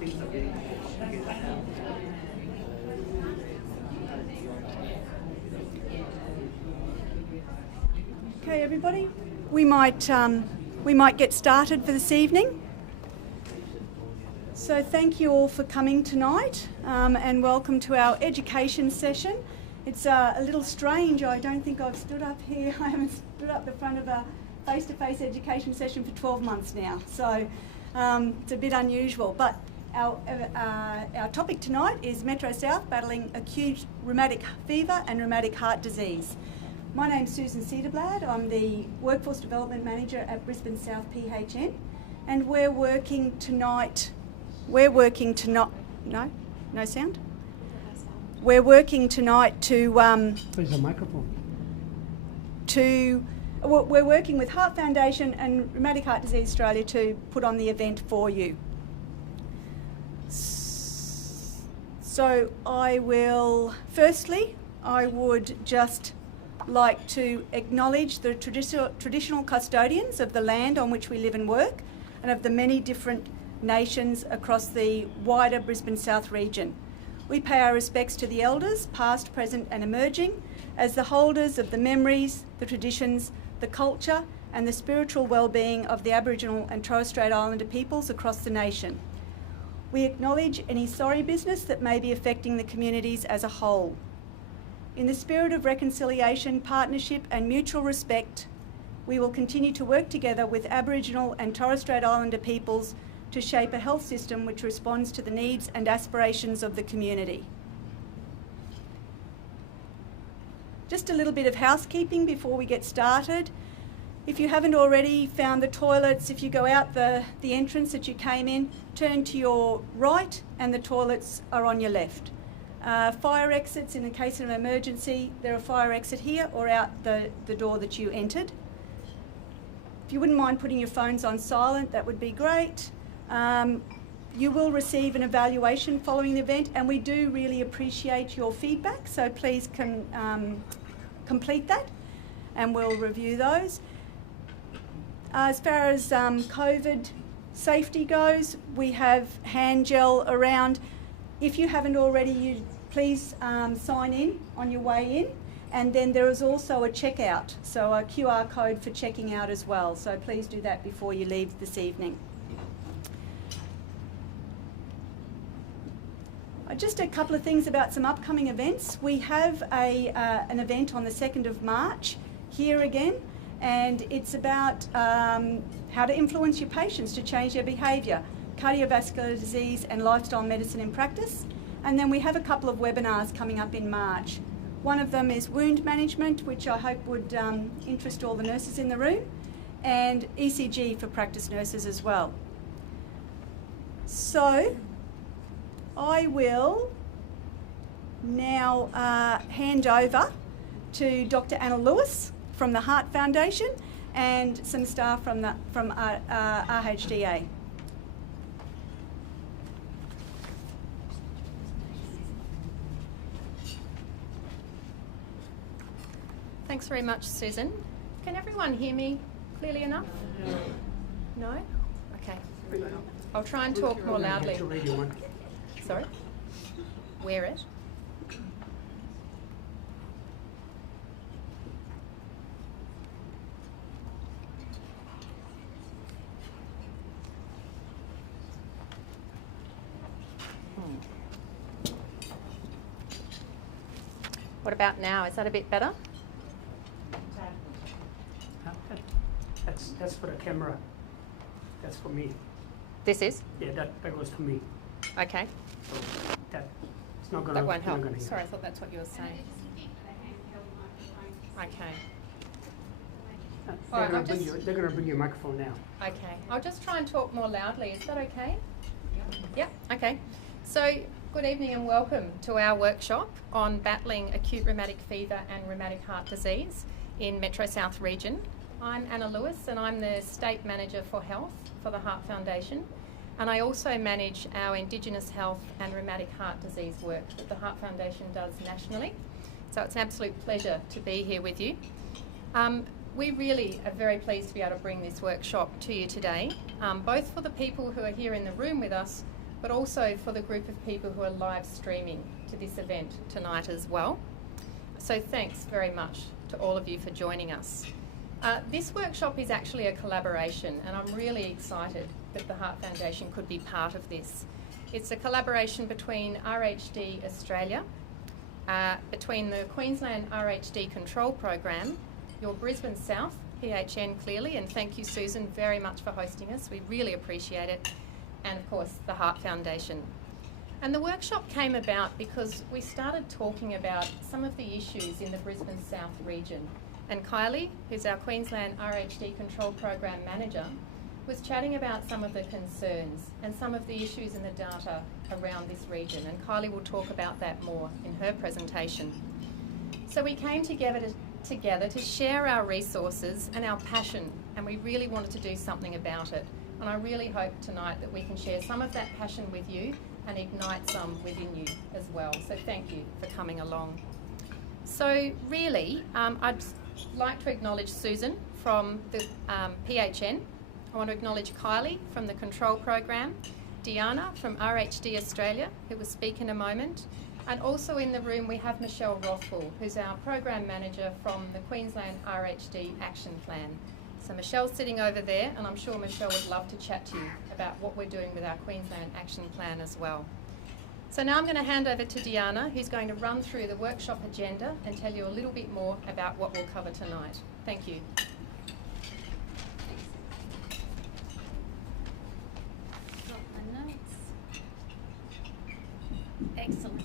Okay, everybody, we might get started for this evening. So thank you all for coming tonight, and welcome to our education session. It's a little strange. I don't think I've stood up here. I haven't stood up the front of a face-to-face education session for 12 months now, so it's a bit unusual. But our topic tonight is Metro South battling acute rheumatic fever and rheumatic heart disease. My name's Susan Cederblad. I'm the Workforce Development Manager at Brisbane South PHN, and we're working tonight. We're working tonight to. There's a microphone. We're working with Heart Foundation and Rheumatic Heart Disease Australia to put on the event for you. So I would just like to acknowledge the traditional custodians of the land on which we live and work, and of the many different nations across the wider Brisbane South region. We pay our respects to the elders, past, present and emerging, as the holders of the memories, the traditions, the culture and the spiritual well-being of the Aboriginal and Torres Strait Islander peoples across the nation. We acknowledge any sorry business that may be affecting the communities as a whole. In the spirit of reconciliation, partnership and mutual respect, we will continue to work together with Aboriginal and Torres Strait Islander peoples to shape a health system which responds to the needs and aspirations of the community. Just a little bit of housekeeping before we get started. If you haven't already found the toilets, if you go out the entrance that you came in, turn to your right and the toilets are on your left. Fire exits in the case of an emergency, there are fire exit here or out the door that you entered. If you wouldn't mind putting your phones on silent, that would be great. You will receive an evaluation following the event, and we do really appreciate your feedback, so please complete that and we'll review those. As far as COVID safety goes, we have hand gel around. If you haven't already, please sign in on your way in, and then there is also a checkout, so a QR code for checking out as well, so please do that before you leave this evening. Just a couple of things about some upcoming events. We have an event on the 2nd of March here again, and it's about how to influence your patients to change their behaviour, cardiovascular disease and lifestyle medicine in practice. And then we have a couple of webinars coming up in March. One of them is wound management, which I hope would interest all the nurses in the room, and ECG for practice nurses as well. So I will now hand over to Dr. Anna Lewis from the Heart Foundation and some staff from RHDA. Thanks very much, Susan. Can everyone hear me clearly enough? No? Okay. I'll try and talk more loudly. Sorry? Wear it. What about now? Is that a bit better? That's for the camera. That's for me. This is? Yeah, that goes to me. Okay. It's not gonna. That won't help. Gonna Sorry, I thought that's what you were saying. Okay. All right, they're going to bring you a microphone now. Okay. I'll just try and talk more loudly. Is that okay? Yep. Okay. So, good evening and welcome to our workshop on battling acute rheumatic fever and rheumatic heart disease in Metro South region. I'm Anna Lewis and I'm the State Manager for Health for the Heart Foundation, and I also manage our Indigenous health and rheumatic heart disease work that the Heart Foundation does nationally. So it's an absolute pleasure to be here with you. We really are very pleased to be able to bring this workshop to you today, both for the people who are here in the room with us, but also for the group of people who are live streaming to this event tonight as well. So thanks very much to all of you for joining us. This workshop is actually a collaboration, and I'm really excited that the Heart Foundation could be part of this. It's a collaboration between RHD Australia, between the Queensland RHD Control Program, your Brisbane South, PHN clearly, and thank you Susan very much for hosting us, we really appreciate it, and of course the Heart Foundation. And the workshop came about because we started talking about some of the issues in the Brisbane South region, and Kylie, who's our Queensland RHD Control Program Manager, was chatting about some of the concerns and some of the issues in the data around this region, and Kylie will talk about that more in her presentation. So we came together to share our resources and our passion, and we really wanted to do something about it. And I really hope tonight that we can share some of that passion with you and ignite some within you as well. So thank you for coming along. So really, I'd like to acknowledge Susan from the PHN. I want to acknowledge Kylie from the Control Program, Diana from RHD Australia, who will speak in a moment, and also in the room we have Michelle Rothwell, who's our Program Manager from the Queensland RHD Action Plan. So Michelle's sitting over there, and I'm sure Michelle would love to chat to you about what we're doing with our Queensland Action Plan as well. So now I'm going to hand over to Diana, who's going to run through the workshop agenda and tell you a little bit more about what we'll cover tonight. Thank you. Excellent.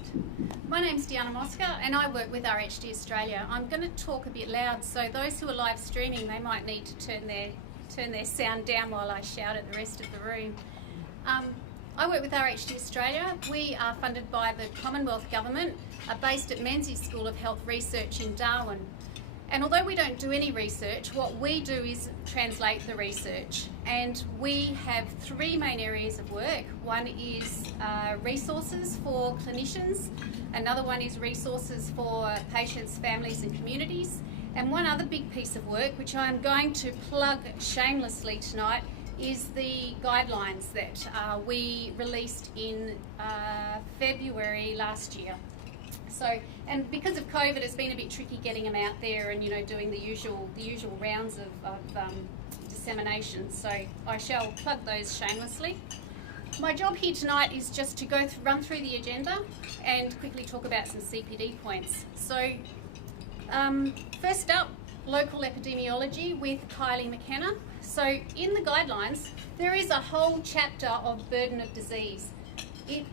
My name's Diana Mosca and I work with RHD Australia. I'm going to talk a bit loud, so those who are live streaming, they might need to turn their sound down while I shout at the rest of the room. I work with RHD Australia. We are funded by the Commonwealth Government, are based at Menzies School of Health Research in Darwin. And although we don't do any research, what we do is translate the research. And we have three main areas of work. One is resources for clinicians. Another one is resources for patients, families and communities. And one other big piece of work, which I'm going to plug shamelessly tonight, is the guidelines that we released in February last year. So, and because of COVID, it's been a bit tricky getting them out there and, you know, doing the usual rounds of dissemination. So I shall plug those shamelessly. My job here tonight is just to run through the agenda and quickly talk about some CPD points. So first up, local epidemiology with Kylie McKenna. So in the guidelines, there is a whole chapter of burden of disease. It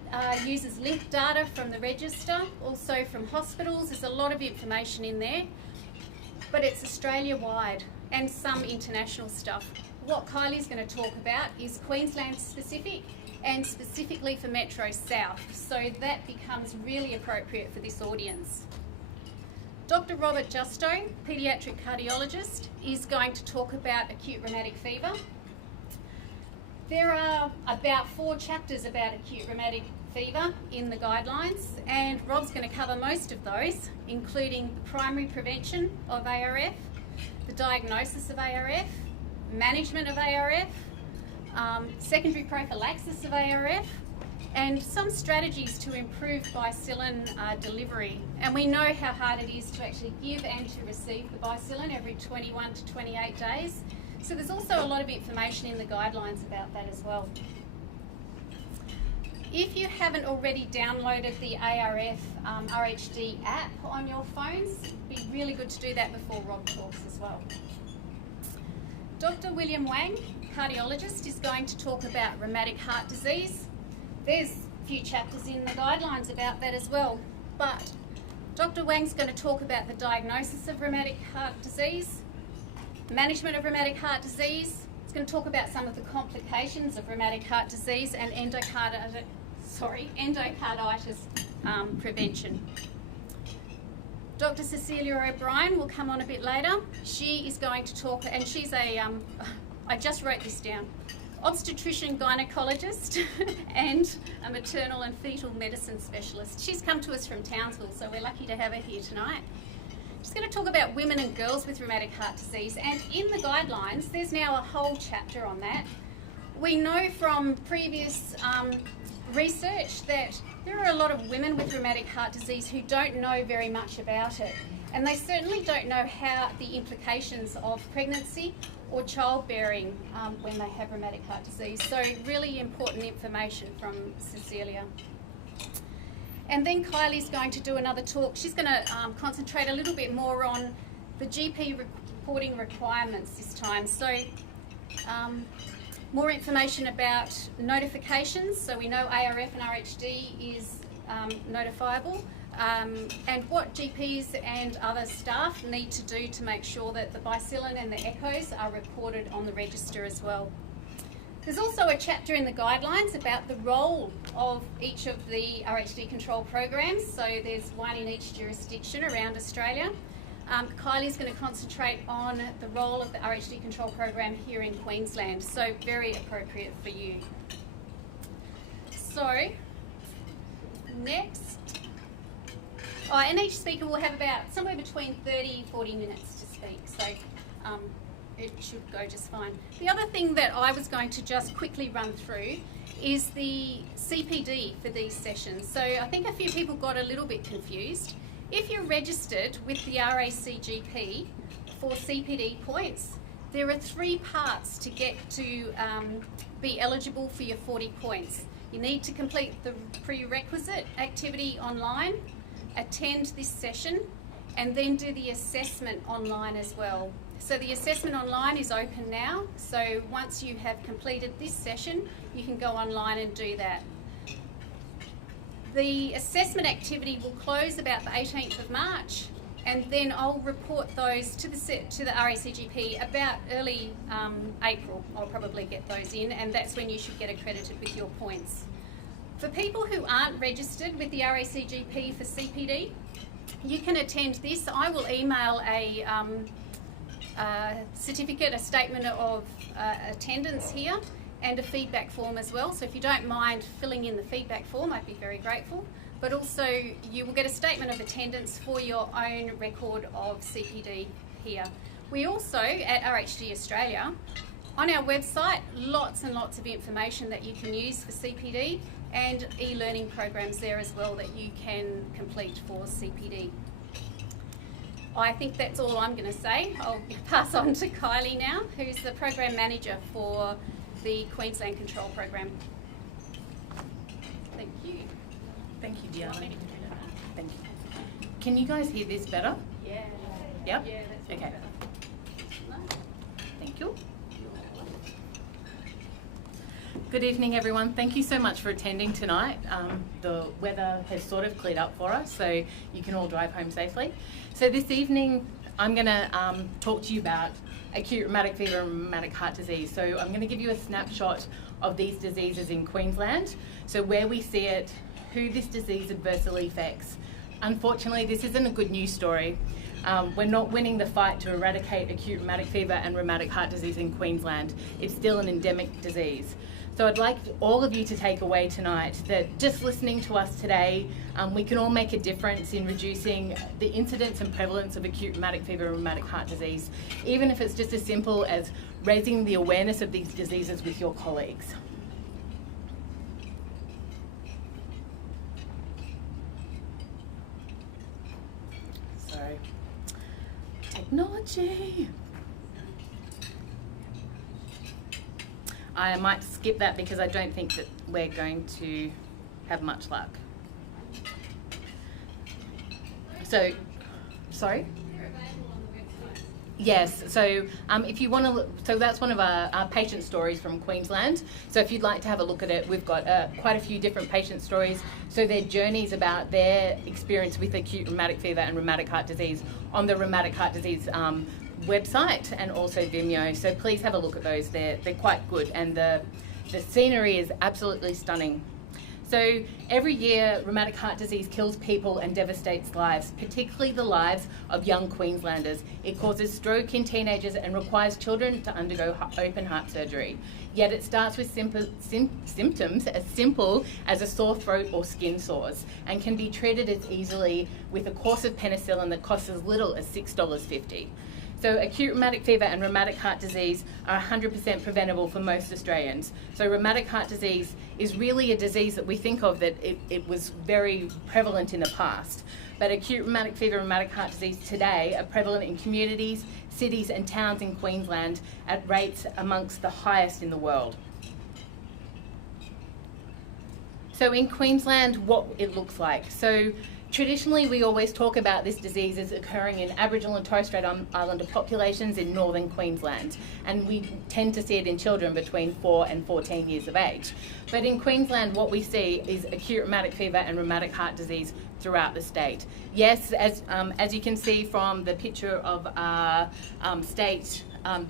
uses linked data from the register, also from hospitals. There's a lot of information in there, but it's Australia-wide and some international stuff. What Kylie's going to talk about is Queensland specific and specifically for Metro South, so that becomes really appropriate for this audience. Dr. Robert Justo, Paediatric Cardiologist, is going to talk about acute rheumatic fever. There are about 4 chapters about acute rheumatic fever in the guidelines, and Rob's going to cover most of those, including the primary prevention of ARF, the diagnosis of ARF, management of ARF, secondary prophylaxis of ARF, and some strategies to improve bicillin delivery. And we know how hard it is to actually give and to receive the bicillin every 21 to 28 days. So there's also a lot of information in the guidelines about that as well. If you haven't already downloaded the ARF RHD app on your phones, it'd be really good to do that before Rob talks as well. Dr. William Wang, cardiologist, is going to talk about rheumatic heart disease. There's a few chapters in the guidelines about that as well, but Dr. Wang's going to talk about the diagnosis of rheumatic heart disease, management of rheumatic heart disease. It's going to talk about some of the complications of rheumatic heart disease and endocarditis prevention. Dr. Cecelia O'Brien will come on a bit later. She is going to talk, and she's a, I just wrote this down, obstetrician gynecologist and a maternal and fetal medicine specialist. She's come to us from Townsville, so we're lucky to have her here tonight. She's going to talk about women and girls with rheumatic heart disease, and in the guidelines there's now a whole chapter on that. We know from previous research that there are a lot of women with rheumatic heart disease who don't know very much about it, and they certainly don't know how the implications of pregnancy or childbearing when they have rheumatic heart disease. So really important information from Cecelia. And then Kylie's going to do another talk. She's going to concentrate a little bit more on the GP reporting requirements this time. So more information about notifications. So we know ARF and RHD is notifiable. And what GPs and other staff need to do to make sure that the bicillin and the echoes are recorded on the register as well. There's also a chapter in the guidelines about the role of each of the RHD control programs. So there's one in each jurisdiction around Australia. Kylie's going to concentrate on the role of the RHD control program here in Queensland, so very appropriate for you. So, next. And each speaker will have about somewhere between 30-40 minutes to speak, so it should go just fine. The other thing that I was going to just quickly run through is the CPD for these sessions. So I think a few people got a little bit confused. If you're registered with the RACGP for CPD points, there are 3 parts to get to be eligible for your 40 points. You need to complete the prerequisite activity online, attend this session, and then do the assessment online as well. So the assessment online is open now, so once you have completed this session, you can go online and do that. The assessment activity will close about the 18th of March, and then I'll report those to the RACGP about early April. I'll probably get those in, and that's when you should get accredited with your points. For people who aren't registered with the RACGP for CPD, you can attend this. I will email a certificate, a statement of attendance here, and a feedback form as well. So if you don't mind filling in the feedback form, I'd be very grateful. But also you will get a statement of attendance for your own record of CPD here. We also, at RHD Australia, on our website, lots and lots of information that you can use for CPD, and e-learning programs there as well that you can complete for CPD. I think that's all I'm going to say. I'll pass on to Kylie now, who's the Program Manager for the Queensland Control Program. Thank you. Thank you, Diana. Thank you. Can you guys hear this better? Yeah. Yep? Yeah, that's okay. Better. Thank you. Good evening, everyone. Thank you so much for attending tonight. The weather has sort of cleared up for us, so you can all drive home safely. So this evening, I'm going to talk to you about acute rheumatic fever and rheumatic heart disease. So I'm going to give you a snapshot of these diseases in Queensland, so where we see it, who this disease adversely affects. Unfortunately, this isn't a good news story. We're not winning the fight to eradicate acute rheumatic fever and rheumatic heart disease in Queensland. It's still an endemic disease. So I'd like all of you to take away tonight that just listening to us today, we can all make a difference in reducing the incidence and prevalence of acute rheumatic fever and rheumatic heart disease, even if it's just as simple as raising the awareness of these diseases with your colleagues. So, technology. I might skip that because I don't think that we're going to have much luck. So, sorry? Yes, so if you want to look, so that's one of our patient stories from Queensland. So if you'd like to have a look at it, we've got quite a few different patient stories. So their journeys about their experience with acute rheumatic fever and rheumatic heart disease on the rheumatic heart disease website and also Vimeo. So please have a look at those. They're quite good, and the scenery is absolutely stunning. So every year, rheumatic heart disease kills people and devastates lives, particularly the lives of young Queenslanders. It causes stroke in teenagers and requires children to undergo open heart surgery. Yet it starts with symptoms as simple as a sore throat or skin sores, and can be treated as easily with a course of penicillin that costs as little as $6.50. So acute rheumatic fever and rheumatic heart disease are 100% preventable for most Australians. So rheumatic heart disease is really a disease that we think of that it was very prevalent in the past. But acute rheumatic fever and rheumatic heart disease today are prevalent in communities, cities and towns in Queensland at rates amongst the highest in the world. So in Queensland, what it looks like. So traditionally, we always talk about this disease as occurring in Aboriginal and Torres Strait Islander populations in northern Queensland, and we tend to see it in children between 4 and 14 years of age. But in Queensland, what we see is acute rheumatic fever and rheumatic heart disease throughout the state. Yes, as you can see from the picture of our state,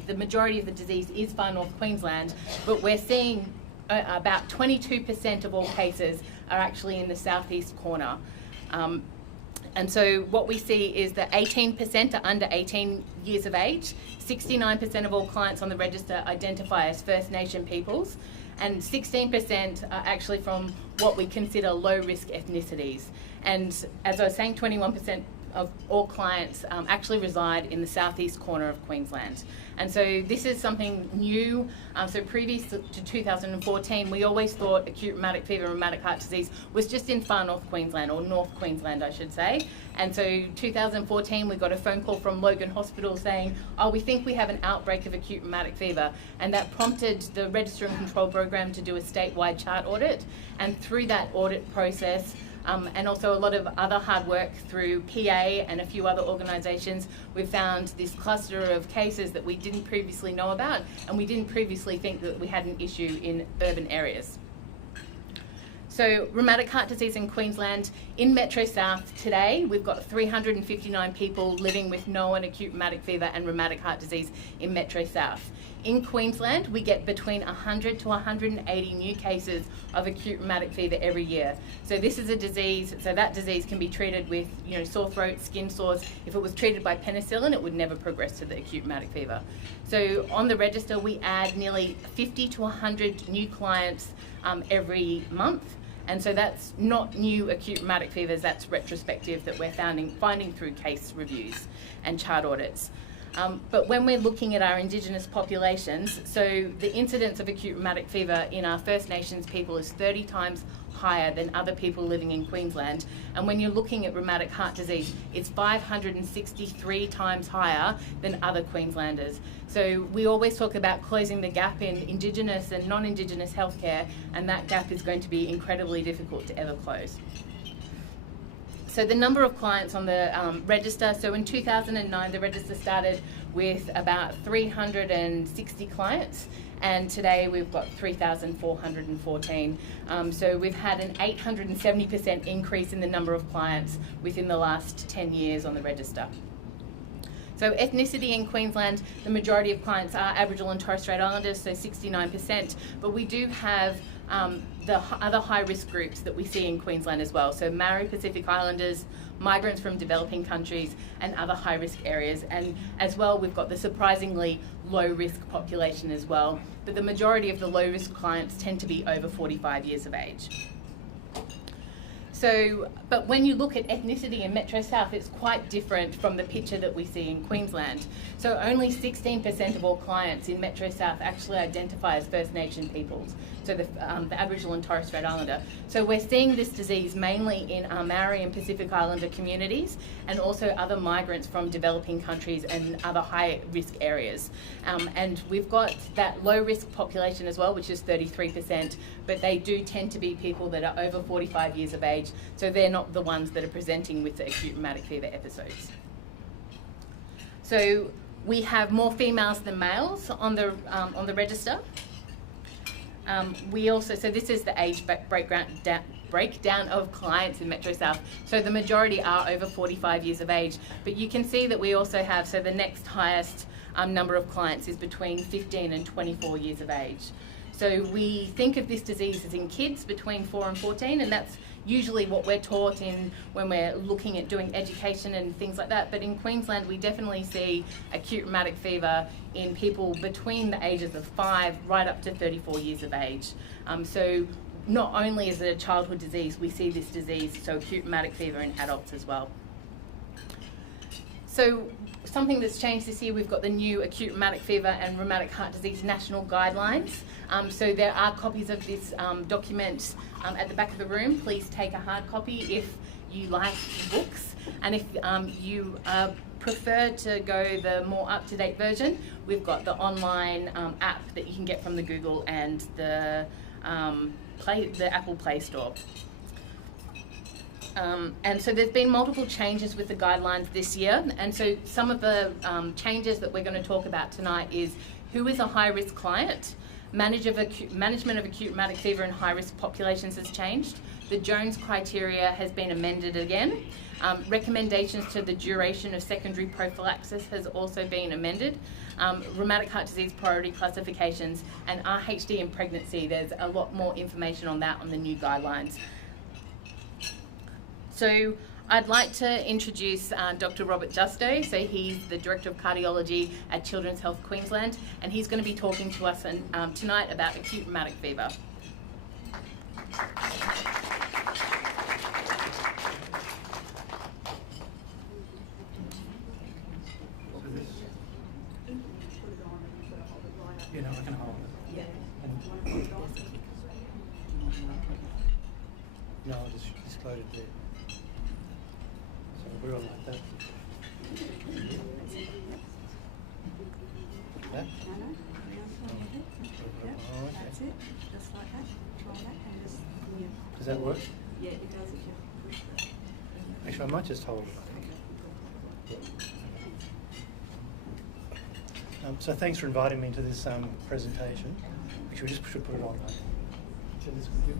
the majority of the disease is far north Queensland, but we're seeing about 22% of all cases are actually in the southeast corner. And so what we see is that 18% are under 18 years of age, 69% of all clients on the register identify as First Nation peoples, and 16% are actually from what we consider low-risk ethnicities. And as I was saying, 21% of all clients actually reside in the southeast corner of Queensland. And so this is something new. So previous to 2014, we always thought acute rheumatic fever and rheumatic heart disease was just in far north Queensland, or North Queensland, I should say. And so 2014, we got a phone call from Logan Hospital saying, oh, we think we have an outbreak of acute rheumatic fever. And that prompted the Register and Control Program to do a statewide chart audit. And through that audit process, and also a lot of other hard work through PA and a few other organisations, we've found this cluster of cases that we didn't previously know about, and we didn't previously think that we had an issue in urban areas. So rheumatic heart disease in Queensland, in Metro South today, we've got 359 people living with known acute rheumatic fever and rheumatic heart disease in Metro South. In Queensland, we get between 100 to 180 new cases of acute rheumatic fever every year. So this is a disease, so that disease can be treated with, sore throat, skin sores. If it was treated by penicillin, it would never progress to the acute rheumatic fever. So on the register, we add nearly 50 to 100 new clients every month. And so that's not new acute rheumatic fevers, that's retrospective that we're finding through case reviews and chart audits. But when we're looking at our Indigenous populations, so the incidence of acute rheumatic fever in our First Nations people is 30 times higher than other people living in Queensland. And when you're looking at rheumatic heart disease, it's 563 times higher than other Queenslanders. So we always talk about closing the gap in Indigenous and non-Indigenous healthcare, and that gap is going to be incredibly difficult to ever close. So the number of clients on the register, so in 2009 the register started with about 360 clients, and today we've got 3,414. So we've had an 870% increase in the number of clients within the last 10 years on the register. So ethnicity in Queensland, the majority of clients are Aboriginal and Torres Strait Islanders, so 69%, but we do have the other high-risk groups that we see in Queensland as well. So Maori Pacific Islanders, migrants from developing countries, and other high-risk areas. And as well, we've got the surprisingly low-risk population as well. But the majority of the low-risk clients tend to be over 45 years of age. So, but when you look at ethnicity in Metro South, it's quite different from the picture that we see in Queensland. So only 16% of all clients in Metro South actually identify as First Nation peoples, so the Aboriginal and Torres Strait Islander. So we're seeing this disease mainly in our Maori and Pacific Islander communities, and also other migrants from developing countries and other high-risk areas. And we've got that low-risk population as well, which is 33%, but they do tend to be people that are over 45 years of age, so they're not the ones that are presenting with the acute rheumatic fever episodes. So we have more females than males on the register. We also, so this is the age breakdown of clients in Metro South. So the majority are over 45 years of age, but you can see that we also have, so the next highest number of clients is between 15 and 24 years of age. So we think of this disease as in kids between 4 and 14, and that's usually what we're taught in when we're looking at doing education and things like that. But in Queensland, we definitely see acute rheumatic fever in people between the ages of 5 right up to 34 years of age. So not only is it a childhood disease, we see this disease, so acute rheumatic fever in adults as well. So something that's changed this year, we've got the new acute rheumatic fever and rheumatic heart disease national guidelines. So there are copies of this document at the back of the room. Please take a hard copy if you like books, and if you prefer to go the more up-to-date version, we've got the online app that you can get from the Google and the Apple Play Store. And so there's been multiple changes with the guidelines this year, and so some of the changes that we're going to talk about tonight is who is a high-risk client, management of acute rheumatic fever in high-risk populations has changed, the Jones criteria has been amended again, recommendations to the duration of secondary prophylaxis has also been amended, rheumatic heart disease priority classifications, and RHD in pregnancy. There's a lot more information on that on the new guidelines. So I'd like to introduce Dr. Robert Justo. So he's the Director of Cardiology at Children's Health Queensland, and he's going to be talking to us tonight about acute rheumatic fever. You know, I can hold it. Yeah. No, I just closed it there. So we're all like that. That? Yeah, that's it. Just like that. Try that and just, yeah. Does that work? Yeah, it does if you push that. Actually, I might just hold it, I think. So thanks for inviting me to this presentation. Actually, we just should put it on. Share this with you.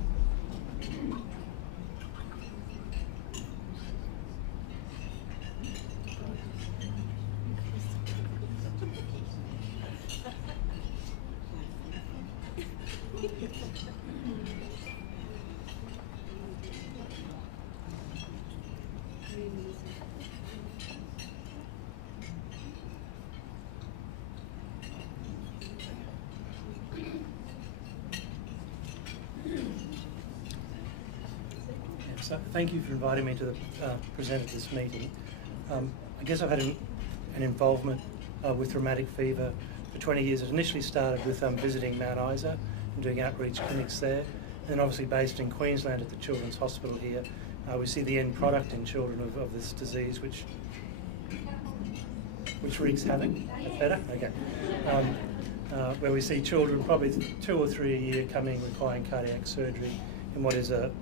So thank you for inviting me to present at this meeting. I guess I've had an involvement with rheumatic fever for 20 years. It initially started with visiting Mount Isa and doing outreach clinics there, and then obviously based in Queensland at the Children's Hospital here. We see the end product in children of this disease, which wreaks havoc. That's better? Okay. Where we see children probably 2 or 3 a year coming requiring cardiac surgery in what is a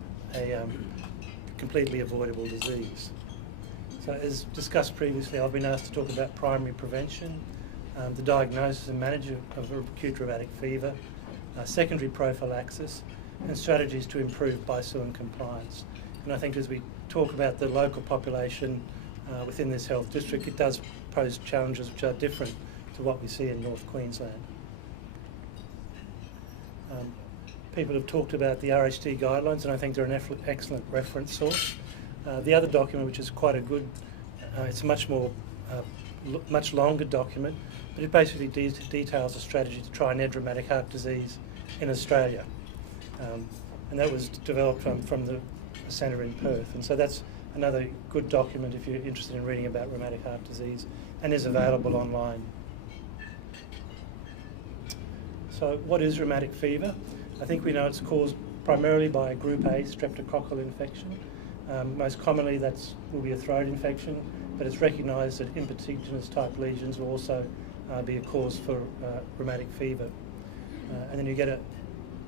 completely avoidable disease. So as discussed previously, I've been asked to talk about primary prevention, the diagnosis and management of acute rheumatic fever, secondary prophylaxis, and strategies to improve BISUM compliance. And I think as we talk about the local population within this health district, it does pose challenges which are different to what we see in North Queensland. People have talked about the RHD guidelines, and I think they're an excellent reference source. The other document, which is quite a good, it's a much longer document, but it basically details a strategy to try and end rheumatic heart disease in Australia. And that was developed from the centre in Perth. And so that's another good document if you're interested in reading about rheumatic heart disease, and is available online. So what is rheumatic fever? I think we know it's caused primarily by a group A streptococcal infection. Most commonly that will be a throat infection, but it's recognised that impetiginous type lesions will also be a cause for rheumatic fever. And then you get an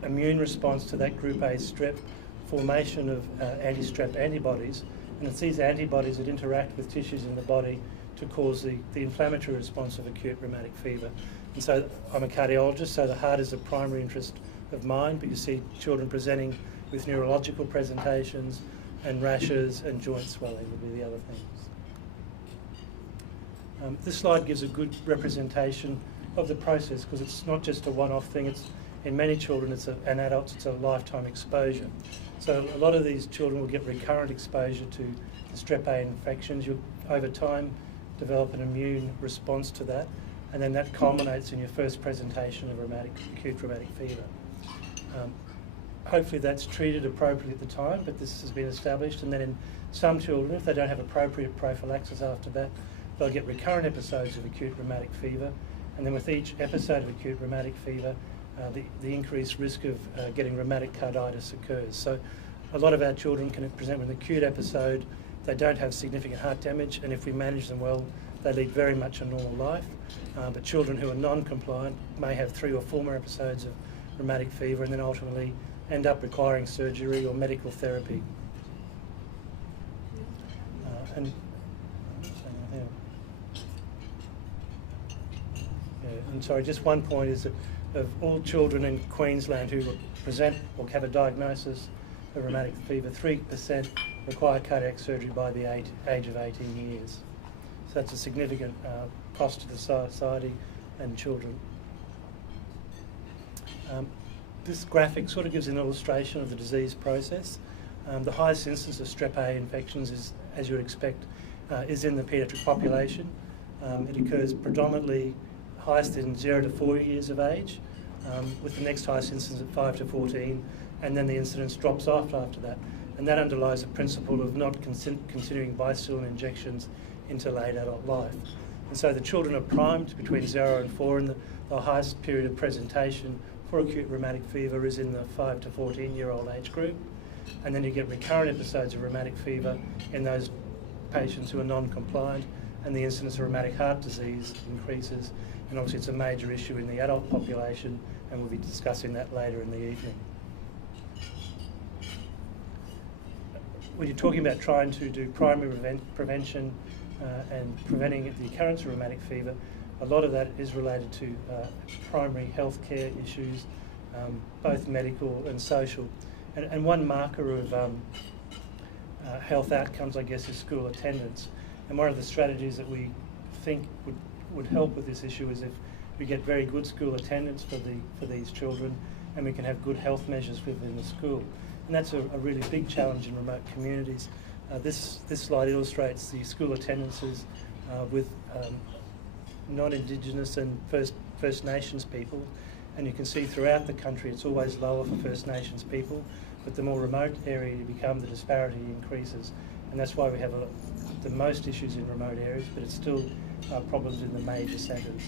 immune response to that group A strep, formation of anti-strep antibodies, and it's these antibodies that interact with tissues in the body to cause the inflammatory response of acute rheumatic fever. And so I'm a cardiologist, so the heart is a primary interest of mine, but you see children presenting with neurological presentations and rashes and joint swelling would be the other things. This slide gives a good representation of the process because it's not just a one-off thing. It's in many children and adults it's a lifetime exposure. So a lot of these children will get recurrent exposure to the strep A infections. You'll over time develop an immune response to that, and then that culminates in your first presentation of acute rheumatic fever. Hopefully that's treated appropriately at the time, but this has been established, and then in some children, if they don't have appropriate prophylaxis after that, they'll get recurrent episodes of acute rheumatic fever, and then with each episode of acute rheumatic fever, the increased risk of getting rheumatic carditis occurs. So a lot of our children can present with an acute episode. They don't have significant heart damage, and if we manage them well, they lead very much a normal life. But children who are non-compliant may have 3 or 4 more episodes of rheumatic fever and then ultimately end up requiring surgery or medical therapy. And sorry, just one point is that of all children in Queensland who present or have a diagnosis of rheumatic fever, 3% require cardiac surgery by the age of 18 years. So that's a significant cost to the society and children. This graphic sort of gives an illustration of the disease process. The highest incidence of strep A infections is, as you would expect, is in the paediatric population. It occurs predominantly highest in 0 to 4 years of age, with the next highest incidence at 5 to 14, and then the incidence drops off after that. And that underlies a principle of not considering bicyclic injections into late adult life. And so the children are primed between 0 and 4, and the highest period of presentation for acute rheumatic fever is in the 5 to 14-year-old age group. And then you get recurrent episodes of rheumatic fever in those patients who are non-compliant, and the incidence of rheumatic heart disease increases. And obviously it's a major issue in the adult population, and we'll be discussing that later in the evening. When you're talking about trying to do primary prevention and preventing the occurrence of rheumatic fever, a lot of that is related to primary health care issues, both medical and social. And one marker of health outcomes, I guess, is school attendance. And one of the strategies that we think would help with this issue is if we get very good school attendance for these children, and we can have good health measures within the school. And that's a really big challenge in remote communities. This slide illustrates the school attendances with non-Indigenous and First Nations people, and you can see throughout the country it's always lower for First Nations people, but the more remote area you become, the disparity increases, and that's why we have the most issues in remote areas, but it's still problems in the major centres.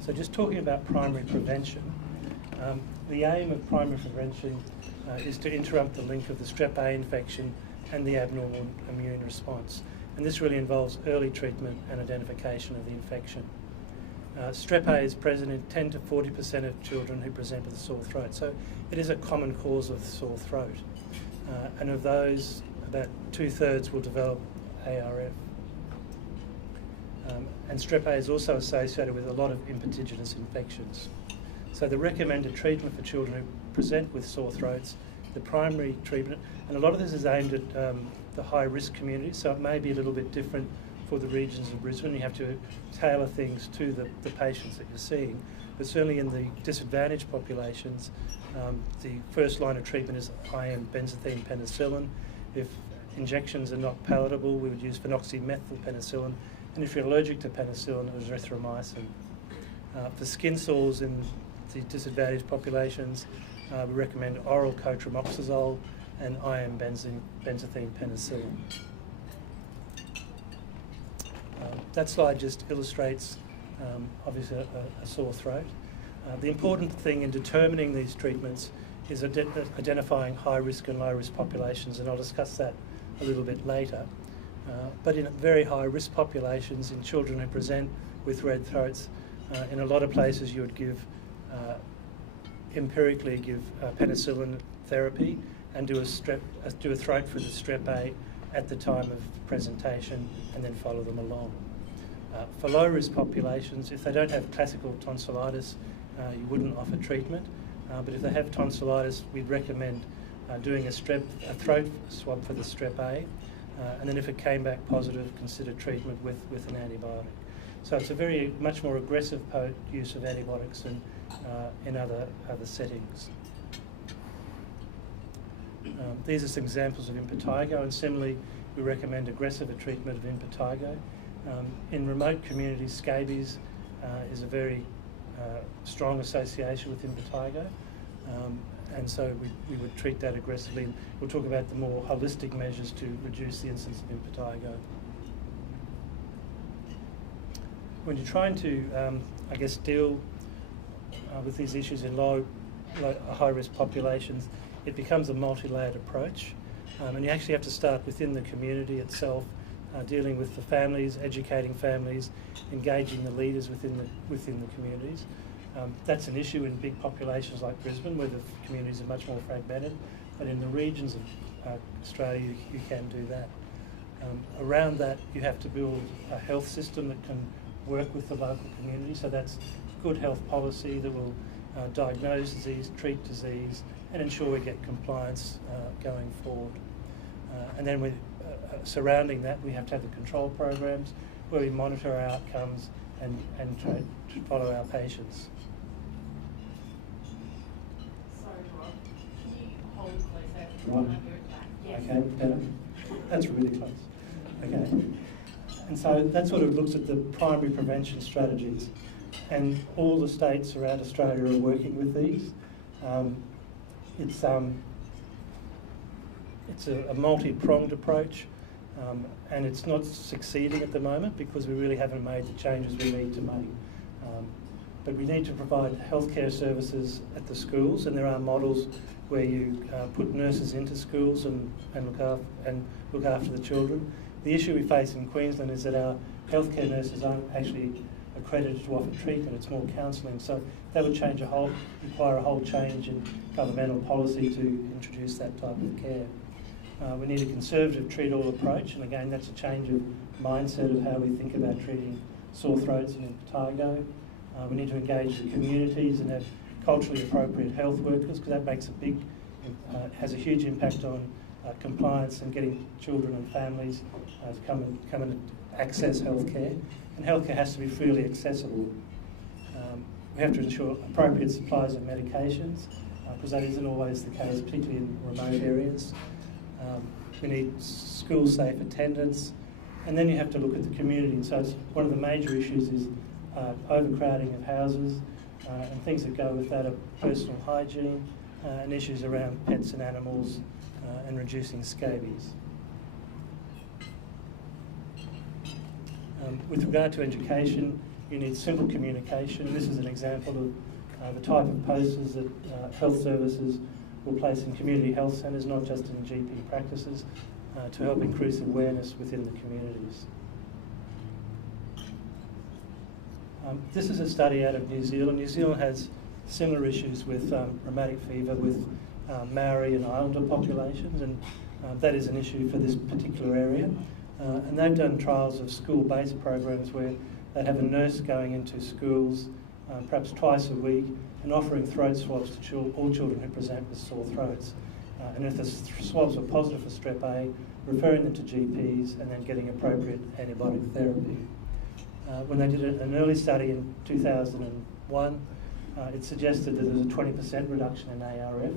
So just talking about primary prevention, the aim of primary prevention is to interrupt the link of the strep A infection and the abnormal immune response. And this really involves early treatment and identification of the infection. Strep A is present in 10 to 40% of children who present with a sore throat. So it is a common cause of sore throat. And of those, about 2/3 will develop ARF. And strep A is also associated with a lot of impetiginous infections. So the recommended treatment for children who present with sore throats, the primary treatment, and a lot of this is aimed at the high-risk communities, so it may be a little bit different for the regions of Brisbane. You have to tailor things to the patients that you're seeing. But certainly in the disadvantaged populations, the first line of treatment is IM benzathine penicillin. If injections are not palatable, we would use phenoxymethylpenicillin. And if you're allergic to penicillin, it was erythromycin. For skin sores in the disadvantaged populations, we recommend oral cotrimoxazole and IM benzathine penicillin. That slide just illustrates, obviously, a sore throat. The important thing in determining these treatments is identifying high-risk and low-risk populations, and I'll discuss that a little bit later. But in very high-risk populations, in children who present with red throats, in a lot of places you would empirically give penicillin therapy and do a throat for the strep A at the time of presentation and then follow them along. For low-risk populations, if they don't have classical tonsillitis, you wouldn't offer treatment. But if they have tonsillitis, we'd recommend doing a throat swab for the strep A, and then if it came back positive, consider treatment with an antibiotic. So it's a much more aggressive use of antibiotics than in other settings. These are some examples of impetigo, and similarly, we recommend aggressive treatment of impetigo. In remote communities, scabies is a very strong association with impetigo, and so we would treat that aggressively. We'll talk about the more holistic measures to reduce the incidence of impetigo. When you're trying to, I guess, deal with these issues in high-risk populations, it becomes a multi-layered approach, and you actually have to start within the community itself, dealing with the families, educating families, engaging the leaders within the communities. That's an issue in big populations like Brisbane, where the communities are much more fragmented, but in the regions of Australia you can do that. Around that, you have to build a health system that can work with the local community, so that's good health policy that will diagnose disease, treat disease, and ensure we get compliance going forward. And then surrounding that, we have to have the control programs where we monitor our outcomes and try to follow our patients. Sorry, Rob. Can you hold closer? Okay, better. That's really close. Okay. And so that sort of looks at the primary prevention strategies. And all the states around Australia are working with these. It's a multi-pronged approach, and it's not succeeding at the moment because we really haven't made the changes we need to make. But we need to provide healthcare services at the schools, and there are models where you put nurses into schools and look after the children. The issue we face in Queensland is that our healthcare nurses aren't actually accredited to offer treatment, it's more counselling. So that would require a whole change in governmental policy to introduce that type of care. We need a conservative treat-all approach, and again that's a change of mindset of how we think about treating sore throats and impetigo. We need to engage the communities and have culturally appropriate health workers, because that makes has a huge impact on compliance and getting children and families to come and access healthcare. And healthcare has to be freely accessible. We have to ensure appropriate supplies of medications, because that isn't always the case, particularly in remote areas. We need school-safe attendance, and then you have to look at the community. And so one of the major issues is overcrowding of houses, and things that go with that are personal hygiene and issues around pets and animals and reducing scabies. With regard to education, you need simple communication. This is an example of the type of posters that health services will place in community health centres, not just in GP practices, to help increase awareness within the communities. This is a study out of New Zealand. New Zealand has similar issues with rheumatic fever with Maori and Islander populations, and that is an issue for this particular area. And they've done trials of school-based programs where they'd have a nurse going into schools perhaps twice a week and offering throat swabs to all children who present with sore throats. And if the swabs were positive for strep A, referring them to GPs and then getting appropriate antibiotic therapy. When they did an early study in 2001, it suggested that there was a 20% reduction in ARF.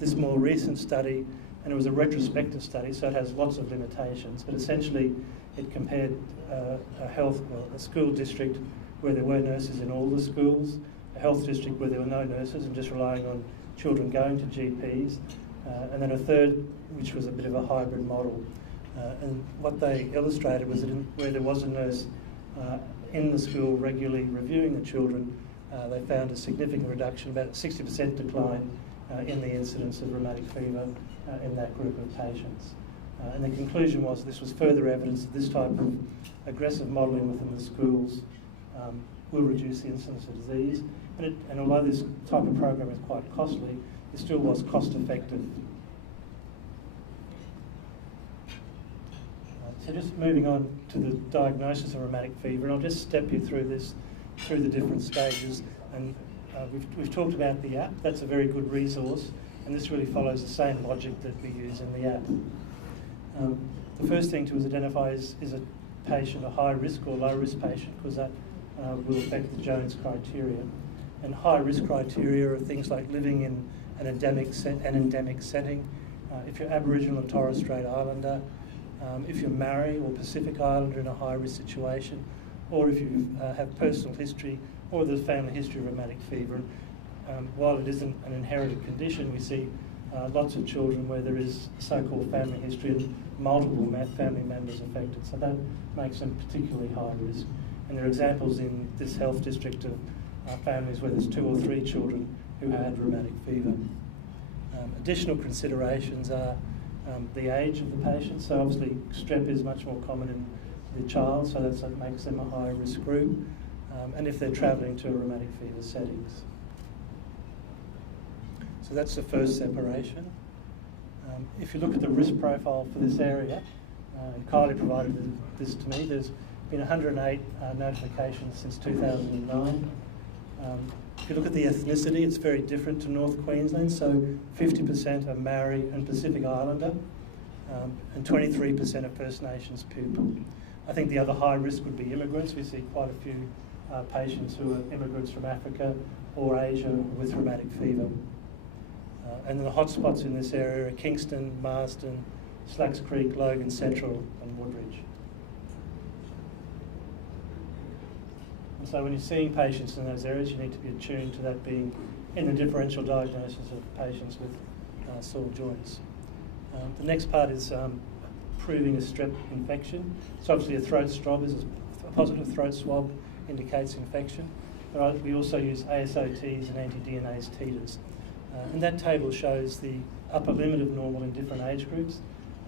This more recent study, and it was a retrospective study, so it has lots of limitations, but essentially it compared a school district where there were nurses in all the schools, a health district where there were no nurses and just relying on children going to GPs, and then a third which was a bit of a hybrid model. And what they illustrated was that where there was a nurse in the school regularly reviewing the children, they found a significant reduction, about a 60% decline in the incidence of rheumatic fever in that group of patients. And the conclusion was this was further evidence that this type of aggressive modelling within the schools will reduce the incidence of disease. And although this type of program is quite costly, it still was cost effective. So just moving on to the diagnosis of rheumatic fever, and I'll just step you through the different stages. And we've talked about the app. That's a very good resource, and this really follows the same logic that we use in the app. The first thing to identify is a patient a high risk or low risk patient, because that will affect the Jones criteria. And high risk criteria are things like living in an endemic setting, if you're Aboriginal and Torres Strait Islander, if you're Maori or Pacific Islander in a high risk situation, or if you have personal history or the family history of rheumatic fever. while it isn't an inherited condition, we see lots of children where there is so-called family history and multiple family members affected. So that makes them particularly high risk. And there are examples in this health district of families where there's 2 or 3 children who had rheumatic fever. Additional considerations are the age of the patient. So obviously strep is much more common in the child, so that makes them a higher risk group. And if they're travelling to rheumatic fever settings. So that's the first separation. If you look at the risk profile for this area, and Kylie provided this to me, there's been 108 notifications since 2009. If you look at the ethnicity, it's very different to North Queensland, so 50% are Maori and Pacific Islander, and 23% are First Nations people. I think the other high risk would be immigrants. We see quite a few patients who are immigrants from Africa or Asia with rheumatic fever. And the hotspots in this area are Kingston, Marsden, Slacks Creek, Logan Central and Woodridge. And so when you're seeing patients in those areas, you need to be attuned to that being in the differential diagnosis of patients with sore joints. The next part is proving a strep infection. So obviously a throat swab is a positive throat swab indicates infection. But we also use ASOTs and anti-DNase titers. And that table shows the upper limit of normal in different age groups.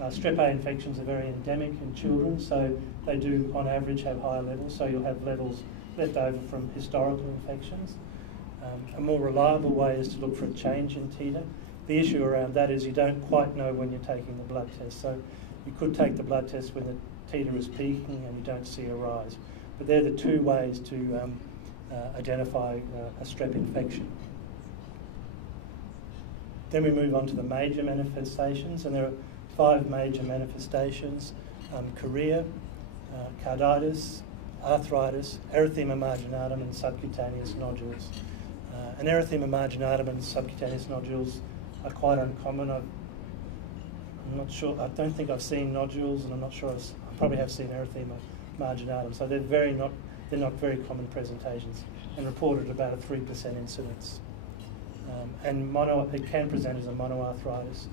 Strep A infections are very endemic in children, so they do on average have higher levels, so you'll have levels left over from historical infections. A more reliable way is to look for a change in titer. The issue around that is you don't quite know when you're taking the blood test, so you could take the blood test when the titer is peaking and you don't see a rise. But they're the 2 ways to identify a strep infection. Then we move on to the major manifestations, and there are 5 major manifestations: chorea, carditis, arthritis, erythema marginatum, and subcutaneous nodules. And erythema marginatum and subcutaneous nodules are quite uncommon. I'm not sure, I don't think I've seen nodules, and I'm not sure I probably have seen erythema marginatum. So they're not very common presentations, and reported about a 3% incidence. And it can present as a monoarthritis,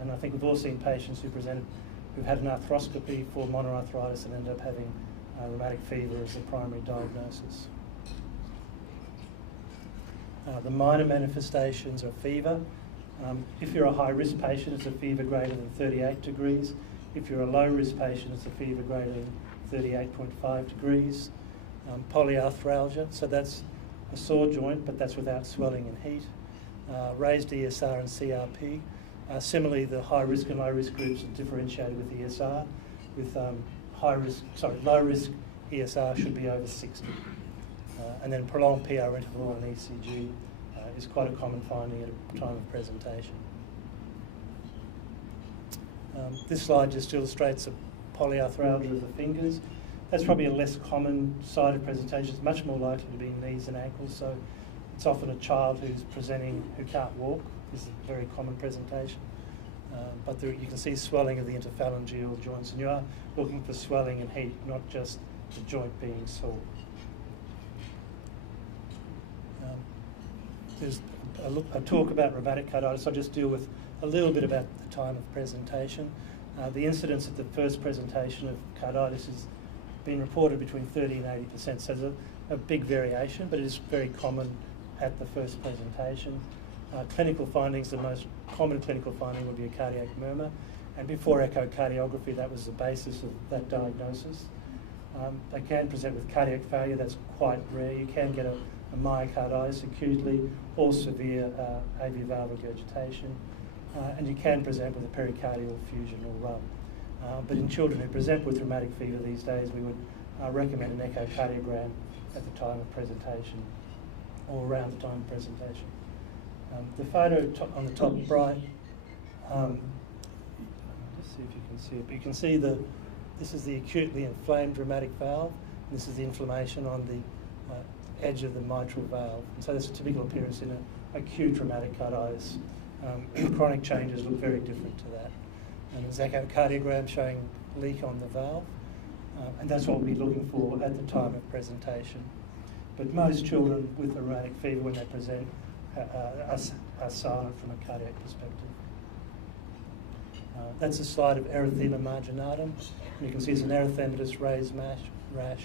and I think we've all seen patients who've had an arthroscopy for monoarthritis and end up having rheumatic fever as the primary diagnosis. The minor manifestations are fever. If you're a high-risk patient, it's a fever greater than 38 degrees. If you're a low-risk patient, it's a fever greater than 38.5 degrees. Polyarthralgia, so that's a sore joint, but that's without swelling and heat. Raised ESR and CRP. Similarly, the high-risk and low-risk groups are differentiated with ESR, with low-risk ESR should be over 60. And then prolonged PR interval on ECG is quite a common finding at a time of presentation. This slide just illustrates a polyarthralgia of the fingers. That's probably a less common side of presentation. It's much more likely to be knees and ankles, so it's often a child who's presenting who can't walk. This is a very common presentation. But you can see swelling of the interphalangeal joints, and you are looking for swelling and heat, not just the joint being sore. There's a talk about rheumatic carditis. I'll just deal with a little bit about the time of presentation. The incidence at the first presentation of carditis has been reported between 30 and 80%, so there's a big variation, but it is very common at the first presentation. Clinical findings, the most common clinical finding would be a cardiac murmur, and before echocardiography, that was the basis of that diagnosis. They can present with cardiac failure. That's quite rare. You can get a myocarditis acutely or severe AV valve regurgitation, and you can present with a pericardial effusion or rub. But in children who present with rheumatic fever these days, we would recommend an echocardiogram at the time of presentation or around the time of presentation. The photo on the top right, just see if you can see it, but you can see this is the acutely inflamed rheumatic valve, and this is the inflammation on the edge of the mitral valve. And so that's a typical appearance in an acute rheumatic carditis. Chronic changes look very different to that. And there's echocardiogram showing leak on the valve, and that's what we'll be looking for at the time of presentation. But most children with rheumatic fever, when they present, are silent from a cardiac perspective. That's a slide of erythema marginatum. And you can see it's an erythematous raised rash.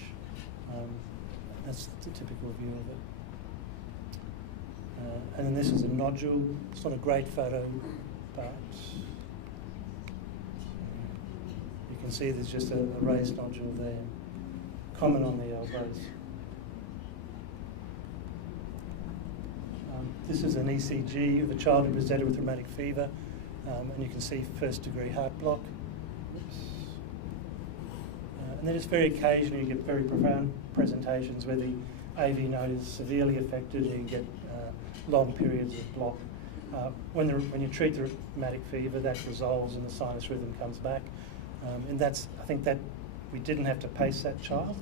That's the typical view of it. And then this is a nodule. It's not a great photo, but you can see there's just a raised nodule there, common on the elbows. This is an ECG of a child who presented with rheumatic fever, and you can see first degree heart block. And then just very occasionally you get very profound presentations where the AV node is severely affected and you get long periods of block. When you treat the rheumatic fever, that resolves and the sinus rhythm comes back. And I think that we didn't have to pace that child,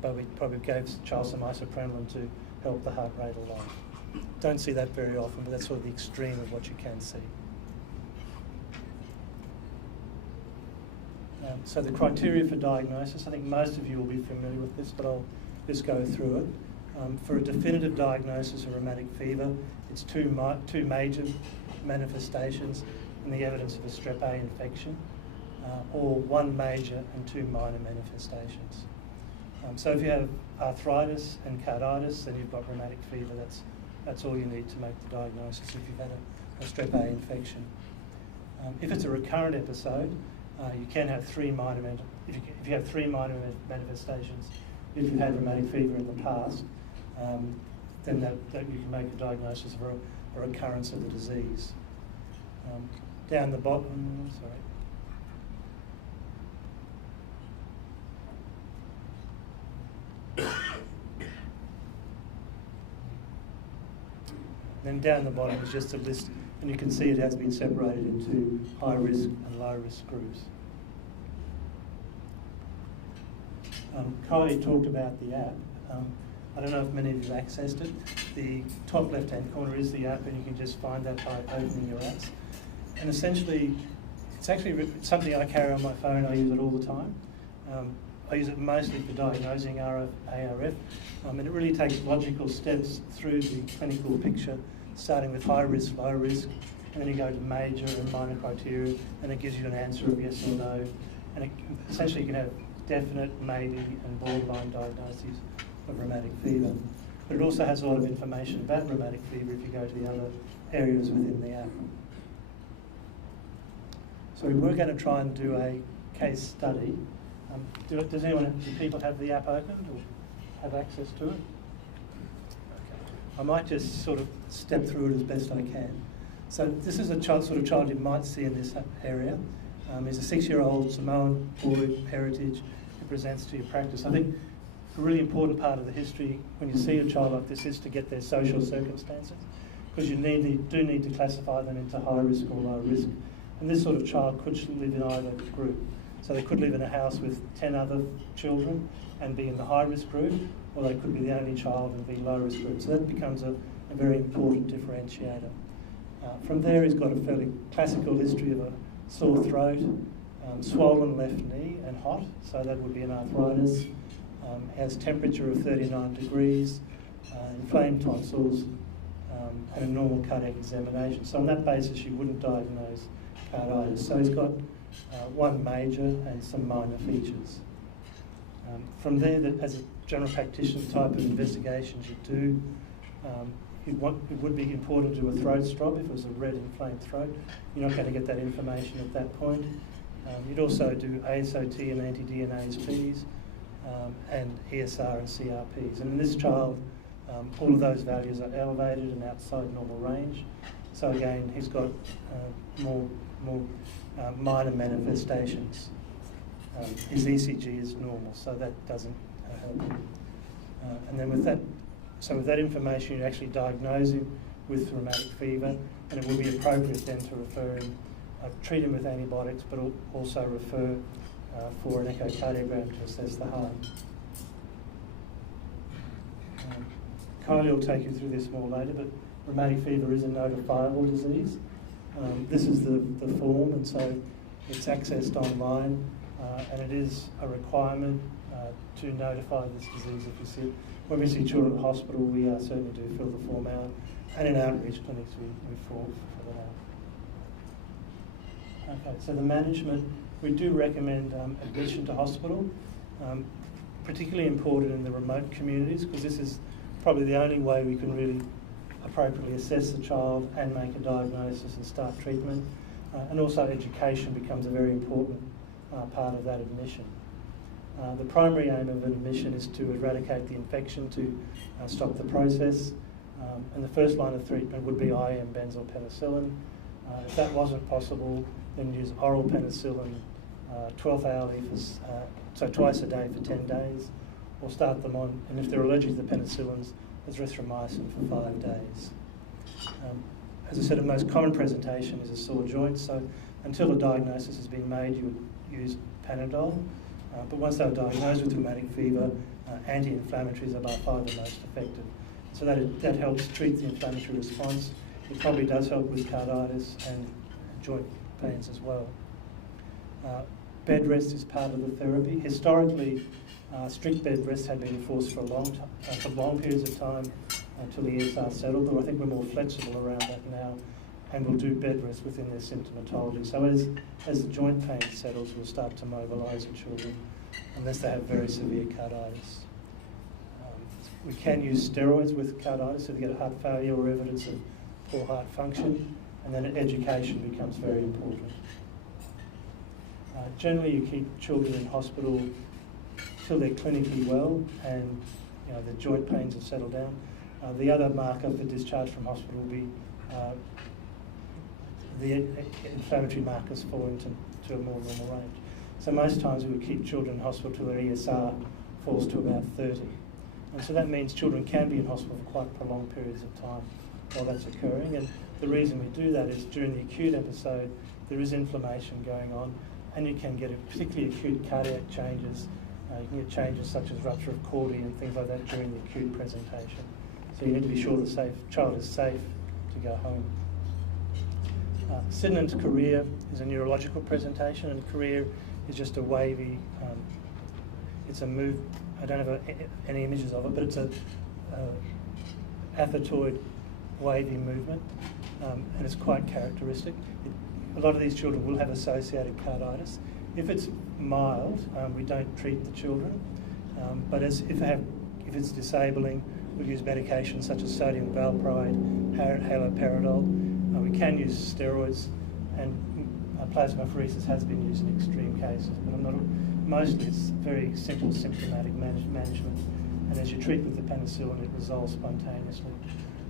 but we probably gave the child some isoprenolam to help the heart rate along. Don't see that very often, but that's sort of the extreme of what you can see. So the criteria for diagnosis, I think most of you will be familiar with this, but I'll just go through it. For a definitive diagnosis of rheumatic fever, it's two major manifestations and the evidence of a strep A infection, or one major and two minor manifestations. So if you have arthritis and carditis, then you've got rheumatic fever. That's all you need to make the diagnosis if you've had a strep A infection. If it's a recurrent episode, you can have three minor if you have three minor manifestations. If you've had rheumatic fever in the past, then that you can make a diagnosis of a recurrence of the disease. Down the bottom, Then down the bottom is just a list, and you can see it has been separated into high risk and low risk groups. Kylie talked about the app. I don't know if many of you have accessed it. The top left-hand corner is the app, and you can just find that by opening your apps. And essentially, it's something I carry on my phone. I use it all the time. I use it mostly for diagnosing ARF, and it really takes logical steps through the clinical picture, starting with high risk, low risk, and then you go to major and minor criteria, and it gives you an answer of yes or no. And essentially you can have definite, maybe, and borderline diagnoses of rheumatic fever. But it also has a lot of information about rheumatic fever if you go to the other areas within the app. So we're going to try and do a case study. Do people have the app opened or have access to it? Okay. I might just sort of step through it as best I can. So this is a sort of child you might see in this area. He's a 6-year-old Samoan boy, heritage, who presents to your practice. I think a really important part of the history when you see a child like this is to get their social circumstances, because you do need to classify them into high risk or low risk. And this sort of child could live in either group. So they could live in a house with 10 other children and be in the high-risk group, or they could be the only child and be low-risk group. So that becomes a very important differentiator. From there, he's got a fairly classical history of a sore throat, swollen left knee and hot, so that would be an arthritis. Has temperature of 39 degrees, inflamed tonsils, and a normal cardiac examination. So on that basis, you wouldn't diagnose carditis. So he's got one major and some minor features. From there, as a general practitioner, the type of investigations you do, it would be important to do a throat strop if it was a red inflamed throat. You're not going to get that information at that point. You'd also do ASOT and anti-DNASPs, and ESR and CRPs. And in this child, all of those values are elevated and outside normal range. So again, he's got more minor manifestations. His ECG is normal, so that doesn't help. And then with that information, you actually diagnose him with rheumatic fever, and it would be appropriate then to refer him, treat him with antibiotics, but also refer for an echocardiogram to assess the heart. Kylie will take you through this more later, but rheumatic fever is a notifiable disease. This is the form, and so it's accessed online, and it is a requirement to notify this disease if you see it. When we see children at hospital, we certainly do fill the form out, and in outreach clinics we fill that out. Okay, so the management, we do recommend admission to hospital, particularly important in the remote communities, because this is probably the only way we can really appropriately assess the child and make a diagnosis and start treatment. And also education becomes a very important part of that admission. The primary aim of an admission is to eradicate the infection, to stop the process, and the first line of treatment would be IM benzyl penicillin. If that wasn't possible, then use oral penicillin 12th hourly, so twice a day for 10 days, or start them on, and if they're allergic to the penicillins, azithromycin for 5 days. As I said, the most common presentation is a sore joint, so until a diagnosis has been made, you would use Panadol. But once they're diagnosed with rheumatic fever, anti-inflammatories are by far the most effective. So that helps treat the inflammatory response. It probably does help with carditis and joint pains as well. Bed rest is part of the therapy. Historically, strict bed rest had been enforced for long periods of time until the ESR settled, but I think we're more flexible around that now, and we'll do bed rest within their symptomatology. So as the joint pain settles, we'll start to mobilise the children, unless they have very severe carditis. We can use steroids with carditis if they get heart failure or evidence of poor heart function, and then education becomes very important. Generally, you keep children in hospital till they're clinically well and the joint pains have settled down. The other marker for discharge from hospital will be the inflammatory markers falling to a more normal range. So most times we would keep children in hospital till their ESR falls to about 30. And so that means children can be in hospital for quite prolonged periods of time while that's occurring. And the reason we do that is during the acute episode, there is inflammation going on, and you can get particularly acute cardiac changes. You can get changes such as rupture of chordae and things like that during the acute presentation. So you need to be sure the child is safe to go home. Sydenham's chorea is a neurological presentation, and chorea is just a wavy, it's a move, I don't have any images of it, but it's a athetoid wavy movement, and it's quite characteristic. A lot of these children will have associated carditis. If it's mild, we don't treat the children, but if it's disabling, we'll use medications such as sodium valproate, haloperidol. We can use steroids, and plasmapheresis has been used in extreme cases, but mostly it's very simple symptomatic management, and as you treat with the penicillin, it resolves spontaneously.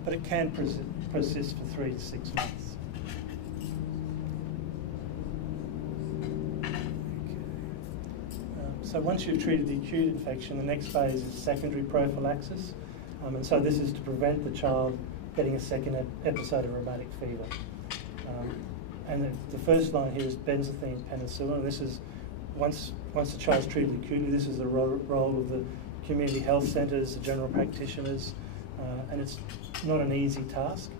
But it can persist for 3 to 6 months. So once you've treated the acute infection, the next phase is secondary prophylaxis. And so this is to prevent the child getting a second episode of rheumatic fever. And the first line here is benzathine penicillin. And this is, once the child's treated acutely, this is the role of the community health centres, the general practitioners, and it's not an easy task.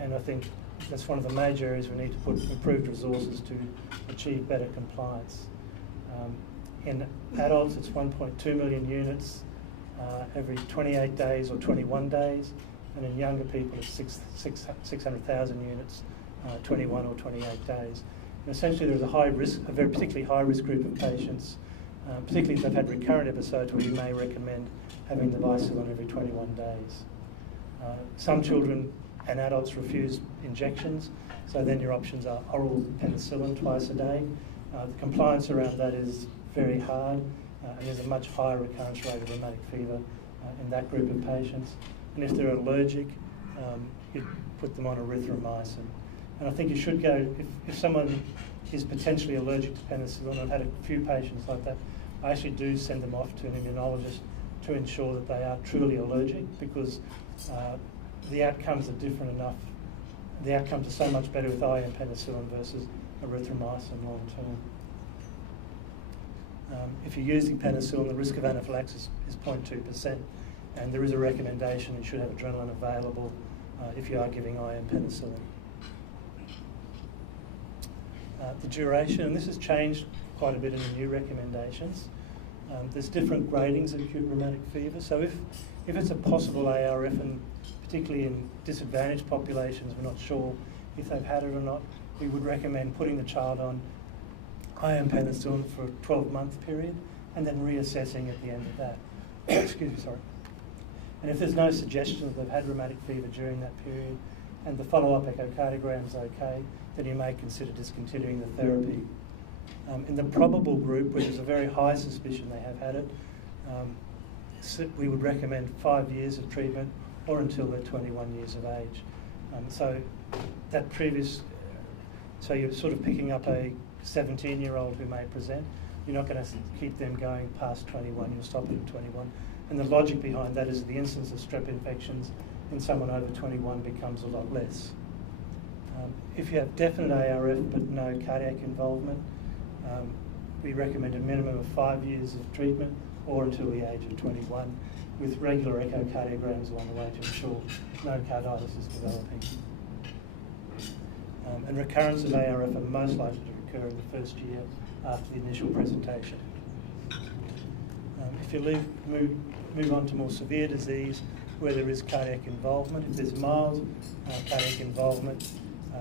And I think that's one of the major areas we need to put improved resources to achieve better compliance. In adults, it's 1.2 million units every 28 days or 21 days, and in younger people, it's 600,000 units, 21 or 28 days. And essentially, there's a very particularly high-risk group of patients, particularly if they've had recurrent episodes, where you may recommend having the Vicillin every 21 days. Some children and adults refuse injections, so then your options are oral penicillin twice a day. The compliance around that is very hard, and there's a much higher recurrence rate of rheumatic fever in that group of patients. And if they're allergic, you put them on erythromycin. And I think you should go, if someone is potentially allergic to penicillin, I've had a few patients like that, I actually do send them off to an immunologist to ensure that they are truly allergic, because the outcomes are different enough. The outcomes are so much better with IM penicillin versus erythromycin long term. If you're using penicillin, the risk of anaphylaxis is 0.2%, and there is a recommendation you should have adrenaline available if you are giving IM penicillin. The duration, and this has changed quite a bit in the new recommendations. There's different gradings of acute rheumatic fever. So if it's a possible ARF, and particularly in disadvantaged populations, we're not sure if they've had it or not, we would recommend putting the child on IM penicillin for a 12-month period and then reassessing at the end of that. Excuse me, sorry. And if there's no suggestion that they've had rheumatic fever during that period and the follow-up echocardiogram is okay, then you may consider discontinuing the therapy. In the probable group, which is a very high suspicion they have had it, we would recommend 5 years of treatment or until they're 21 years of age. So you're sort of picking up a 17-year-old who may present. You're not going to keep them going past 21, you'll stop it at 21. And the logic behind that is the incidence of strep infections in someone over 21 becomes a lot less. If you have definite ARF but no cardiac involvement, we recommend a minimum of 5 years of treatment or until the age of 21 with regular echocardiograms along the way to ensure no carditis is developing. And recurrence of ARF are most likely to occur in the first year after the initial presentation. If you move on to more severe disease where there is cardiac involvement, if there's mild cardiac involvement,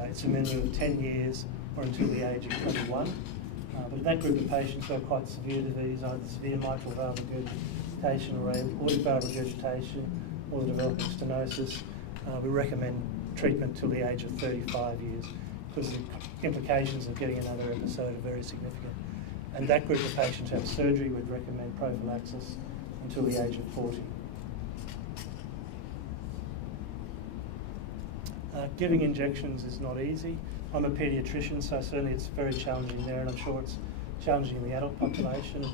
it's a minimum of 10 years or until the age of 21. But in that group of patients who have quite severe disease, either severe mitral valve regurgitation or aortic valve regurgitation or the developing stenosis, we recommend treatment till the age of 35 years because the implications of getting another episode are very significant. And that group of patients who have surgery would recommend prophylaxis until the age of 40. Giving injections is not easy. I'm a paediatrician, so certainly it's very challenging there, and I'm sure it's challenging in the adult population.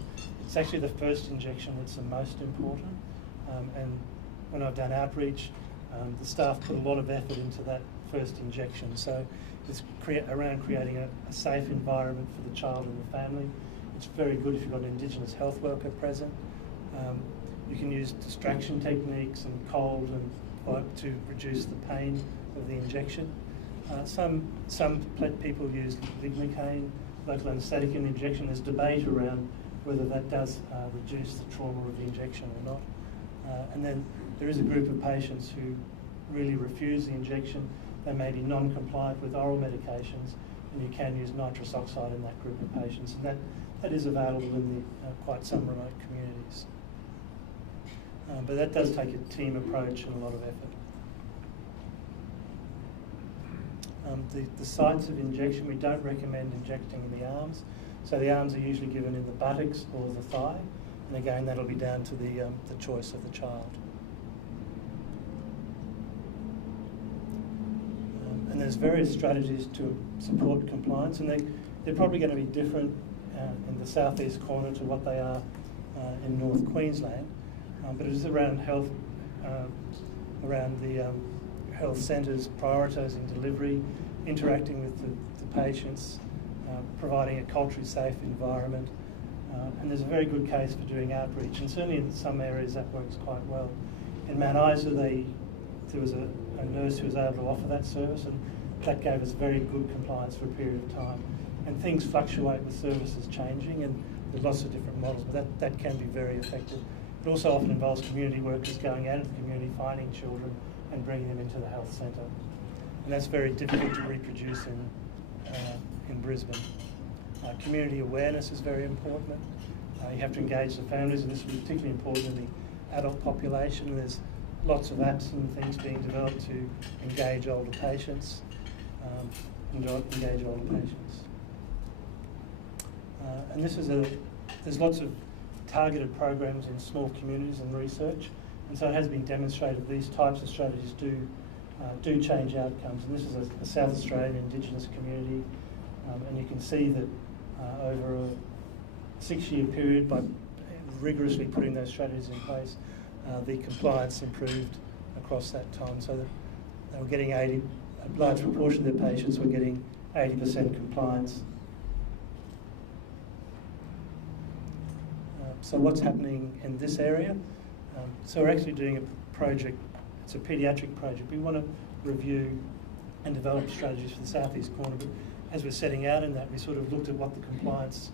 It's actually the first injection that's the most important. And when I've done outreach, the staff put a lot of effort into that first injection. So it's around creating a safe environment for the child and the family. It's very good if you've got an Indigenous health worker present. You can use distraction techniques and cold and to reduce the pain of the injection. Some people use lignocaine, local anaesthetic in the injection. There's debate around whether that does reduce the trauma of the injection or not. And then there is a group of patients who really refuse the injection. They may be non-compliant with oral medications, and you can use nitrous oxide in that group of patients. And that is available in the quite some remote communities. But that does take a team approach and a lot of effort. The sites of injection, we don't recommend injecting in the arms. So the arms are usually given in the buttocks or the thigh. And again, that'll be down to the choice of the child. And there's various strategies to support compliance, and they're probably going to be different in the southeast corner to what they are in North Queensland. But it is around health, around the health centres prioritising delivery, interacting with the patients, providing a culturally safe environment. And there's a very good case for doing outreach, and certainly in some areas that works quite well. In Mount Isa, there was a nurse who was able to offer that service, and that gave us very good compliance for a period of time. And things fluctuate with services changing, and there's lots of different models, but that can be very effective. It also often involves community workers going out into the community, finding children and bringing them into the health centre. And that's very difficult to reproduce in Brisbane. Community awareness is very important. You have to engage the families, and this will be particularly important in the adult population. There's lots of apps and things being developed to engage older patients. And there's lots of targeted programs in small communities and research, and so it has been demonstrated these types of strategies do change outcomes. And this is a South Australian Indigenous community, and you can see that over a 6-year period, by rigorously putting those strategies in place, the compliance improved across that time, so that they were getting a large proportion of their patients were getting 80% compliance. So what's happening in this area? So we're actually doing a project, it's a paediatric project. We want to review and develop strategies for the southeast corner, but as we're setting out in that, we sort of looked at what the compliance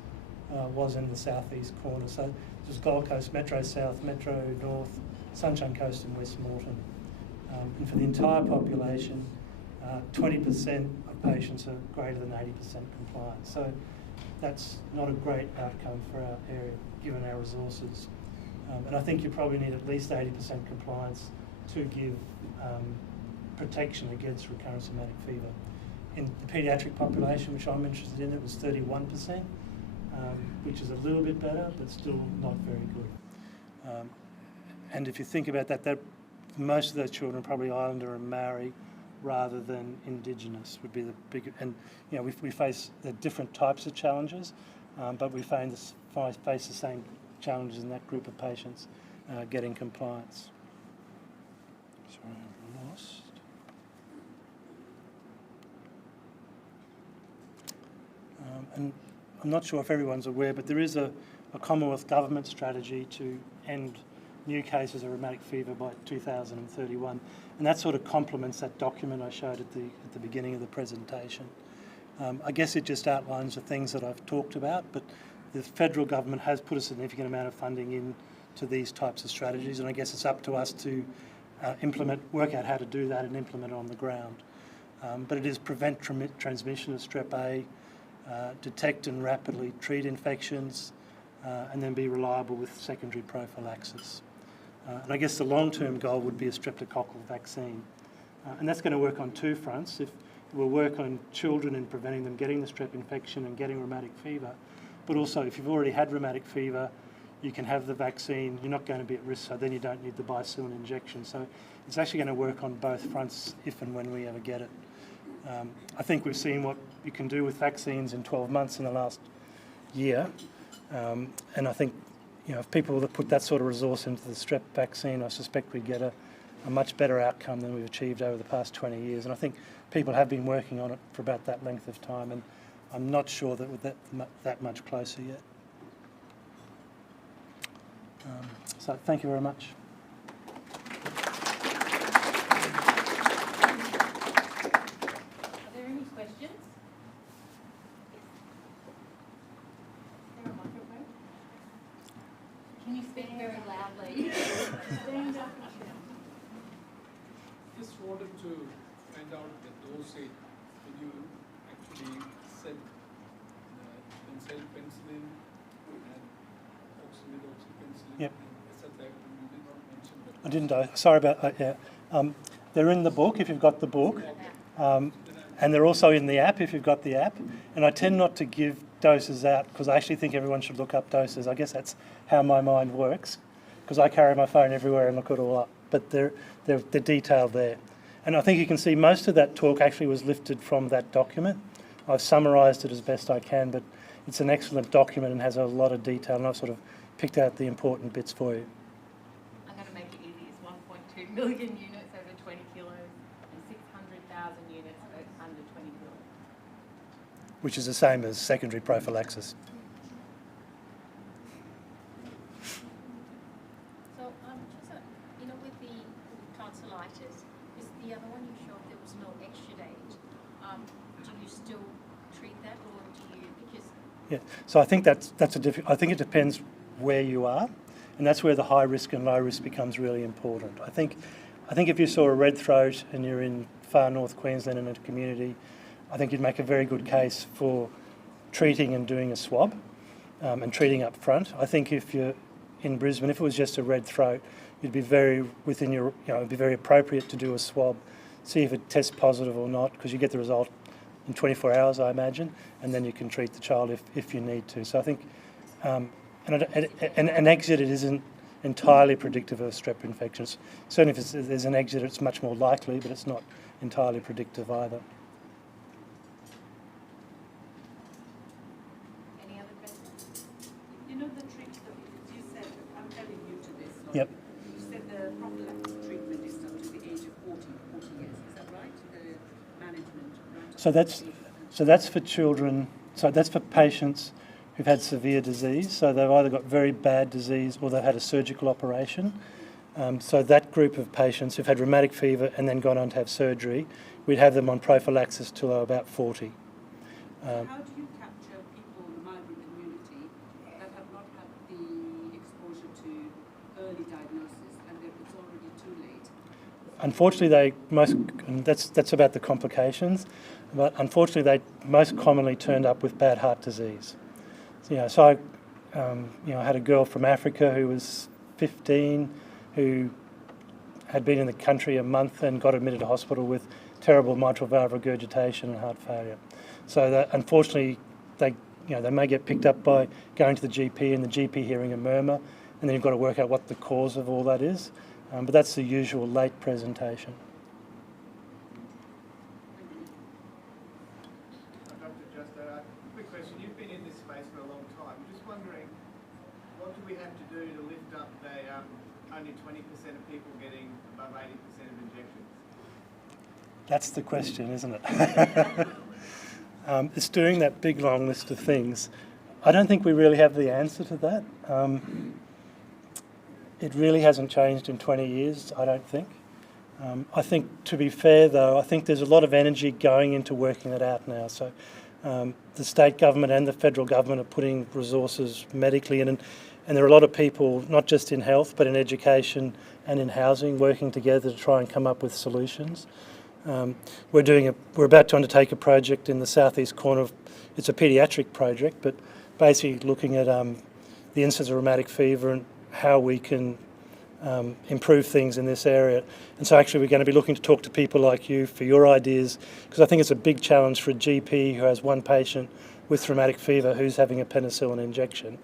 was in the southeast corner. So it was Gold Coast, Metro South, Metro North, Sunshine Coast and West Moreton. And for the entire population, 20% of patients are greater than 80% compliant. So that's not a great outcome for our area, given our resources. And I think you probably need at least 80% compliance to give protection against recurrent rheumatic fever. In the paediatric population, which I'm interested in, it was 31%, which is a little bit better, but still not very good. And if you think about that most of those children are probably Islander and Maori rather than Indigenous would be the big. And you know, we face the different types of challenges, but we face the same challenges in that group of patients getting compliance. Sorry, I'm lost. And I'm not sure if everyone's aware, but there is a Commonwealth government strategy to end new cases of rheumatic fever by 2031, and that sort of complements that document I showed at the beginning of the presentation. I guess it just outlines the things that I've talked about, but the federal government has put a significant amount of funding into these types of strategies, and I guess it's up to us to work out how to do that and implement it on the ground. But it is prevent transmission of strep A, detect and rapidly treat infections, and then be reliable with secondary prophylaxis. And I guess the long-term goal would be a streptococcal vaccine. And that's going to work on two fronts. It will work on children in preventing them getting the strep infection and getting rheumatic fever. But also, if you've already had rheumatic fever, you can have the vaccine, you're not going to be at risk, so then you don't need the bicillin injection. So it's actually going to work on both fronts if and when we ever get it. I think we've seen what you can do with vaccines in 12 months in the last year. And I think, you know, if people that put that sort of resource into the strep vaccine, I suspect we'd get a much better outcome than we've achieved over the past 20 years. And I think people have been working on it for about that length of time, and I'm not sure that we're that much closer yet. So thank you very much. Are there any questions? Is there a microphone? Can you speak very loudly? Stand up. Just wanted to find out the dosage when you actually said penicillin and oxalidoxypenicillin. Yep. And etc. You did not mention that. I didn't. Sorry about that. Yeah, they're in the book if you've got the book, and they're also in the app if you've got the app. And I tend not to give doses out because I actually think everyone should look up doses. I guess that's how my mind works, because I carry my phone everywhere and look it all up. But they're detailed there, and I think you can see most of that talk actually was lifted from that document. I've summarised it as best I can, but it's an excellent document and has a lot of detail, and I've sort of picked out the important bits for you. I'm going to make it easy. It's 1.2 million units over 20 kilos and 600,000 units under 20 kilos. Which is the same as secondary prophylaxis. So, just, you know, with the tonsillitis, is the other one you showed there was no exudate. Do you still treat that, or do you, because... Yeah, so I think I think it depends where you are, and that's where the high risk and low risk becomes really important. I think if you saw a red throat and you're in far north Queensland in a community, I think you'd make a very good case for treating and doing a swab and treating up front. I think if you're in Brisbane, if it was just a red throat, you'd be very within your, it'd be very appropriate to do a swab, see if it tests positive or not, because you get the result in 24 hours, I imagine, and then you can treat the child if you need to. So I think an exudate isn't entirely predictive of strep infections. Certainly if there's an exudate, it's much more likely, but it's not entirely predictive either. Any other questions? You know the treatment, you said, I'm very new to this. Yep. You said the prophylactic treatment is up to the age of 40 years, is that right? The management, right? So that's for children, so that's for patients who've had severe disease. So they've either got very bad disease or they've had a surgical operation. So that group of patients who've had rheumatic fever and then gone on to have surgery, we'd have them on prophylaxis till they're about 40. How do you capture people in the migrant community unfortunately, and that's about the complications, but unfortunately they most commonly turned up with bad heart disease. So I had a girl from Africa who was 15 who had been in the country a month and got admitted to hospital with terrible mitral valve regurgitation and heart failure. So that unfortunately they may get picked up by going to the GP and the GP hearing a murmur, and then you've got to work out what the cause of all that is. But that's the usual late presentation. Dr. Justo, quick question. You've been in this space for a long time. I'm just wondering, what do we have to do to lift up the only 20% of people getting above 80% of injections? That's the question, isn't it? It's doing that big long list of things. I don't think we really have the answer to that. It really hasn't changed in 20 years, I don't think. I think, to be fair though, I think there's a lot of energy going into working it out now. So the state government and the federal government are putting resources medically in, and there are a lot of people, not just in health, but in education and in housing, working together to try and come up with solutions. We're about to undertake a project in the southeast corner of, it's a paediatric project, but basically looking at the incidence of rheumatic fever and how we can improve things in this area. And so actually we're going to be looking to talk to people like you for your ideas, because I think it's a big challenge for a GP who has one patient with rheumatic fever who's having a penicillin injection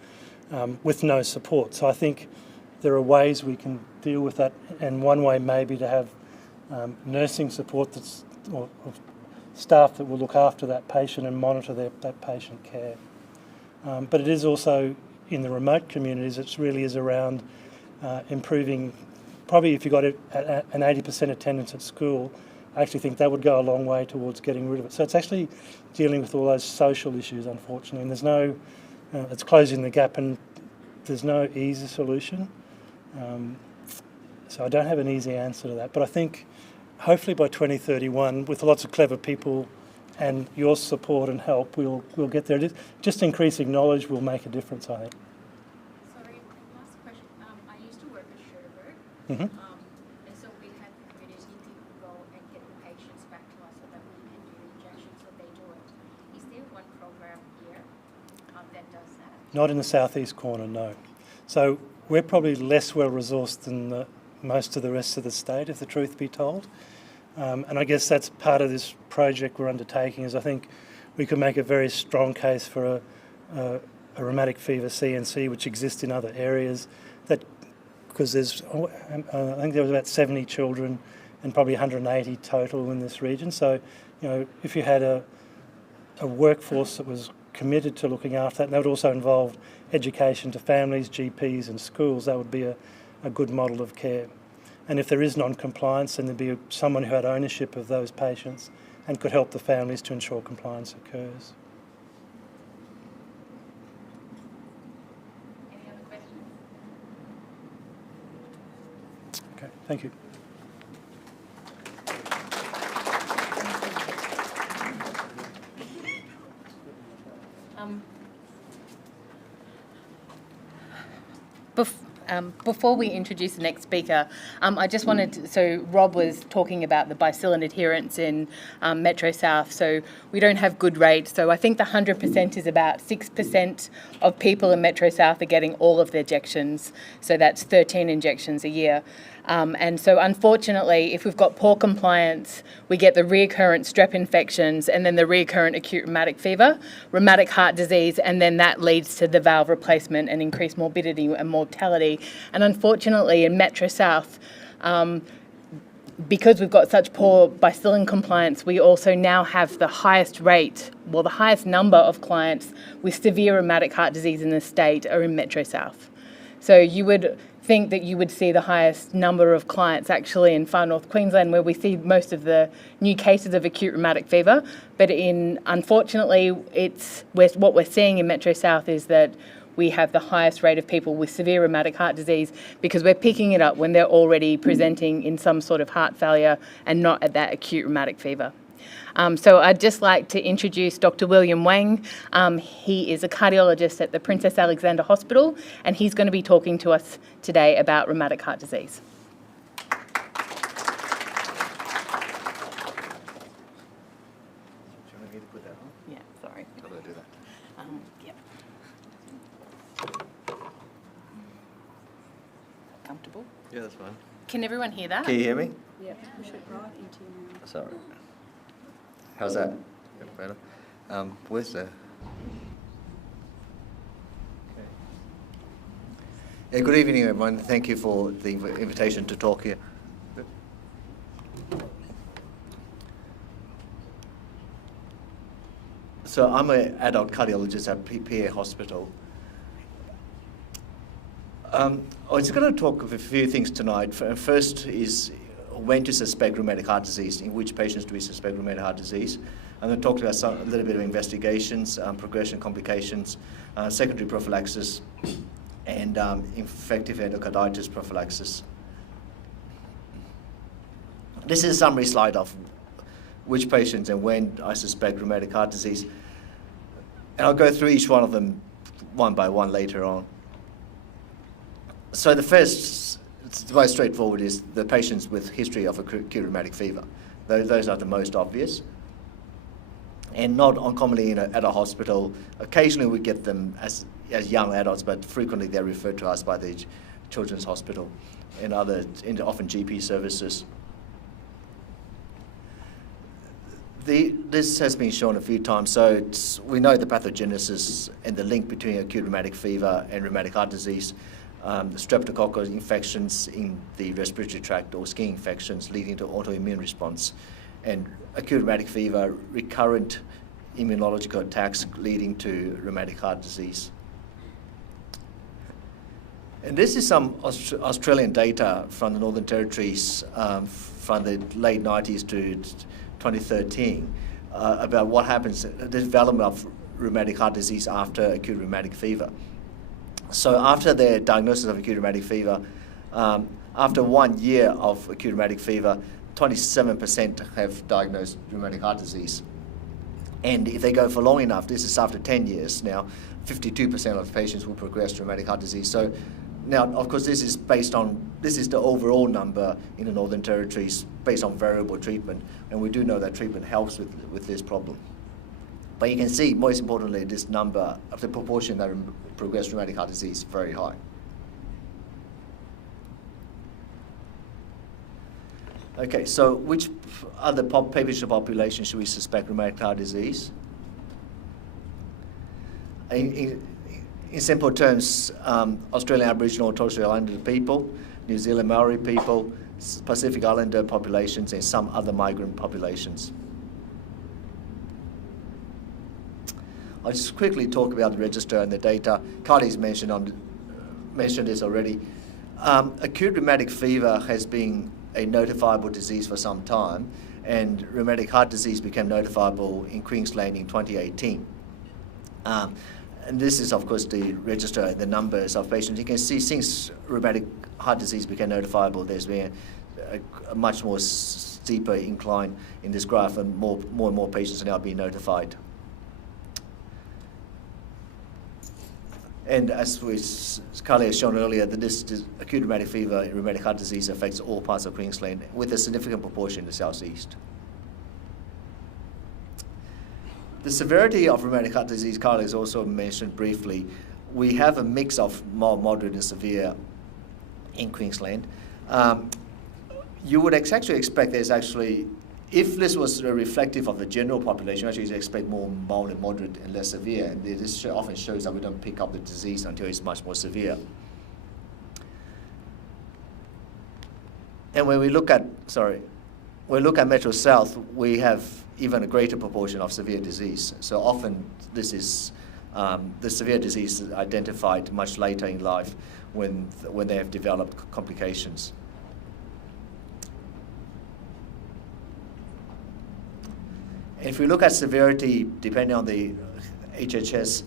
with no support. So I think there are ways we can deal with that, and one way maybe to have nursing support or staff that will look after that patient and monitor that patient care. But it is also in the remote communities, it really is around improving, probably if you got an 80% attendance at school, I actually think that would go a long way towards getting rid of it. So it's actually dealing with all those social issues, unfortunately, and there's no, it's closing the gap, and there's no easy solution. So I don't have an easy answer to that, but I think hopefully by 2031, with lots of clever people and your support and help, we'll get there. Just increasing knowledge will make a difference, I think. Sorry, last question. I used to work at Sherbrooke, Mm-hmm. and so we had the community people go and get the patients back to us so that we can do injections when they do it. Is there one program here that does that? Not in the southeast corner, no. So we're probably less well resourced than most of the rest of the state, if the truth be told. And I guess that's part of this project we're undertaking, is I think we could make a very strong case for a rheumatic fever CNC, which exists in other areas, that because there's, I think there was about 70 children and probably 180 total in this region. So, if you had a workforce that was committed to looking after that, and that would also involve education to families, GPs and schools, that would be a good model of care. And if there is non-compliance, then there'd be someone who had ownership of those patients and could help the families to ensure compliance occurs. Any other questions? Okay, thank you. Before we introduce the next speaker, I just wanted to, so Rob was talking about the bacillin adherence in Metro South, so we don't have good rates. So I think the 100% is about 6% of people in Metro South are getting all of their injections, so that's 13 injections a year. And so unfortunately, if we've got poor compliance, we get the recurrent strep infections and then the recurrent acute rheumatic fever, rheumatic heart disease, and then that leads to the valve replacement and increased morbidity and mortality. And unfortunately, in Metro South, because we've got such poor bacillin compliance, we also now have the highest rate, well, the highest number of clients with severe rheumatic heart disease in the state are in Metro South. So you would think that you would see the highest number of clients actually in far north Queensland, where we see most of the new cases of acute rheumatic fever. But unfortunately, what we're seeing in Metro South is that we have the highest rate of people with severe rheumatic heart disease because we're picking it up when they're already presenting in some sort of heart failure and not at that acute rheumatic fever. So I'd just like to introduce Dr. William Wang. He is a cardiologist at the Princess Alexandra Hospital, and he's going to be talking to us today about rheumatic heart disease. Yeah, sorry. How do I do that? Yep. Comfortable? Yeah, that's fine. Can everyone hear that? Can you hear me? Yeah, push it right into your mouth. Sorry. How's that? Better? Where's the... Yeah, good evening, everyone. Thank you for the invitation to talk here. So I'm an adult cardiologist at PA Hospital. I was going to talk of a few things tonight. First is when to suspect rheumatic heart disease, in which patients do we suspect rheumatic heart disease. I'm going to talk about a little bit of investigations, progression, complications, secondary prophylaxis, and infective endocarditis prophylaxis. This is a summary slide of which patients and when I suspect rheumatic heart disease. And I'll go through each one of them one by one later on. So the first, the most straightforward, is the patients with history of acute rheumatic fever. Those are the most obvious. And not uncommonly at a hospital. Occasionally we get them as young adults, but frequently they're referred to us by the Children's Hospital and often GP services. This has been shown a few times, so we know the pathogenesis and the link between acute rheumatic fever and rheumatic heart disease, streptococcal infections in the respiratory tract or skin infections leading to autoimmune response, and acute rheumatic fever, recurrent immunological attacks leading to rheumatic heart disease. And this is some Australian data from the Northern Territories from the late 90s to 2013 about what happens, the development of rheumatic heart disease after acute rheumatic fever. So after the diagnosis of acute rheumatic fever, after 1 year of acute rheumatic fever, 27% have diagnosed rheumatic heart disease. And if they go for long enough, this is after 10 years now, 52% of patients will progress to rheumatic heart disease. So now, of course, this is the overall number in the Northern Territories based on variable treatment, and we do know that treatment helps with this problem. But you can see, most importantly, this number of the proportion that progress rheumatic heart disease is very high. Okay, so which other patient population should we suspect rheumatic heart disease? In simple terms, Australian Aboriginal and Torres Strait Islander people, New Zealand Maori people, Pacific Islander populations, and some other migrant populations. I'll just quickly talk about the register and the data. Kylie's mentioned this already. Acute rheumatic fever has been a notifiable disease for some time, and rheumatic heart disease became notifiable in Queensland in 2018. And this is, of course, the register, the numbers of patients. You can see since rheumatic heart disease became notifiable, there's been a much more steeper incline in this graph, and more and more patients are now being notified. And as Kylie has shown earlier, that this acute rheumatic fever and rheumatic heart disease affects all parts of Queensland, with a significant proportion in the southeast. The severity of rheumatic heart disease, Kylie has also mentioned briefly. We have a mix of mild, moderate, and severe in Queensland. You would actually expect there's actually, if this was reflective of the general population, actually you expect more mild and moderate and less severe. And this often shows that we don't pick up the disease until it's much more severe. And when we look at, Metro South, we have even a greater proportion of severe disease. So often this is, the severe disease is identified much later in life when they have developed complications. If we look at severity, depending on the HHS,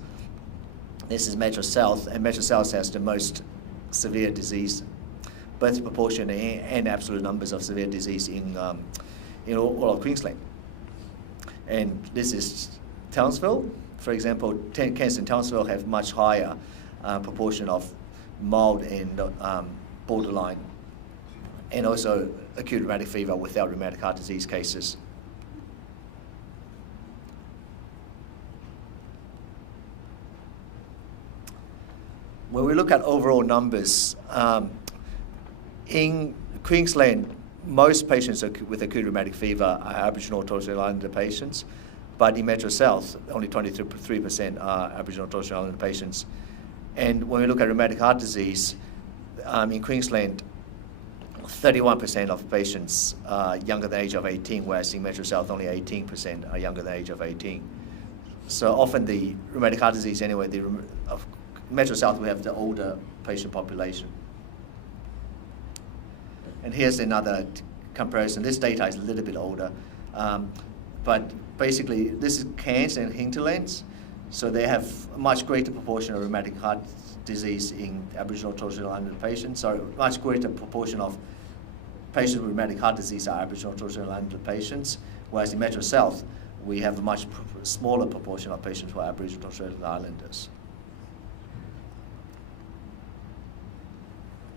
this is Metro South, and Metro South has the most severe disease, both proportion and absolute numbers of severe disease in all of Queensland. And this is Townsville, for example. Cairns and Townsville have much higher proportion of mild and borderline, and also acute rheumatic fever without rheumatic heart disease cases. when we look at overall numbers, in Queensland, most patients with acute rheumatic fever are Aboriginal or Torres Strait Islander patients, but in Metro South, only 23% are Aboriginal or Torres Strait Islander patients. And when we look at rheumatic heart disease, in Queensland, 31% of patients are younger than the age of 18, whereas in Metro South, only 18% are younger than the age of 18. So often the rheumatic heart disease, anyway, of Metro South, we have the older patient population. And here's another comparison. This data is a little bit older, but basically this is Cairns and hinterlands. So they have a much greater proportion of rheumatic heart disease in Aboriginal or Torres Strait Islander patients. So a much greater proportion of patients with rheumatic heart disease are Aboriginal or Torres Strait Islander patients, whereas in Metro South, we have a much smaller proportion of patients who are Aboriginal or Torres Strait Islanders.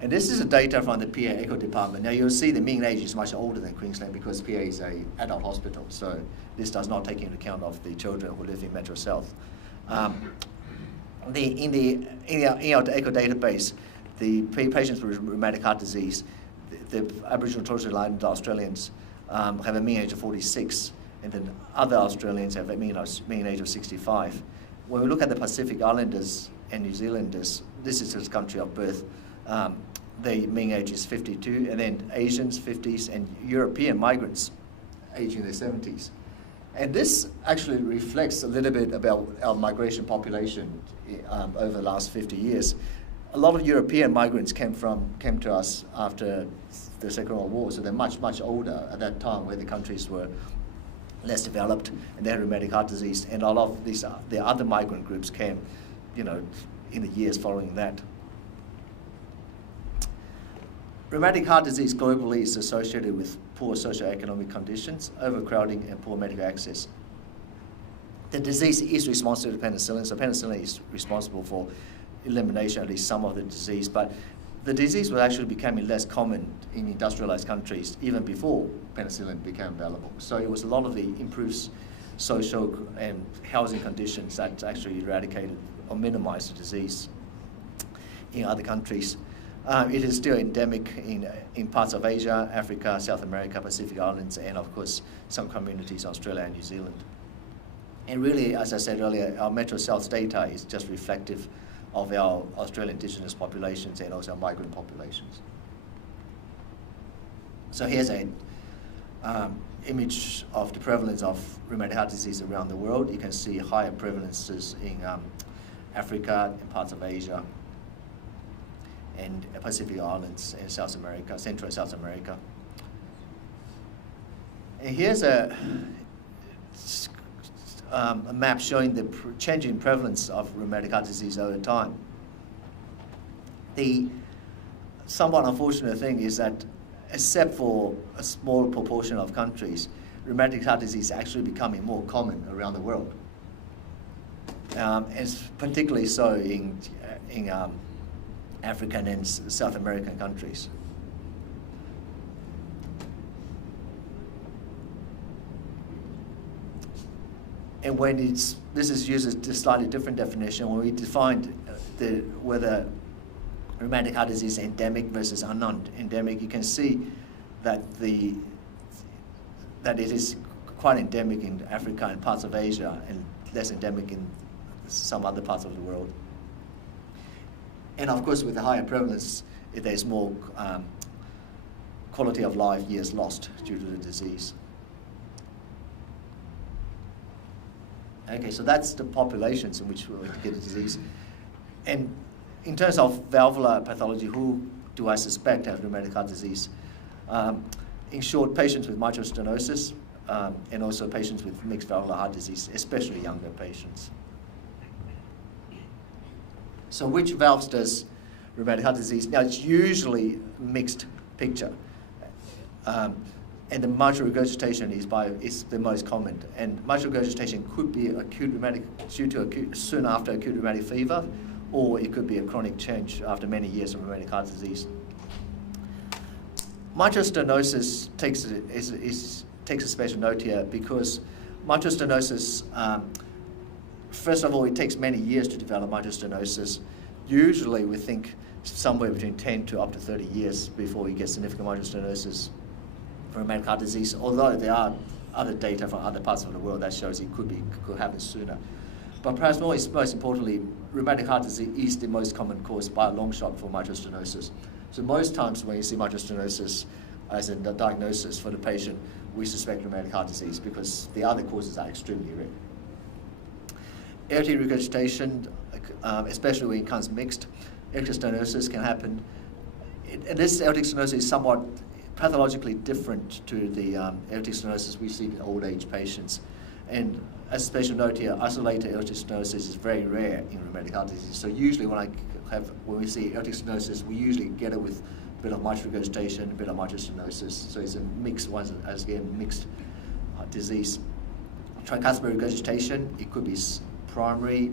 And this is the data from the PA Echo Department. Now you'll see the mean age is much older than Queensland because PA is an adult hospital, so this does not take into account of the children who live in Metro South. In our Echo database, the patients with rheumatic heart disease, the Aboriginal and Torres Strait Islander Australians have a mean age of 46, and then other Australians have a mean age of 65. When we look at the Pacific Islanders and New Zealanders, this is his country of birth, the mean age is 52, and then Asians 50s, and European migrants aging in their 70s. And this actually reflects a little bit about our migration population over the last 50 years. A lot of European migrants came to us after the Second World War, so they're much, much older at that time, where the countries were less developed and they had rheumatic heart disease. And a lot of the other migrant groups came, in the years following that. Rheumatic heart disease globally is associated with poor socioeconomic conditions, overcrowding, and poor medical access. The disease is responsive to penicillin, so penicillin is responsible for elimination, at least some of the disease, but the disease was actually becoming less common in industrialized countries even before penicillin became available. So it was a lot of the improved social and housing conditions that actually eradicated or minimized the disease in other countries. It is still endemic in parts of Asia, Africa, South America, Pacific Islands, and of course some communities in Australia and New Zealand. And really, as I said earlier, our Metro South data is just reflective of our Australian Indigenous populations and also our migrant populations. So here's an image of the prevalence of rheumatic heart disease around the world. You can see higher prevalences in Africa, in parts of Asia, and Pacific Islands and South America, Central and South America. And here's a map showing the change in prevalence of rheumatic heart disease over time. The somewhat unfortunate thing is that, except for a small proportion of countries, rheumatic heart disease is actually becoming more common around the world. And particularly so in African and South American countries. And when this is used a slightly different definition, when we defined whether rheumatic heart disease is endemic versus non-endemic, you can see that it is quite endemic in Africa and parts of Asia, and less endemic in some other parts of the world. And of course, with the higher prevalence, there's more quality of life years lost due to the disease. Okay, so that's the populations in which we get the disease. And in terms of valvular pathology, who do I suspect have rheumatic heart disease? In short, patients with mitral stenosis and also patients with mixed valvular heart disease, especially younger patients. So which valves does rheumatic heart disease? Now, it's usually a mixed picture. And the mitral regurgitation is the most common. And mitral regurgitation could be acute rheumatic, soon after acute rheumatic fever, or it could be a chronic change after many years of rheumatic heart disease. Mitral stenosis takes a special note here because mitral stenosis, first of all, it takes many years to develop mitral stenosis. usually we think somewhere between 10 to up to 30 years before we get significant mitral stenosis from rheumatic heart disease, although there are other data from other parts of the world that shows it could happen sooner. But perhaps most importantly, rheumatic heart disease is the most common cause by a long shot for mitral stenosis. So most times when you see mitral stenosis as a diagnosis for the patient, we suspect rheumatic heart disease because the other causes are extremely rare. Aortic regurgitation, especially when it comes mixed, aortic stenosis can happen. And this aortic stenosis is somewhat pathologically different to the aortic stenosis we see in old age patients. And as a special note here, isolated aortic stenosis is very rare in rheumatic heart disease. So usually when we see aortic stenosis, we usually get it with a bit of mitral regurgitation, a bit of mitral stenosis. So it's a mixed mixed disease. Tricuspid regurgitation, it could be primary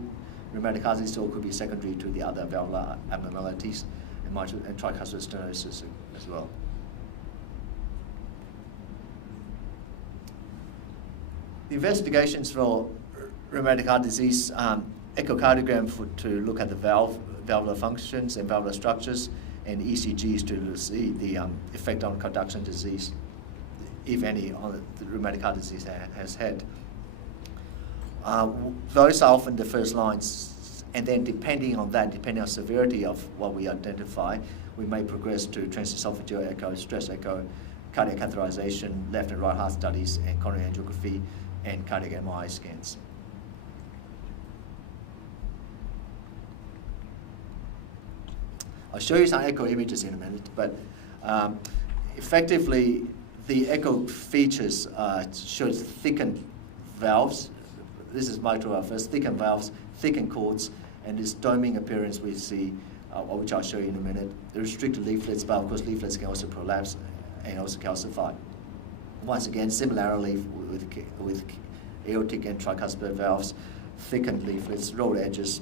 rheumatic heart disease, or it could be secondary to the other valvular abnormalities, and tricuspid stenosis as well. The investigations for rheumatic heart disease, echocardiogram to look at the valvular functions and valvular structures, and ECGs to see the effect on conduction disease, if any, on the rheumatic heart disease has had. Those are often the first lines, and then depending on severity of what we identify, we may progress to transesophageal echo, stress echo, cardiac catheterization, left and right heart studies, and coronary angiography, and cardiac MRI scans. I'll show you some echo images in a minute, but effectively the echo features shows thickened valves. This is mitral valve first, thickened valves, thickened cords, and this doming appearance we see, which I'll show you in a minute. The restricted leaflets, but of course leaflets can also prolapse and also calcify. Once again, similarly with aortic and tricuspid valves, thickened leaflets, rolled edges,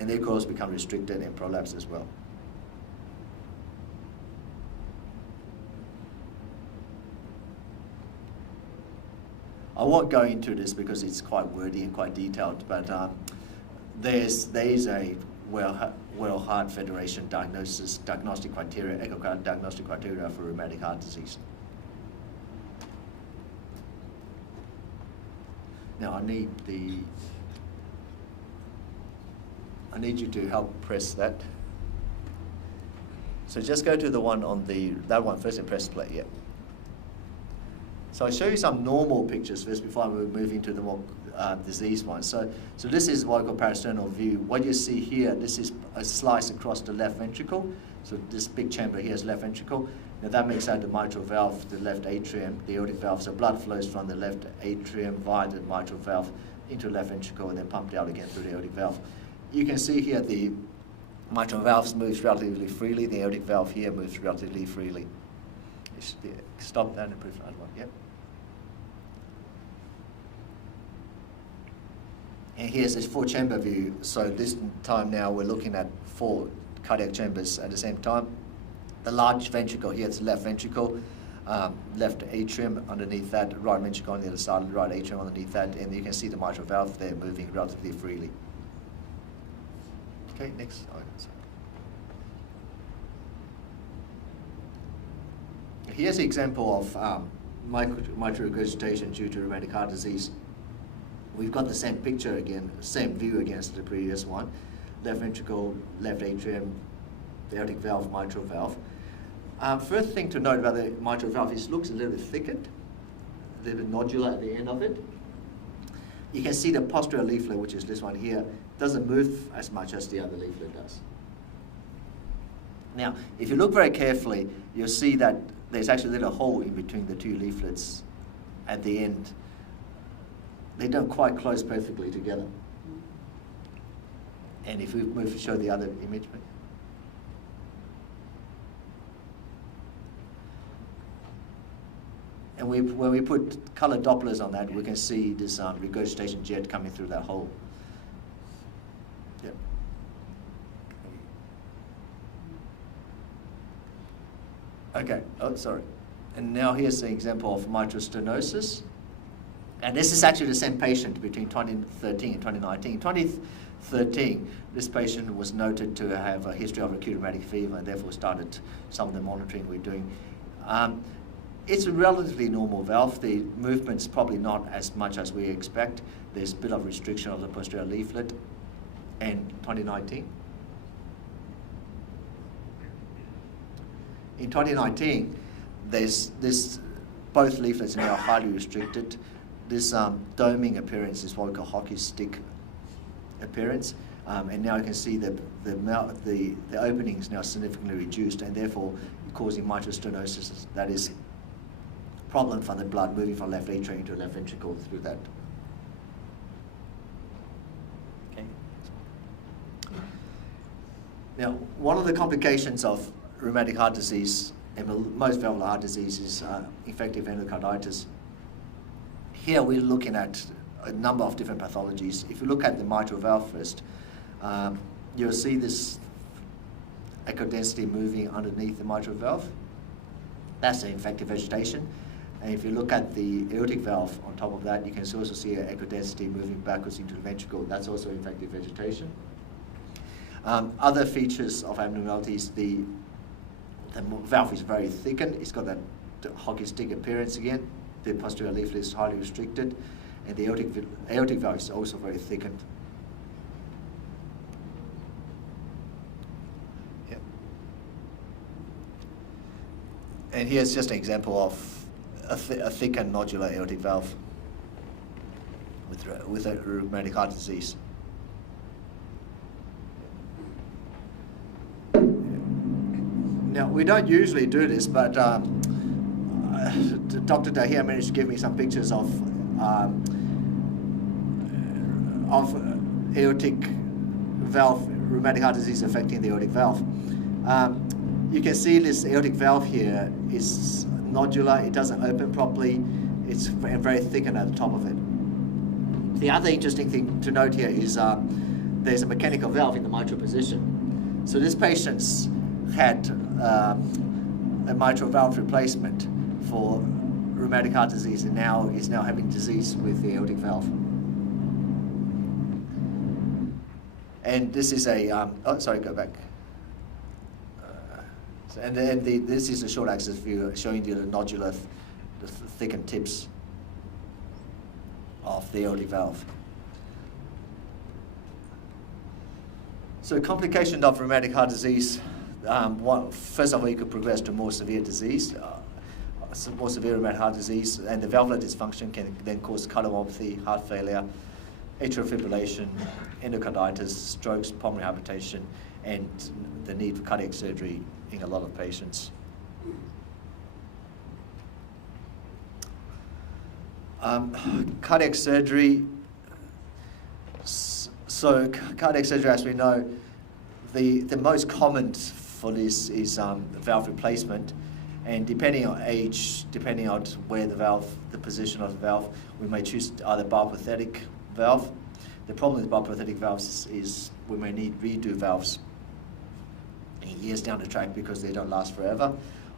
and their cords become restricted and prolapse as well. I won't go into this because it's quite wordy and quite detailed, but there is a World Heart Federation diagnostic criteria, echocardiographic diagnostic criteria for rheumatic heart disease. Now I need you to help press that. So just go to the one on that one first and press play, yeah. So I'll show you some normal pictures first before I move into the more disease ones. So this is what I call parasternal view. What you see here, this is a slice across the left ventricle. So this big chamber here is left ventricle. Now that makes out the mitral valve, the left atrium, the aortic valve. So blood flows from the left atrium via the mitral valve into the left ventricle and then pumped out again through the aortic valve. You can see here the mitral valve moves relatively freely. The aortic valve here moves relatively freely. Stop that and proof another one. Yep. And here's this 4-chamber view. So this time now we're looking at 4 cardiac chambers at the same time. The large ventricle here is left ventricle, left atrium underneath that, right ventricle on the other side, right atrium underneath that, and you can see the mitral valve there moving relatively freely. Okay, next. Here's an example of mitral regurgitation due to rheumatic heart disease. We've got the same picture again, same view against the previous one. Left ventricle, left atrium, the aortic valve, mitral valve. First thing to note about the mitral valve is it looks a little bit thickened, a little bit nodular at the end of it. You can see the posterior leaflet, which is this one here, doesn't move as much as the other leaflet does. Now, if you look very carefully, you'll see that there's actually a little hole in between the 2 leaflets at the end. They don't quite close perfectly together. And if we move to show the other image, please. And when we put color Dopplers on that, we can see this regurgitation jet coming through that hole. Yep. Okay, oh, sorry. And now here's an example of mitral stenosis. And this is actually the same patient between 2013 and 2019. 2013, 2013, this patient was noted to have a history of acute rheumatic fever and therefore started some of the monitoring we're doing. It's a relatively normal valve. The movement's probably not as much as we expect. There's a bit of restriction of the posterior leaflet. And 2019. In 2019, both leaflets are now highly restricted. This doming appearance is what we call hockey stick appearance, and now you can see that the opening is now significantly reduced, and therefore causing mitral stenosis. That is problem from the blood moving from left atrium to left ventricle through that. Okay. Now, one of the complications of rheumatic heart disease and most valvular heart disease is infective endocarditis. Here we're looking at a number of different pathologies. If you look at the mitral valve first, you'll see this echo density moving underneath the mitral valve. That's the infective vegetation. And if you look at the aortic valve on top of that, you can also see an echo density moving backwards into the ventricle. That's also infective vegetation. Other features of abnormalities, the valve is very thickened. It's got that hockey stick appearance again. The posterior leaflet is highly restricted, and the aortic valve is also very thickened. Yep. And here's just an example of a thickened nodular aortic valve with a rheumatic heart disease. Now, we don't usually do this, but Dr. Dahir managed to give me some pictures of aortic valve, rheumatic heart disease affecting the aortic valve. You can see this aortic valve here is nodular, it doesn't open properly, it's very thickened at the top of it. The other interesting thing to note here is there's a mechanical valve in the mitral position. So this patient's had a mitral valve replacement for rheumatic heart disease and is now having disease with the aortic valve. And this is a, go back. This is a short axis view showing you the nodular, the thickened tips of the aortic valve. So complication of rheumatic heart disease, first of all, you could progress to more severe disease, more severe rheumatic heart disease, and the valvular dysfunction can then cause cardiomyopathy, heart failure, atrial fibrillation, endocarditis, strokes, pulmonary hypertension, and the need for cardiac surgery in a lot of patients. Cardiac surgery. So cardiac surgery, as we know, the most common for this is valve replacement, and depending on age, depending on where the position of the valve, we may choose either biopathetic valve. The problem with biopathetic valves is we may need redo valves years down the track because they don't last forever,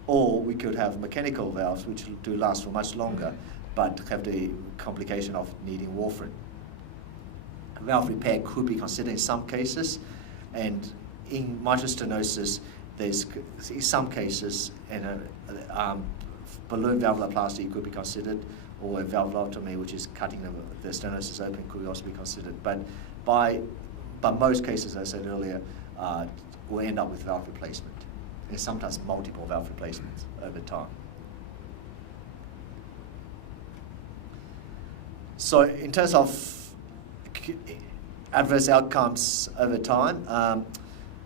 or we could have mechanical valves which do last for much longer but have the complication of needing warfarin. Valve repair could be considered in some cases, and in mitral stenosis there's in some cases balloon valvuloplasty could be considered, or a valvulotomy, which is cutting the stenosis open, could also be considered. But by most cases, as I said earlier, we'll end up with valve replacement, and sometimes multiple valve replacements over time. So in terms of adverse outcomes over time,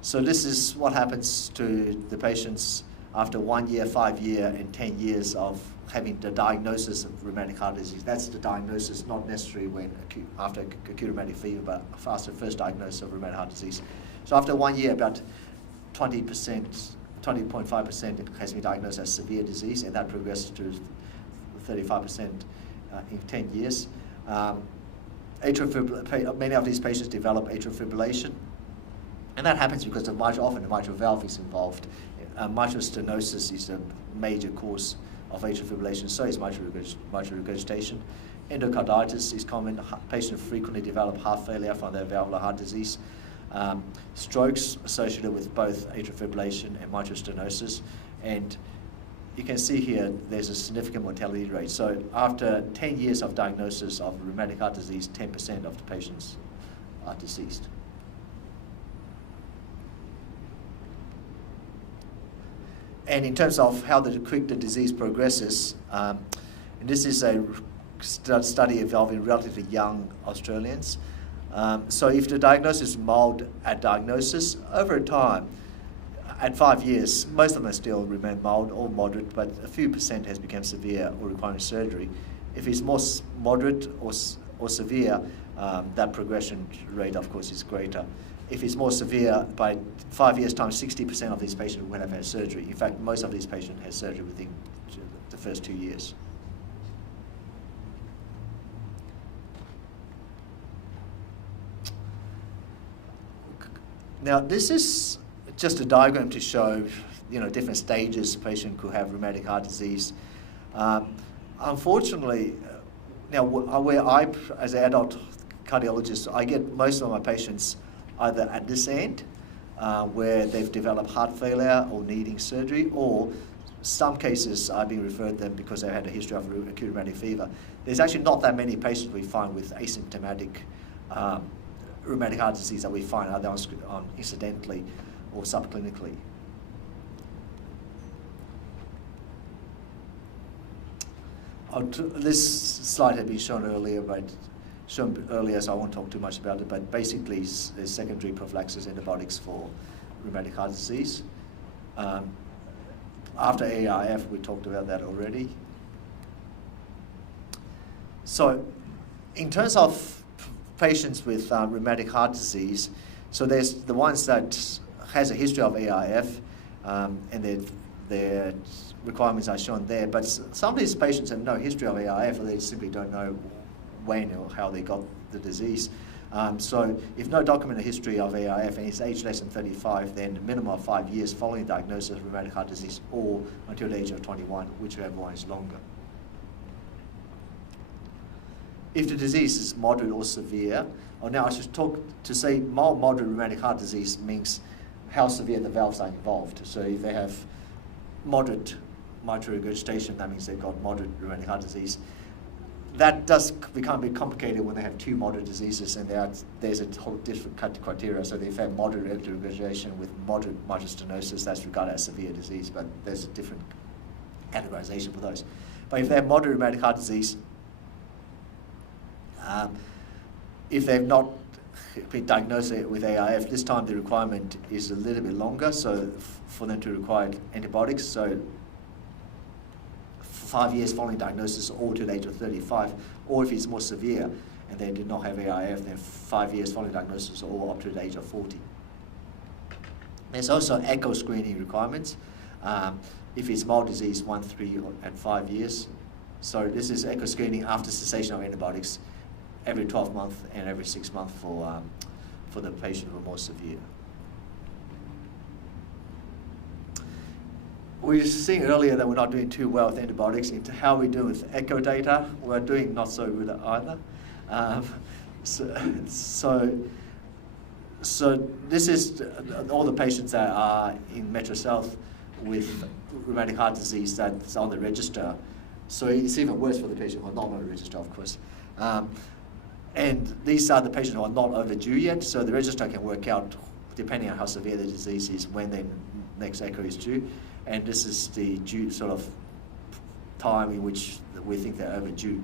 so this is what happens to the patients after 1 year, 5 year, and 10 years of having the diagnosis of rheumatic heart disease. That's the diagnosis, not necessarily when after acute rheumatic fever, but after first diagnosis of rheumatic heart disease. So after 1 year, about 20.5% has been diagnosed as severe disease, and that progresses to 35% in 10 years. Many of these patients develop atrial fibrillation, and that happens because often the mitral valve is involved. Mitral stenosis is a major cause of atrial fibrillation, so is mitral regurgitation. Endocarditis is common. Patients frequently develop heart failure from their valvular heart disease. Strokes associated with both atrial fibrillation and mitral stenosis. And you can see here there's a significant mortality rate. So after 10 years of diagnosis of rheumatic heart disease, 10% of the patients are deceased. And in terms of how quick the disease progresses, and this is a study involving relatively young Australians. So if the diagnosis is mild at diagnosis, over time, at 5 years, most of them still remain mild or moderate, but a few percent has become severe or requiring surgery. If it's more moderate or severe, that progression rate, of course, is greater. If it's more severe, by 5 years' time, 60% of these patients will have had surgery. In fact, most of these patients had surgery within the first 2 years. Now, this is just a diagram to show, different stages a patient could have rheumatic heart disease. Unfortunately, now where I, as an adult cardiologist, I get most of my patients either at this end, where they've developed heart failure or needing surgery, or some cases I've been referred them because they've had a history of acute rheumatic fever. There's actually not that many patients we find with asymptomatic rheumatic heart disease that we find either on incidentally or subclinically. This slide had been shown earlier, so I won't talk too much about it, but basically there's secondary prophylaxis antibiotics for rheumatic heart disease. After ARF, we talked about that already. So in terms of patients with rheumatic heart disease, so there's the ones that has a history of ARF, and their requirements are shown there, but some of these patients have no history of ARF, or they simply don't know when or how they got the disease. So if no documented history of ARF and it's age less than 35, then a minimum of 5 years following diagnosis of rheumatic heart disease, or until the age of 21, whichever one is longer. If the disease is moderate or severe, or now I should talk to say mild moderate rheumatic heart disease means how severe the valves are involved. So if they have moderate mitral regurgitation, that means they've got moderate rheumatic heart disease. That does become a bit complicated when they have two moderate diseases, and there's a whole different criteria. So if they have moderate regurgitation with moderate mitral stenosis, that's regarded as severe disease, but there's a different categorization for those. But if they have moderate rheumatic heart disease, if they've not been diagnosed with ARF, this time the requirement is a little bit longer, so for them to require antibiotics, so 5 years following diagnosis or to the age of 35, or if it's more severe and they did not have ARF, then 5 years following diagnosis or up to the age of 40. There's also echo screening requirements. If it's mild disease, 1, 3, and 5 years. So this is echo screening after cessation of antibiotics every 12 months and every 6 months for the patient who are more severe. We were seeing earlier that we're not doing too well with antibiotics. Into how we do with echo data, we're doing not so good either. So this is all the patients that are in Metro South with rheumatic heart disease that's on the register. So it's even worse for the patient who are not on the register, of course. And these are the patients who are not overdue yet, so the register can work out, depending on how severe the disease is, when their next echo is due. And this is the due sort of time in which we think they're overdue.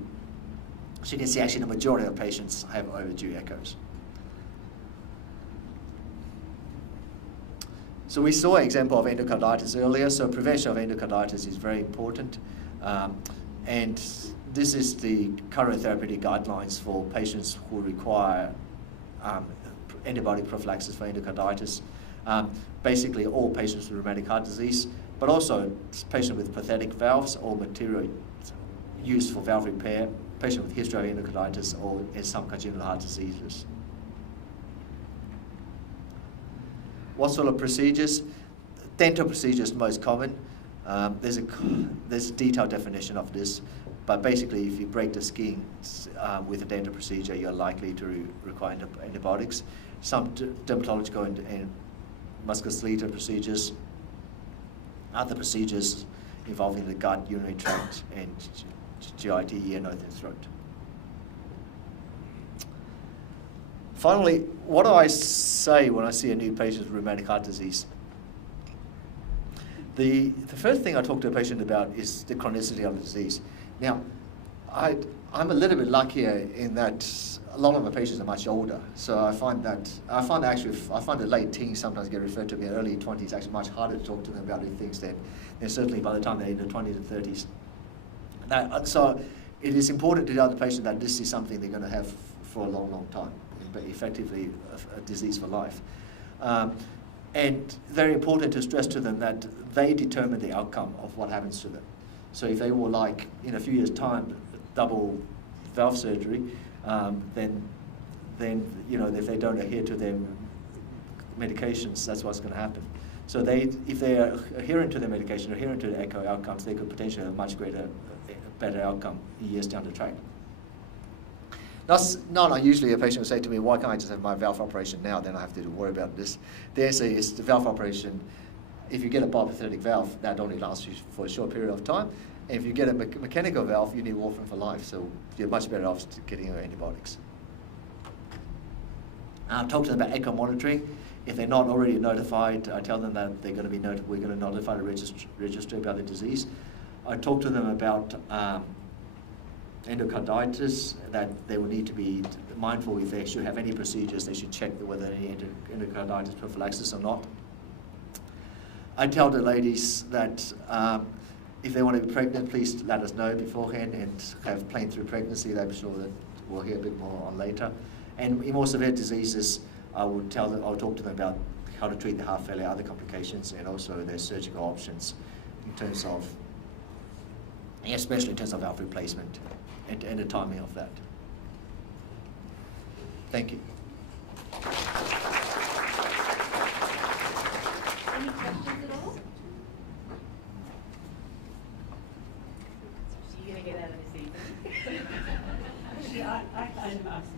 So you can see actually the majority of patients have overdue echoes. So we saw an example of endocarditis earlier, so prevention of endocarditis is very important. And this is the current therapeutic guidelines for patients who require antibiotic prophylaxis for endocarditis. Basically all patients with rheumatic heart disease, but also patients with pathetic valves or material used for valve repair, patient with history of endocarditis or some congenital heart diseases. What sort of procedures? Dental procedures most common. There's a detailed definition of this, but basically if you break the skin with a dental procedure, you're likely to require antibiotics. Some dermatological and musculoskeletal procedures, other procedures involving the gut, urinary tract, and GIT, ear, nose, and throat. Finally, what do I say when I see a new patient with rheumatic heart disease? The first thing I talk to a patient about is the chronicity of the disease. Now, I'm a little bit luckier in that a lot of my patients are much older, so I find the late teens sometimes get referred to me in early 20s. Actually, much harder to talk to them about these things than certainly by the time they're in their 20s and 30s. Now, so it is important to tell the patient that this is something they're going to have for a long, long time, but effectively a disease for life. And very important to stress to them that they determine the outcome of what happens to them. So if they will like, in a few years' time, double valve surgery, then if they don't adhere to their medications, that's what's going to happen. So if they are adherent to their medication, adherent to the echo outcomes, they could potentially have a much better outcome years down the track. That's not unusually a patient will say to me, why can't I just have my valve operation now, then I have to worry about this. The answer is the valve operation, if you get a biopathetic valve, that only lasts you for a short period of time. And if you get a mechanical valve, you need warfarin for life, so you're much better off getting your antibiotics. I'll talk to them about echo monitoring. If they're not already notified, I tell them that we're going to notify the registry about the disease. I talk to them about endocarditis, that they will need to be mindful if they should have any procedures, they should check whether any endocarditis prophylaxis or not. I tell the ladies that if they want to be pregnant, please let us know beforehand and have planned through pregnancy. I'm sure that we'll hear a bit more on later. And in more severe diseases, I'll talk to them about how to treat the heart failure, other complications, and also their surgical options in terms of, especially in terms of valve replacement and the timing of that. Thank you. Any questions at all? You're going to get out of this evening. Actually, I kind of asked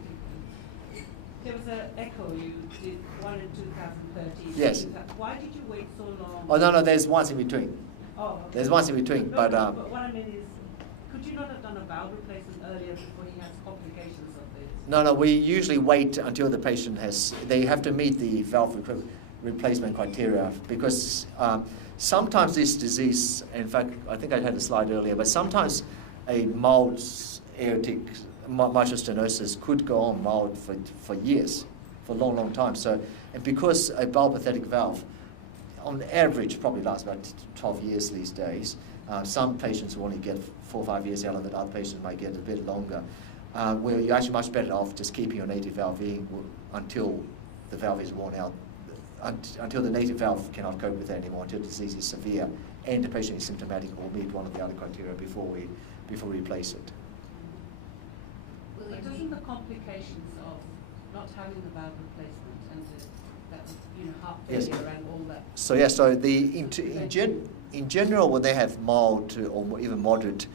you. There was an echo you did, one in 2013. Yes. Why did you wait so long? Oh, no, there's ones in between. Oh, okay. There's ones in between, but what I mean is, could you not have done a valve replacement earlier before he has complications of this? No, we usually wait until the patient they have to meet the valve replacement criteria, because sometimes this disease, in fact, I think I had a slide earlier, but sometimes a mild aortic mitral stenosis could go on mild for years, for a long, long time. So, and because a biopathetic valve, on average, probably lasts about 12 years these days. Some patients will only get 4 or 5 years out of it, other patients might get a bit longer. Where you're actually much better off just keeping your native valve in until the valve is worn out, until the native valve cannot cope with it anymore, until the disease is severe and the patient is symptomatic or meet one of the other criteria before we replace it. But doesn't the complications of not having the valve replacement and heart failure and all that? So yeah, so in general, when they have mild to or even moderate,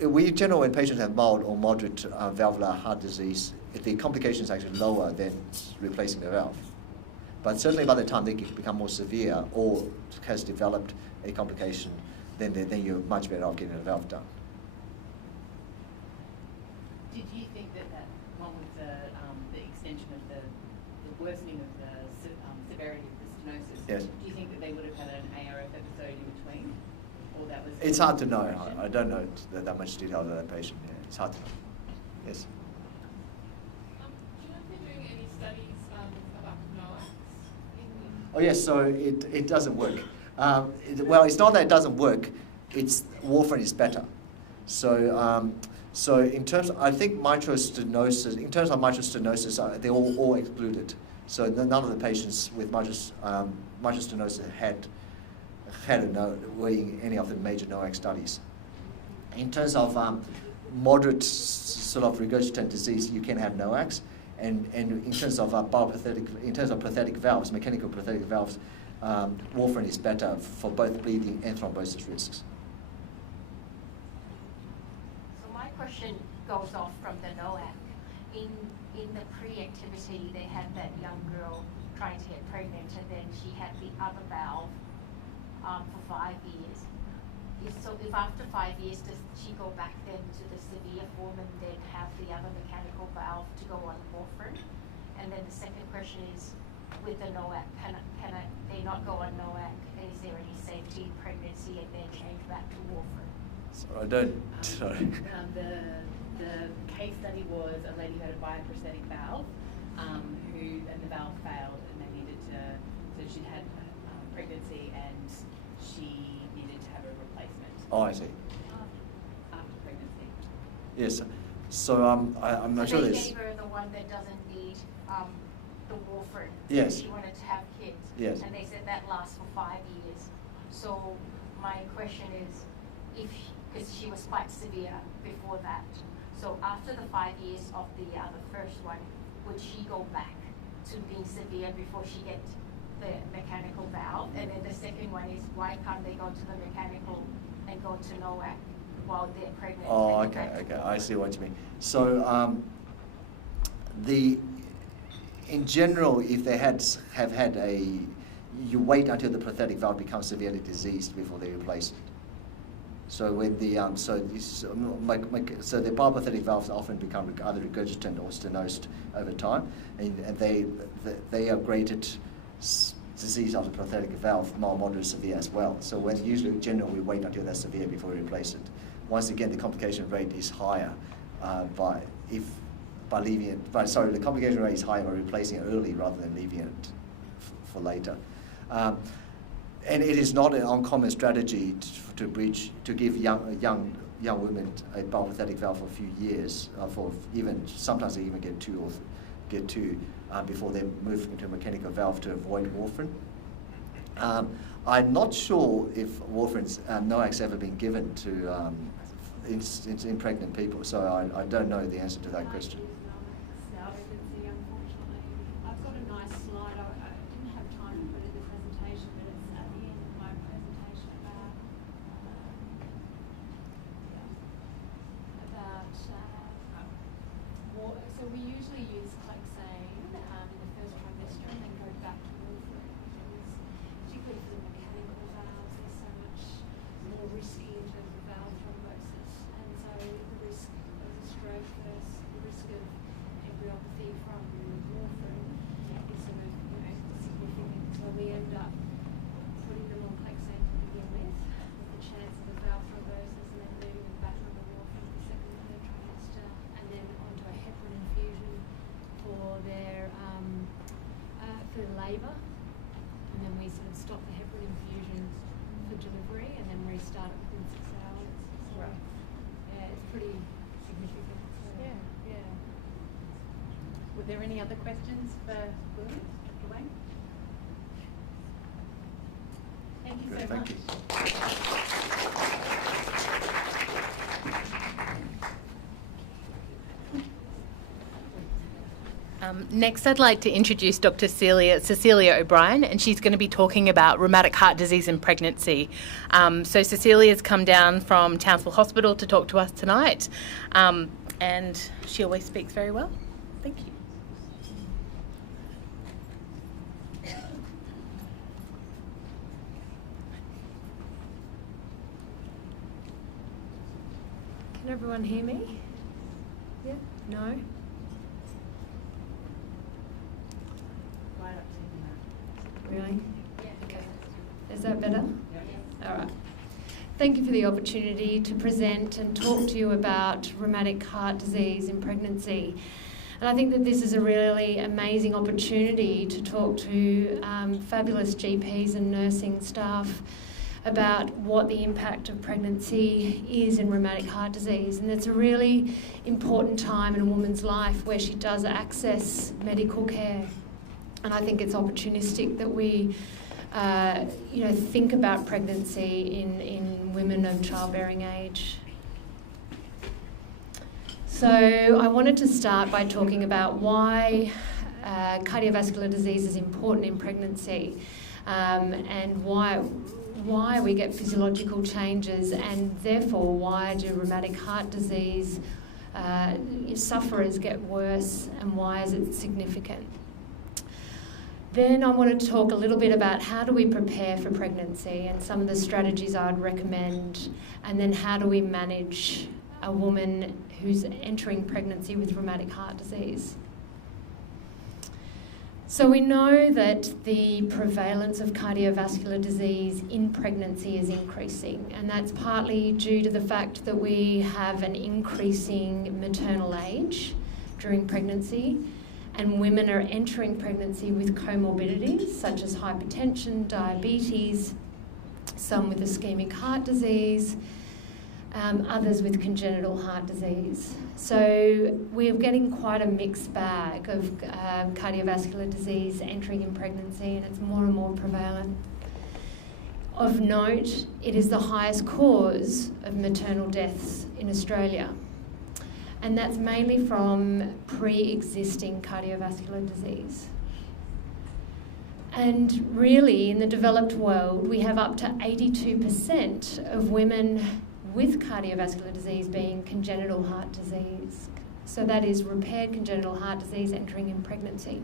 in general, when patients have mild or moderate valvular heart disease, the complications are actually lower than replacing the valve. But certainly by the time they become more severe or has developed a complication, then you're much better off getting the valve done. Did you think that one with the extension of the worsening of the severity of the stenosis, yes, do you think that they would have had an ARF episode in between? Or that was it's hard to know. I don't know that much detail of that patient. Yeah, it's hard to know. Yes. Do you know if they're doing any studies about NOACs? Oh yes, so it doesn't work. Well, it's not that it doesn't work. It's warfarin is better. So so in terms, I think mitral stenosis. In terms of mitral stenosis, they're all excluded. So none of the patients with mitral stenosis had any of the major NOAC studies. In terms of moderate sort of regurgitant disease, you can have NOACs, and in terms of pathetic valves, mechanical pathetic valves, warfarin is better for both bleeding and thrombosis risks. So my question goes off from the NOAC. In the pre-activity, they had that young girl trying to get pregnant, and then she had the other valve for 5 years. So if after 5 years, does she go back then to the severe form and then have the other mechanical valve to go on warfarin? And then the second question is, with the NOAC, can they not go on NOAC? Is there any safety in pregnancy and then change back to warfarin? Sorry, I don't. Sorry. The case study was a lady who had a bioprosthetic valve, and the valve failed, and they needed to. So she'd had pregnancy, and she needed to have a replacement. Oh, I see. After pregnancy. Yes. So I'm not sure they this. gave her the one that doesn't need the warfarin. Yes. She wanted to have kids. Yes. And they said that lasts for 5 years. So my question is, because she was quite severe before that, so after the 5 years of the first one, would she go back to being severe before she gets the mechanical valve? And then the second one is, why can't they go to the mechanical and go to NOAC while they're pregnant? Oh, okay, I see what you mean. So in general, if they have had you wait until the prosthetic valve becomes severely diseased before they replace it. So when the so the parapathetic valves often become either regurgitant or stenosed over time, and they have graded disease of the prosthetic valve mild, moderate, severe as well. So when usually in general we wait until they're severe before we replace it. Once again, the complication rate is higher the complication rate is higher by replacing it early rather than leaving it for later. And it is not an uncommon strategy to give young women a parapathetic valve for a few years, sometimes they even get two before they move into a mechanical valve to avoid warfarin. I'm not sure if warfarin's NOAC's ever been given to in pregnant people, so I don't know the answer to that question. I've got a nice slide. I didn't have time to put it in the presentation, but it's at the end of my presentation about so we usually use Clexane in the first trimester and then go back to warfarin, because particularly for the mechanical valves, they're so much more risky in terms of valve thrombosis, and so the risk of a stroke versus the risk of embryopathy from warfarin is sort of significant. So we end up putting them on Clexane to begin with the chance of a valve thrombosis, and then moving them back on the warfarin for the second and third trimester, and then onto a heparin infusion for their for labour, and then we sort of stop the heparin infusion for delivery, and then restart it within 6 hours. So Right. yeah, it's pretty significant. So, Yeah. Were there any other questions for Dr. Wang? Thank you so Great, thank much. you. Next, I'd like to introduce Dr. Cecelia O'Brien, and she's going to be talking about rheumatic heart disease in pregnancy. So Cecelia's come down from Townsville Hospital to talk to us tonight, and she always speaks very well. Thank you. can everyone hear me? Yeah? No? Really? Okay. Is that better? All right. Thank you for the opportunity to present and talk to you about rheumatic heart disease in pregnancy. And I think that this is a really amazing opportunity to talk to fabulous GPs and nursing staff about what the impact of pregnancy is in rheumatic heart disease. And it's a really important time in a woman's life where she does access medical care. And I think it's opportunistic that we think about pregnancy in women of childbearing age. So I wanted to start by talking about why cardiovascular disease is important in pregnancy. and why we get physiological changes, and therefore why do rheumatic heart disease sufferers get worse, and why is it significant. Then I wanted to talk a little bit about how do we prepare for pregnancy and some of the strategies I would recommend, and then how do we manage a woman who's entering pregnancy with rheumatic heart disease. So we know that the prevalence of cardiovascular disease in pregnancy is increasing, and that's partly due to the fact that we have an increasing maternal age during pregnancy, and women are entering pregnancy with comorbidities such as hypertension, diabetes, some with ischemic heart disease, others with congenital heart disease. So we're getting quite a mixed bag of cardiovascular disease entering in pregnancy, and it's more and more prevalent. Of note, it is the highest cause of maternal deaths in Australia, and that's mainly from pre-existing cardiovascular disease. And really, in the developed world, we have up to 82% of women with cardiovascular disease being congenital heart disease. So that is repaired congenital heart disease entering in pregnancy.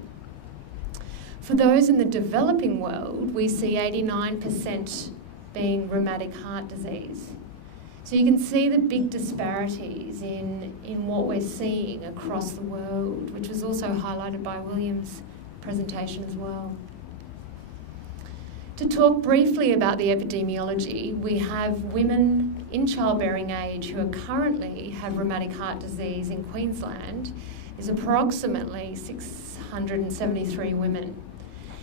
For those in the developing world, we see 89% being rheumatic heart disease. So you can see the big disparities in what we're seeing across the world, which was also highlighted by William's presentation as well. To talk briefly about the epidemiology, we have women in childbearing age who currently have rheumatic heart disease in Queensland is approximately 673 women.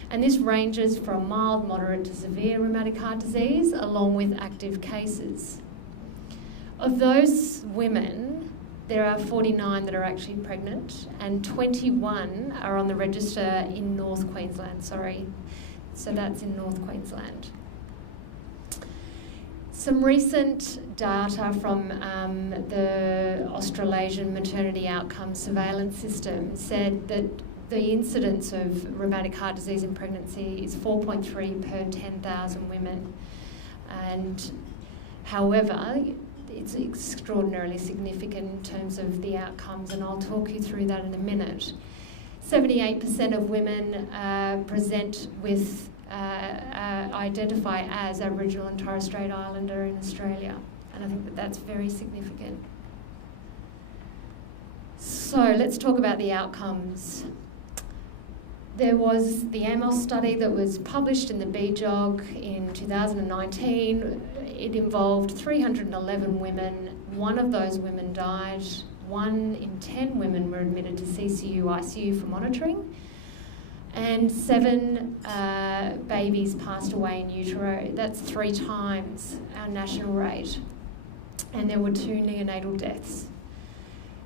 And this ranges from mild, moderate to severe rheumatic heart disease, along with active cases. Of those women, there are 49 that are actually pregnant, and 21 are on the register in North Queensland, So that's in North Queensland. Some recent data from the Australasian Maternity Outcome Surveillance System said that the incidence of rheumatic heart disease in pregnancy is 4.3 per 10,000 women. And however, it's extraordinarily significant in terms of the outcomes, and I'll talk you through that in a minute. 78% of women present with, identify as Aboriginal and Torres Strait Islander in Australia, and I think that that's very significant. So let's talk about the outcomes. There was the AMOS study that was published in the BJOG in 2019. It involved 311 women. One of those women died. 1 in 10 women were admitted to CCU ICU for monitoring, and 7 babies passed away in utero. That's 3 times our national rate. And there were 2 neonatal deaths.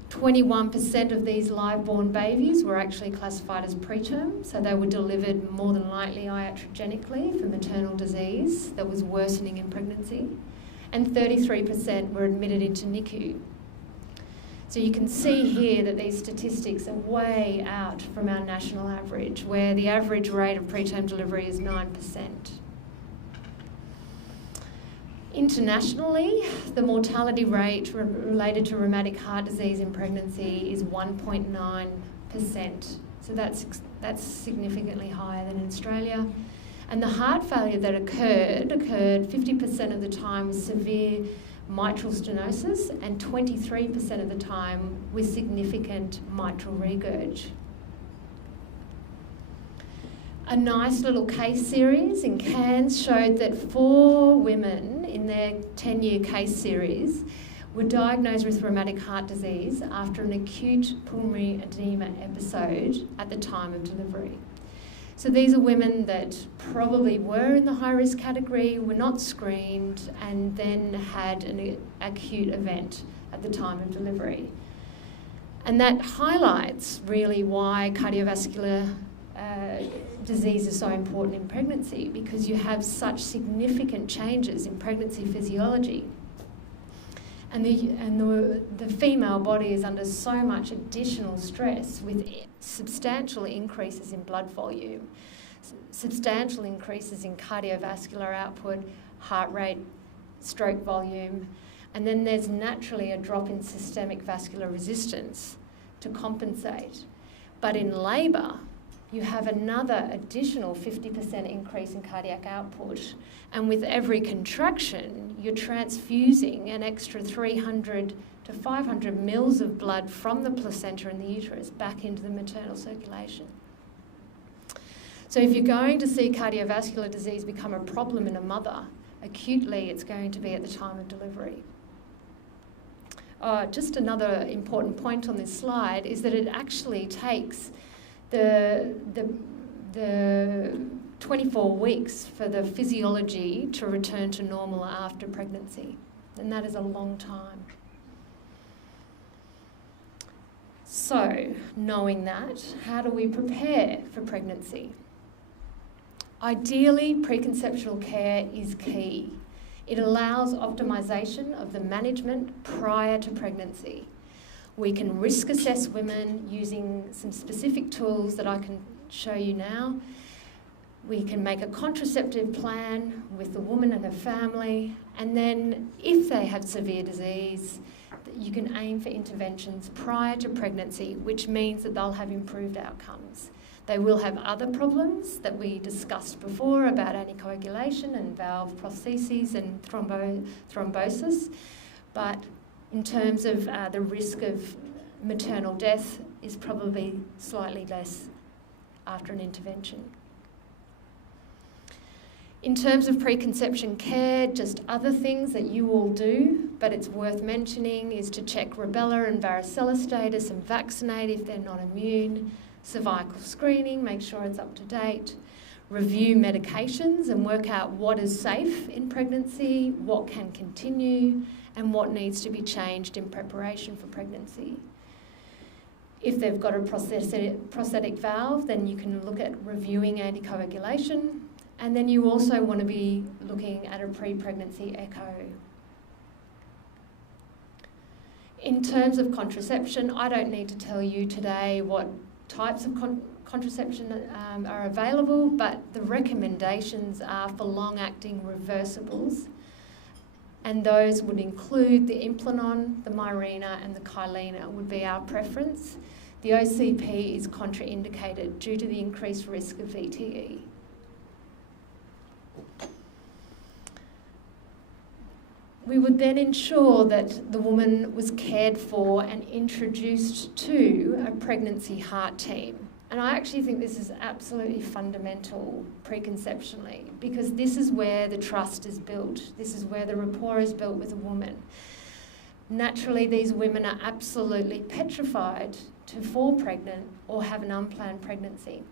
21% of these live-born babies were actually classified as preterm, so they were delivered more than likely iatrogenically for maternal disease that was worsening in pregnancy, and 33% were admitted into NICU. So you can see here that these statistics are way out from our national average, where the average rate of preterm delivery is 9%. Internationally, the mortality rate related to rheumatic heart disease in pregnancy is 1.9%. So that's significantly higher than in Australia. And the heart failure that occurred 50% of the time with severe mitral stenosis and 23% of the time with significant mitral regurg. A nice little case series in Cairns showed that 4 women in their 10-year case series were diagnosed with rheumatic heart disease after an acute pulmonary edema episode at the time of delivery. So these are women that probably were in the high-risk category, were not screened, and then had an acute event at the time of delivery. And that highlights really why cardiovascular disease is so important in pregnancy, because you have such significant changes in pregnancy physiology. And the female body is under so much additional stress with substantial increases in blood volume. substantial increases in cardiovascular output, heart rate, stroke volume, and then there's naturally a drop in systemic vascular resistance to compensate. But in labour, you have another additional 50% increase in cardiac output, and with every contraction, you're transfusing an extra 300 to 500 mils of blood from the placenta and the uterus back into the maternal circulation. So if you're going to see cardiovascular disease become a problem in a mother, acutely it's going to be at the time of delivery. Just another important point on this slide is that it actually takes the 24 weeks for the physiology to return to normal after pregnancy, and that is a long time. So, knowing that, how do we prepare for pregnancy? Ideally, preconceptual care is key. It allows optimisation of the management prior to pregnancy. We can risk assess women using some specific tools that I can show you now. We can make a contraceptive plan with the woman and her family, and then if they have severe disease, you can aim for interventions prior to pregnancy, which means that they'll have improved outcomes. They will have other problems that we discussed before about anticoagulation and valve prostheses and thrombosis, but in terms of the risk of maternal death is probably slightly less after an intervention. In terms of preconception care, just other things that you all do, but it's worth mentioning, is to check rubella and varicella status and vaccinate if they're not immune, cervical screening, make sure it's up to date, review medications and work out what is safe in pregnancy, what can continue, and what needs to be changed in preparation for pregnancy. If they've got a prosthetic valve, then you can look at reviewing anticoagulation, and then you also want to be looking at a pre-pregnancy echo. In terms of contraception, I don't need to tell you today what types of contraception are available, but the recommendations are for long-acting reversibles, and those would include the Implanon, the Mirena and the Kylie would be our preference. The OCP is contraindicated due to the increased risk of VTE. We would then ensure that the woman was cared for and introduced to a pregnancy heart team. And I actually think this is absolutely fundamental preconceptionally, because this is where the trust is built. This is where the rapport is built with a woman. Naturally, these women are absolutely petrified to fall pregnant or have an unplanned pregnancy.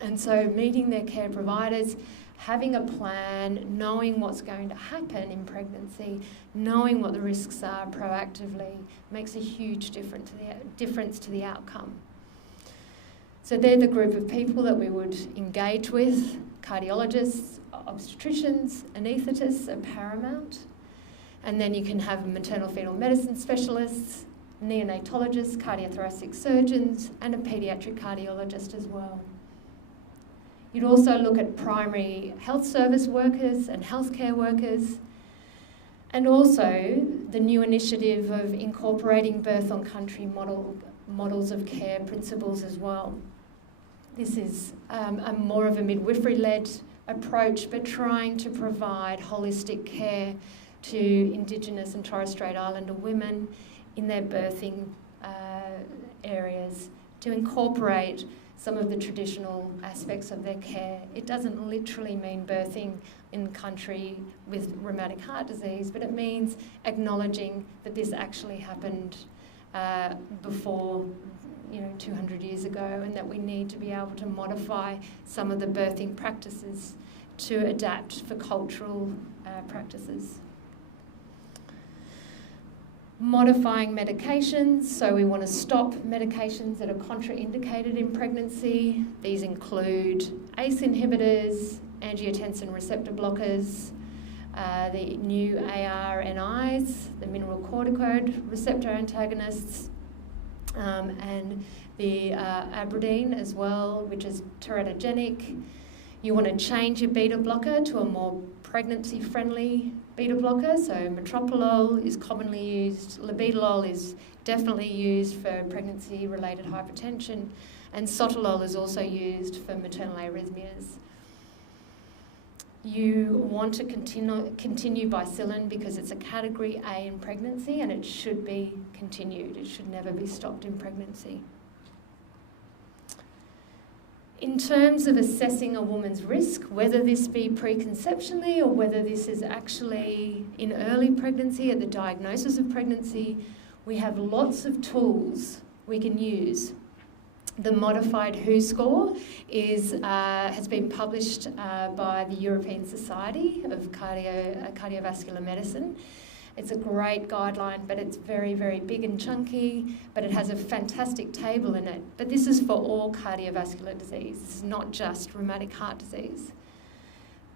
And so meeting their care providers, having a plan, knowing what's going to happen in pregnancy, knowing what the risks are proactively, makes a huge difference to the outcome. So they're the group of people that we would engage with. Cardiologists, obstetricians, anaesthetists are paramount. And then you can have maternal fetal medicine specialists, neonatologists, cardiothoracic surgeons, and a paediatric cardiologist as well. You'd also look at primary health service workers and healthcare workers, and also the new initiative of incorporating birth on country models of care principles as well. This is a more of a midwifery-led approach, but trying to provide holistic care to Indigenous and Torres Strait Islander women in their birthing areas, to incorporate some of the traditional aspects of their care. It doesn't literally mean birthing in country with rheumatic heart disease, but it means acknowledging that this actually happened before, 200 years ago, and that we need to be able to modify some of the birthing practices to adapt for cultural practices. Modifying medications, so we want to stop medications that are contraindicated in pregnancy. These include ACE inhibitors, angiotensin receptor blockers, the new ARNIs, the mineralocorticoid receptor antagonists, and the abridine as well, which is teratogenic. You want to change your beta blocker to a more pregnancy-friendly beta blocker. So metoprolol is commonly used, labetalol is definitely used for pregnancy-related hypertension, and sotalol is also used for maternal arrhythmias. You want to continue bicillin because it's a category A in pregnancy and it should be continued. It should never be stopped in pregnancy. In terms of assessing a woman's risk, whether this be preconceptionally or whether this is actually in early pregnancy, at the diagnosis of pregnancy, we have lots of tools we can use. The modified WHO score has been published by the European Society of Cardiovascular Medicine. It's a great guideline, but it's very, very big and chunky, but it has a fantastic table in it. But this is for all cardiovascular disease. It's not just rheumatic heart disease.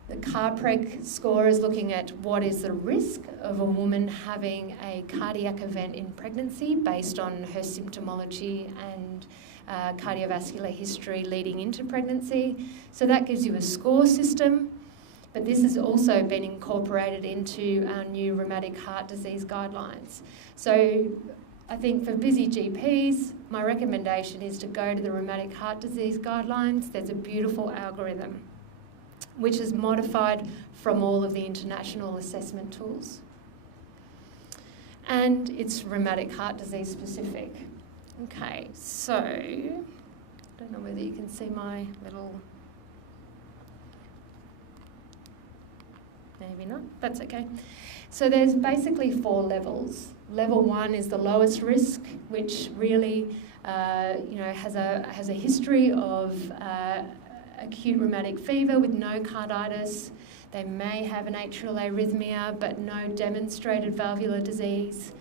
The CarPreg score is looking at what is the risk of a woman having a cardiac event in pregnancy based on her symptomology and cardiovascular history leading into pregnancy. So that gives you a score system. But this has also been incorporated into our new rheumatic heart disease guidelines. So I think for busy GPs, my recommendation is to go to the rheumatic heart disease guidelines. There's a beautiful algorithm which is modified from all of the international assessment tools. And it's rheumatic heart disease specific. Okay, so I don't know whether you can see my little... Maybe not, that's okay. So there's basically 4 levels. Level 1 is the lowest risk, which really has a history of acute rheumatic fever with no carditis. They may have an atrial arrhythmia, but no demonstrated valvular disease.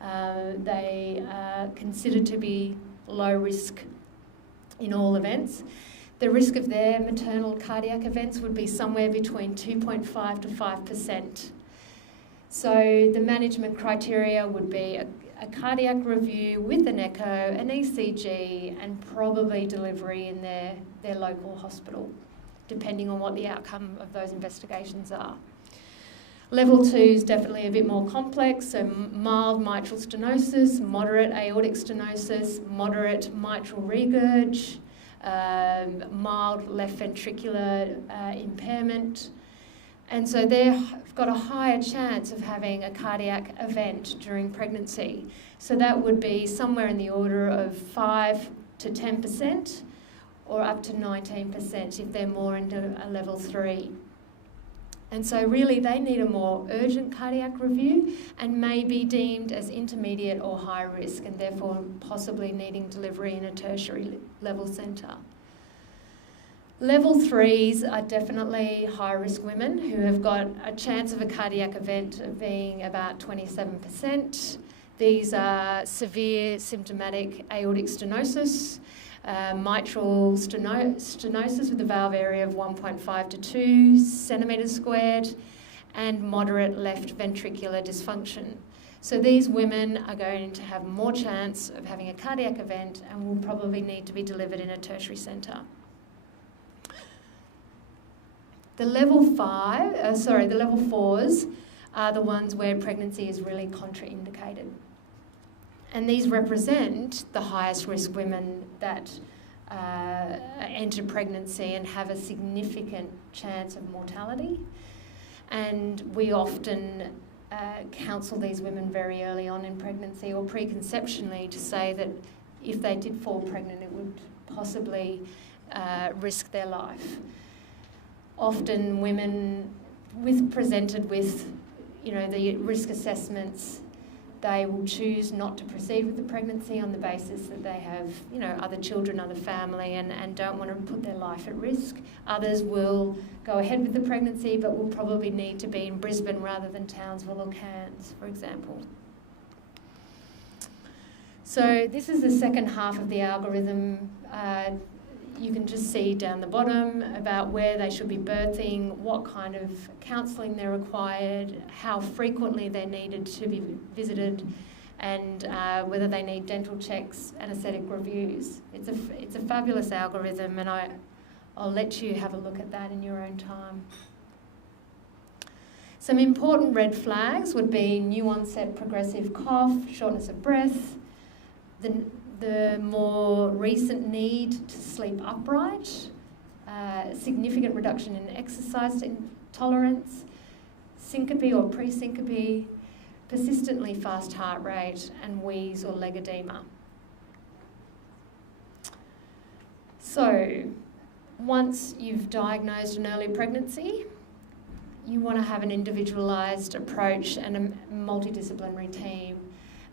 They are considered to be low risk in all events. The risk of their maternal cardiac events would be somewhere between 2.5 to 5%. So the management criteria would be a cardiac review with an echo, an ECG, and probably delivery in their local hospital, depending on what the outcome of those investigations are. Level 2 is definitely a bit more complex, so mild mitral stenosis, moderate aortic stenosis, moderate mitral regurg, mild left ventricular impairment. And so they've got a higher chance of having a cardiac event during pregnancy. So that would be somewhere in the order of 5 to 10% or up to 19% if they're more into a level 3. And so really they need a more urgent cardiac review and may be deemed as intermediate or high risk and therefore possibly needing delivery in a tertiary level centre. Level 3s are definitely high risk women who have got a chance of a cardiac event of being about 27%. These are severe symptomatic aortic stenosis, mitral stenosis with a valve area of 1.5 to 2 centimetres squared, and moderate left ventricular dysfunction. So these women are going to have more chance of having a cardiac event and will probably need to be delivered in a tertiary centre. The level 4s are the ones where pregnancy is really contraindicated. And these represent the highest risk women that enter pregnancy and have a significant chance of mortality. And we often counsel these women very early on in pregnancy or preconceptionally to say that if they did fall pregnant, it would possibly risk their life. Often women presented with, the risk assessments, they will choose not to proceed with the pregnancy on the basis that they have, other children, other family, and don't want to put their life at risk. Others will go ahead with the pregnancy, but will probably need to be in Brisbane rather than Townsville or Cairns, for example. So this is the second half of the algorithm. You can just see down the bottom about where they should be birthing, what kind of counselling they're required, how frequently they're needed to be visited, and whether they need dental checks, anaesthetic reviews. It's a fabulous algorithm, and I'll let you have a look at that in your own time. Some important red flags would be new onset progressive cough, shortness of breath, the more recent need to sleep upright, significant reduction in exercise tolerance, syncope or pre-syncope, persistently fast heart rate, and wheeze or leg edema. So, once you've diagnosed an early pregnancy, you want to have an individualised approach and a multidisciplinary team.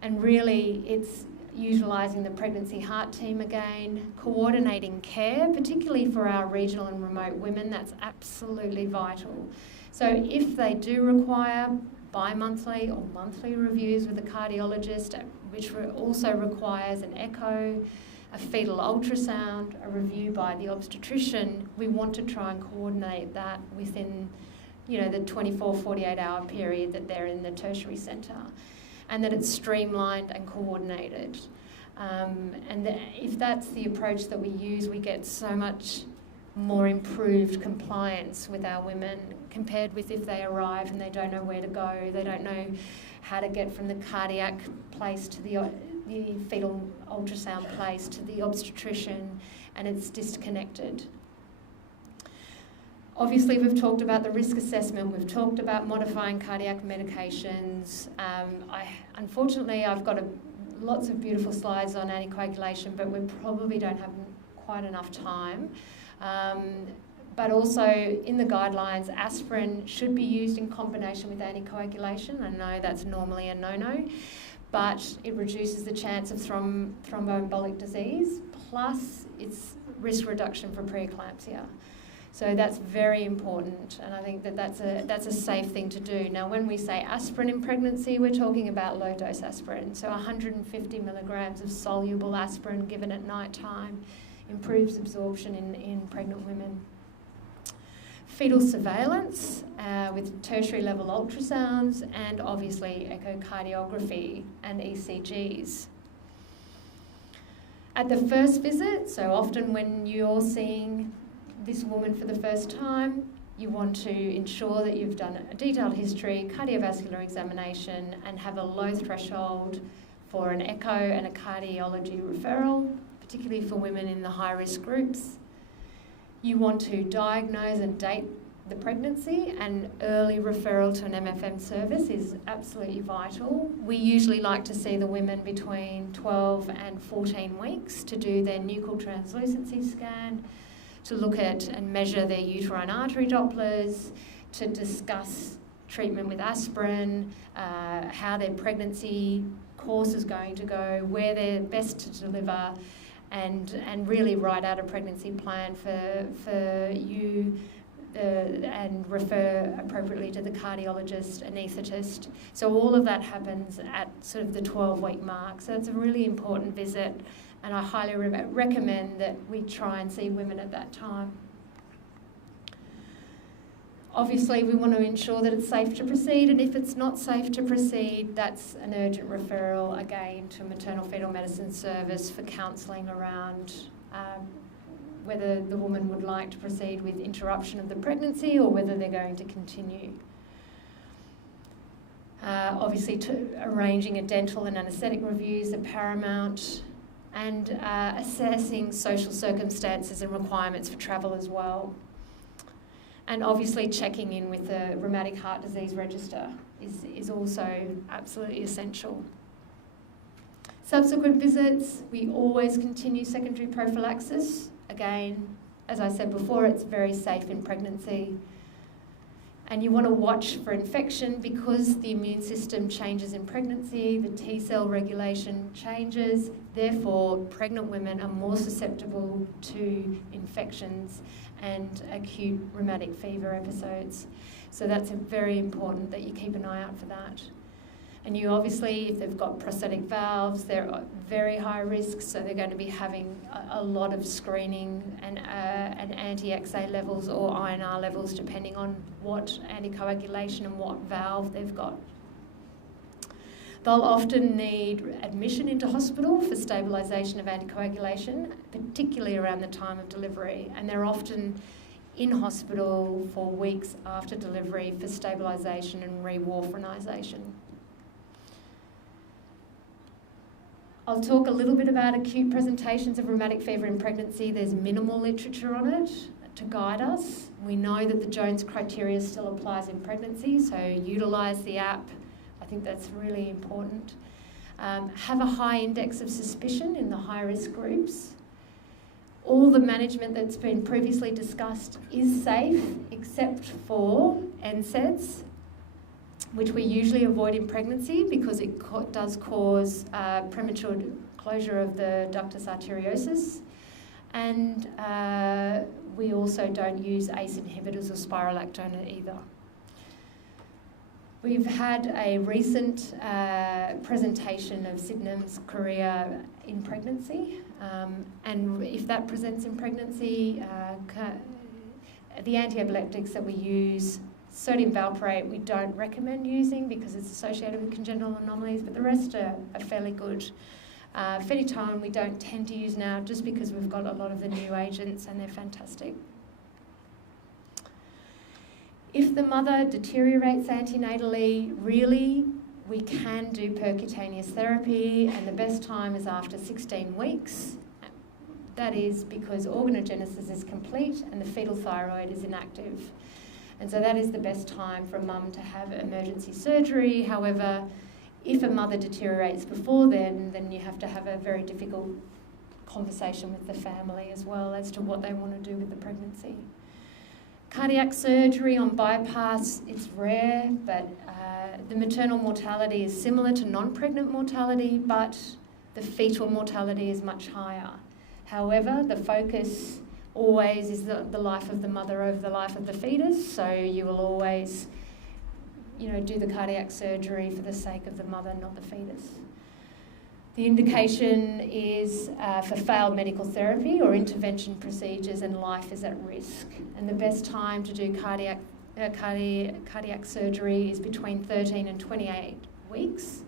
And really, it's utilising the pregnancy heart team again, coordinating care, particularly for our regional and remote women. That's absolutely vital. So if they do require bi-monthly or monthly reviews with a cardiologist, which also requires an echo, a fetal ultrasound, a review by the obstetrician, we want to try and coordinate that within, you know, the 24, 48-hour period that they're in the tertiary centre, and that it's streamlined and coordinated. If that's the approach that we use, we get so much more improved compliance with our women compared with if they arrive and they don't know where to go, they don't know how to get from the cardiac place to the fetal ultrasound place to the obstetrician, and it's disconnected. Obviously, we've talked about the risk assessment, we've talked about modifying cardiac medications. Unfortunately, I've got lots of beautiful slides on anticoagulation, but we probably don't have quite enough time. But also, in the guidelines, aspirin should be used in combination with anticoagulation. I know that's normally a no-no, but it reduces the chance of thromboembolic disease, plus it's risk reduction for preeclampsia. So that's very important, and I think that's a safe thing to do. Now, when we say aspirin in pregnancy, we're talking about low-dose aspirin. So 150 milligrams of soluble aspirin given at night time improves absorption in pregnant women. Fetal surveillance with tertiary level ultrasounds, and obviously echocardiography and ECGs. At the first visit, so often when you're seeing this woman for the first time, you want to ensure that you've done a detailed history, cardiovascular examination, and have a low threshold for an echo and a cardiology referral, particularly for women in the high-risk groups. You want to diagnose and date the pregnancy, and early referral to an MFM service is absolutely vital. We usually like to see the women between 12 and 14 weeks to do their nuchal translucency scan, to look at and measure their uterine artery Dopplers, to discuss treatment with aspirin, how their pregnancy course is going to go, where they're best to deliver, and really write out a pregnancy plan for you and refer appropriately to the cardiologist, anaesthetist. So all of that happens at sort of the 12-week mark. So it's a really important visit, and I highly recommend that we try and see women at that time. Obviously, we want to ensure that it's safe to proceed, and if it's not safe to proceed, that's an urgent referral, again, to a maternal fetal medicine service for counselling around whether the woman would like to proceed with interruption of the pregnancy or whether they're going to continue. Obviously, arranging a dental and anaesthetic reviews are paramount, and assessing social circumstances and requirements for travel as well. And obviously checking in with the rheumatic heart disease register is also absolutely essential. Subsequent visits, we always continue secondary prophylaxis. Again, as I said before, it's very safe in pregnancy. And you want to watch for infection because the immune system changes in pregnancy, the T cell regulation changes, therefore pregnant women are more susceptible to infections and acute rheumatic fever episodes. So that's very important that you keep an eye out for that. And you obviously, if they've got prosthetic valves, they're very high risk, so they're going to be having a lot of screening and anti-XA levels or INR levels depending on what anticoagulation and what valve they've got. They'll often need admission into hospital for stabilisation of anticoagulation, particularly around the time of delivery, and they're often in hospital for weeks after delivery for stabilisation and rewarfarinization. I'll talk a little bit about acute presentations of rheumatic fever in pregnancy. There's minimal literature on it to guide us. We know that the Jones criteria still applies in pregnancy, so utilise the app. I think that's really important. Have a high index of suspicion in the high-risk groups. All the management that's been previously discussed is safe, except for NSAIDs, which we usually avoid in pregnancy because it does cause premature closure of the ductus arteriosus. And we also don't use ACE inhibitors or spirolactone either. We've had a recent presentation of Sydenham's chorea in pregnancy, and if that presents in pregnancy, the antiepileptics that we use, sodium valproate, we don't recommend using because it's associated with congenital anomalies, but the rest are fairly good. Phenytoin we don't tend to use now just because we've got a lot of the new agents and they're fantastic. If the mother deteriorates antenatally, really, we can do percutaneous therapy, and the best time is after 16 weeks. That is because organogenesis is complete and the fetal thyroid is inactive. And so that is the best time for a mum to have emergency surgery. However, if a mother deteriorates before then you have to have a very difficult conversation with the family as well as to what they want to do with the pregnancy. Cardiac surgery on bypass, it's rare, but the maternal mortality is similar to non-pregnant mortality, but the fetal mortality is much higher. However, the focus always is the life of the mother over the life of the fetus, so you will always, do the cardiac surgery for the sake of the mother, not the fetus. The indication is for failed medical therapy or intervention procedures and life is at risk. And the best time to do cardiac surgery is between 13 and 28 weeks.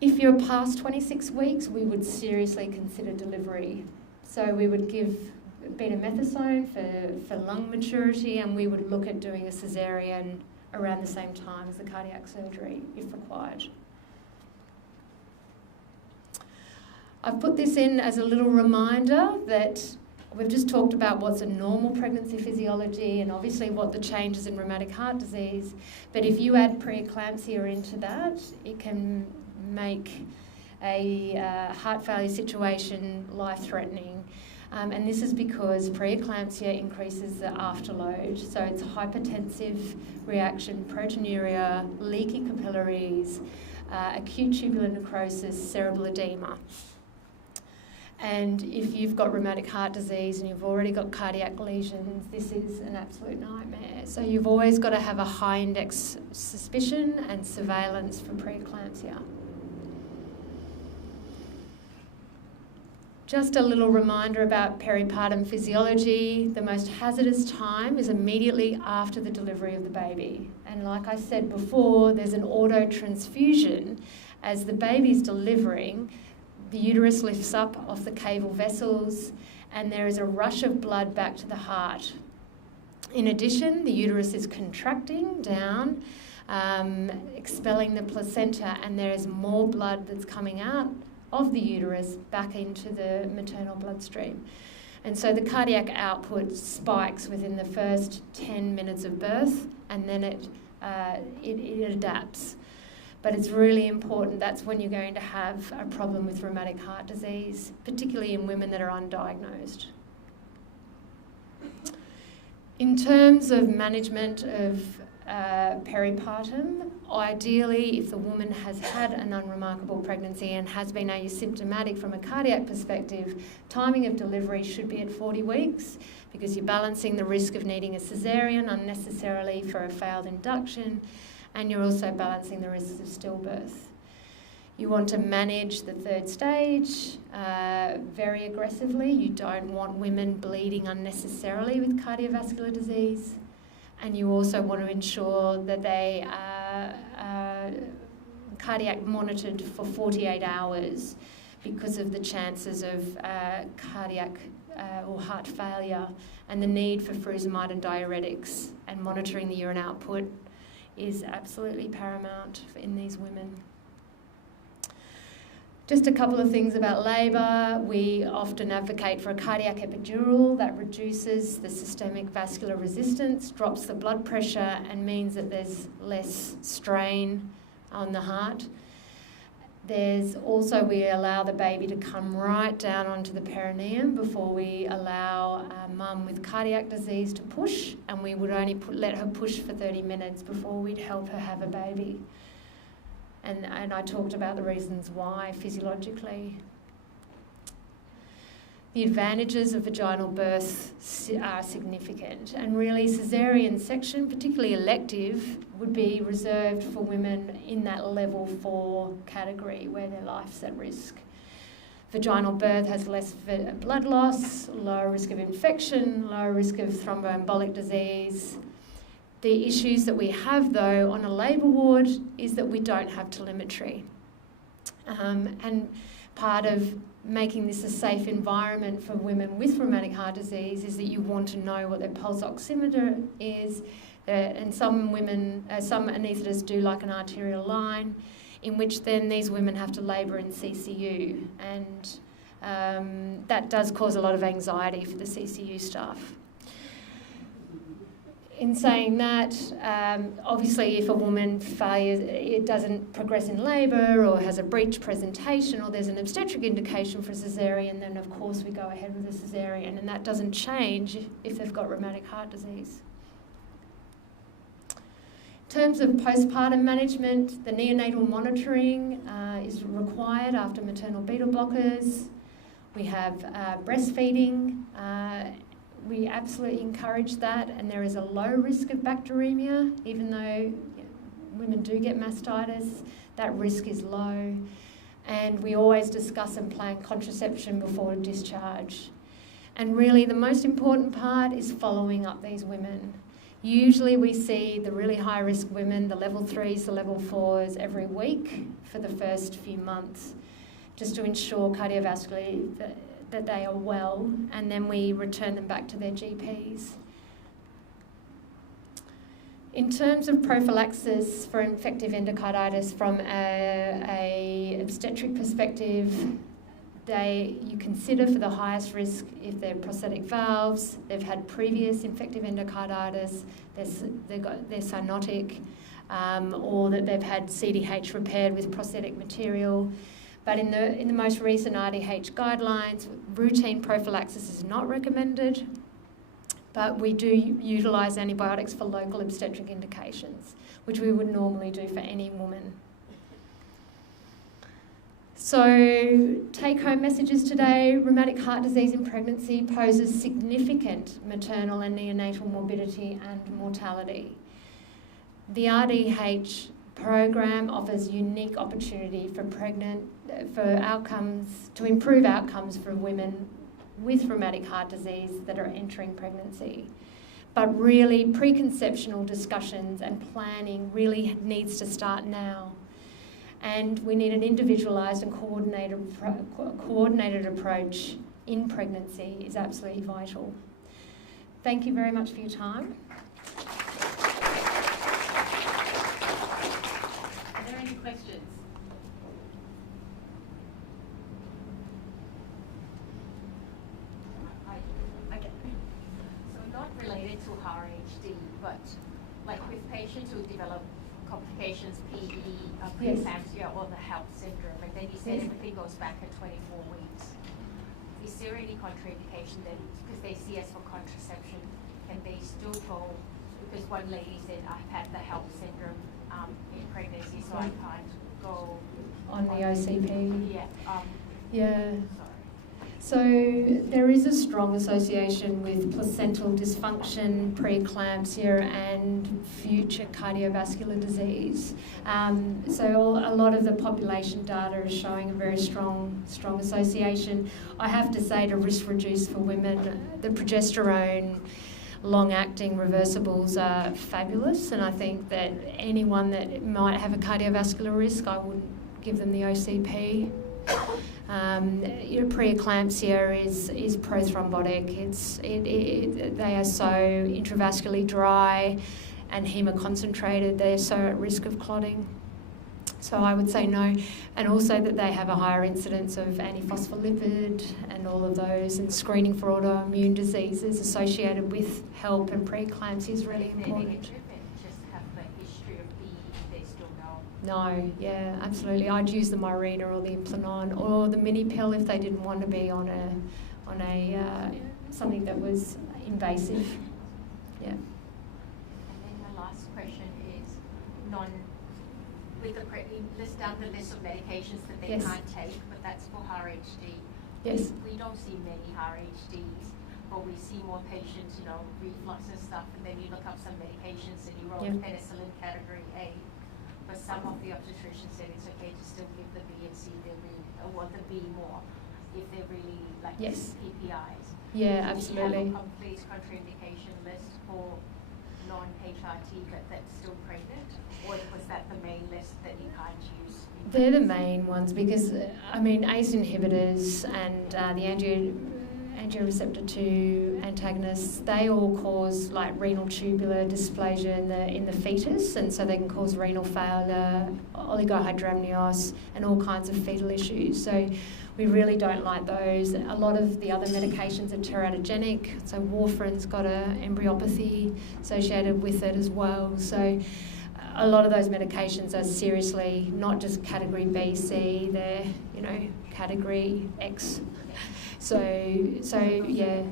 If you're past 26 weeks, we would seriously consider delivery. So we would give betamethasone for lung maturity, and we would look at doing a caesarean around the same time as the cardiac surgery if required. I've put this in as a little reminder that we've just talked about what's a normal pregnancy physiology and obviously what the changes in rheumatic heart disease, but if you add preeclampsia into that, it can make a heart failure situation life-threatening. And this is because preeclampsia increases the afterload. So it's a hypertensive reaction, proteinuria, leaky capillaries, acute tubular necrosis, cerebral edema. And if you've got rheumatic heart disease and you've already got cardiac lesions, this is an absolute nightmare. So you've always got to have a high index suspicion and surveillance for preeclampsia. Just a little reminder about peripartum physiology. The most hazardous time is immediately after the delivery of the baby. And like I said before, there's an autotransfusion. As the baby's delivering, the uterus lifts up off the caval vessels and there is a rush of blood back to the heart. In addition, the uterus is contracting down, expelling the placenta, and there is more blood that's coming out of the uterus back into the maternal bloodstream. And so the cardiac output spikes within the first 10 minutes of birth, and then it adapts. But it's really important. That's when you're going to have a problem with rheumatic heart disease, particularly in women that are undiagnosed. In terms of management of peripartum, ideally, if the woman has had an unremarkable pregnancy and has been asymptomatic from a cardiac perspective, timing of delivery should be at 40 weeks because you're balancing the risk of needing a caesarean unnecessarily for a failed induction, and you're also balancing the risks of stillbirth. You want to manage the third stage very aggressively. You don't want women bleeding unnecessarily with cardiovascular disease. And you also want to ensure that they are cardiac monitored for 48 hours because of the chances of cardiac or heart failure and the need for furosemide and diuretics, and monitoring the urine output is absolutely paramount in these women. Just a couple of things about labour. We often advocate for a cardiac epidural that reduces the systemic vascular resistance, drops the blood pressure, and means that there's less strain on the heart. There's also, we allow the baby to come right down onto the perineum before we allow mum with cardiac disease to push, and we would only let her push for 30 minutes before we'd help her have a baby. And I talked about the reasons why physiologically. The advantages of vaginal birth are significant, and really caesarean section, particularly elective, would be reserved for women in that level 4 category where their life's at risk. Vaginal birth has less blood loss, lower risk of infection, lower risk of thromboembolic disease. The issues that we have, though, on a labour ward is that we don't have telemetry. And part of making this a safe environment for women with rheumatic heart disease is that you want to know what their pulse oximeter is. And some women, some anaesthetists do like an arterial line, in which then these women have to labour in CCU. And that does cause a lot of anxiety for the CCU staff. In saying that, obviously if a woman fails, it doesn't progress in labour or has a breech presentation or there's an obstetric indication for a caesarean, then of course we go ahead with a caesarean, and that doesn't change if they've got rheumatic heart disease. In terms of postpartum management, the neonatal monitoring is required after maternal beta blockers. We have breastfeeding. We absolutely encourage that, and there is a low risk of bacteremia, even though women do get mastitis, that risk is low. And we always discuss and plan contraception before discharge. And really the most important part is following up these women. Usually we see the really high risk women, the level 3s, the level 4s, every week for the first few months, just to ensure cardiovascularly that they are well, and then we return them back to their GPs. In terms of prophylaxis for infective endocarditis from a obstetric perspective, you consider for the highest risk if they're prosthetic valves, they've had previous infective endocarditis, they're cyanotic, or that they've had CDH repaired with prosthetic material. But in the most recent RDH guidelines, routine prophylaxis is not recommended, but we do utilise antibiotics for local obstetric indications, which we would normally do for any woman. So, take-home messages today: rheumatic heart disease in pregnancy poses significant maternal and neonatal morbidity and mortality. The RDH program offers unique opportunity for outcomes, to improve outcomes for women with rheumatic heart disease that are entering pregnancy. But really, preconceptional discussions and planning really needs to start now. And we need an individualised and coordinated approach in pregnancy is absolutely vital. Thank you very much for your time. Are there any questions? Okay. So not related to RHD, but like with patients who develop complications, PE, preeclampsia, or the HELP syndrome, and then you said everything goes back at 24 weeks. Is there any contraindication that, because they see us for contraception, can they still go? Because one lady said, I've had the HELP syndrome in pregnancy, so I can't go on the OCP. Yeah. Yeah. So there is a strong association with placental dysfunction, preeclampsia, and future cardiovascular disease. So a lot of the population data is showing a very strong association. I have to say, to risk reduce for women, the progesterone long-acting reversibles are fabulous, and I think that anyone that might have a cardiovascular risk, I would give them the OCP. Preeclampsia is prothrombotic. They are so intravascularly dry and hemoconcentrated. They're so at risk of clotting. So I would say no. And also that they have a higher incidence of antiphospholipid and all of those, and screening for autoimmune diseases associated with HELP and preeclampsia is really important. Just have the history of B if they still know. No, yeah, absolutely. I'd use the Mirena or the Implanon or the mini pill if they didn't want to be on a something that was invasive. Yeah. And then my last question is list down the list of medications that they Yes. can't take, but that's for RHD. Yes. We don't see many RHDs, but we see more patients, reflux and stuff, and then you look up some medications and you roll Yeah. penicillin category A. But some of the obstetricians said it's okay to still give the B and C, or the B more, if they're really like Yes. PPIs. Yeah, Do absolutely. you have a complete contraindication list for non-HRT but that's still pregnant? Or was that the main list that you can't use? They're the main ones because, ACE inhibitors and the angioreceptor 2 antagonists, they all cause like renal tubular dysplasia in the fetus, and so they can cause renal failure, oligohydramnios, and all kinds of fetal issues. So we really don't like those. A lot of the other medications are teratogenic, so warfarin's got an embryopathy associated with it as well. So a lot of those medications are seriously not just category B, C, they're, category X. So yeah,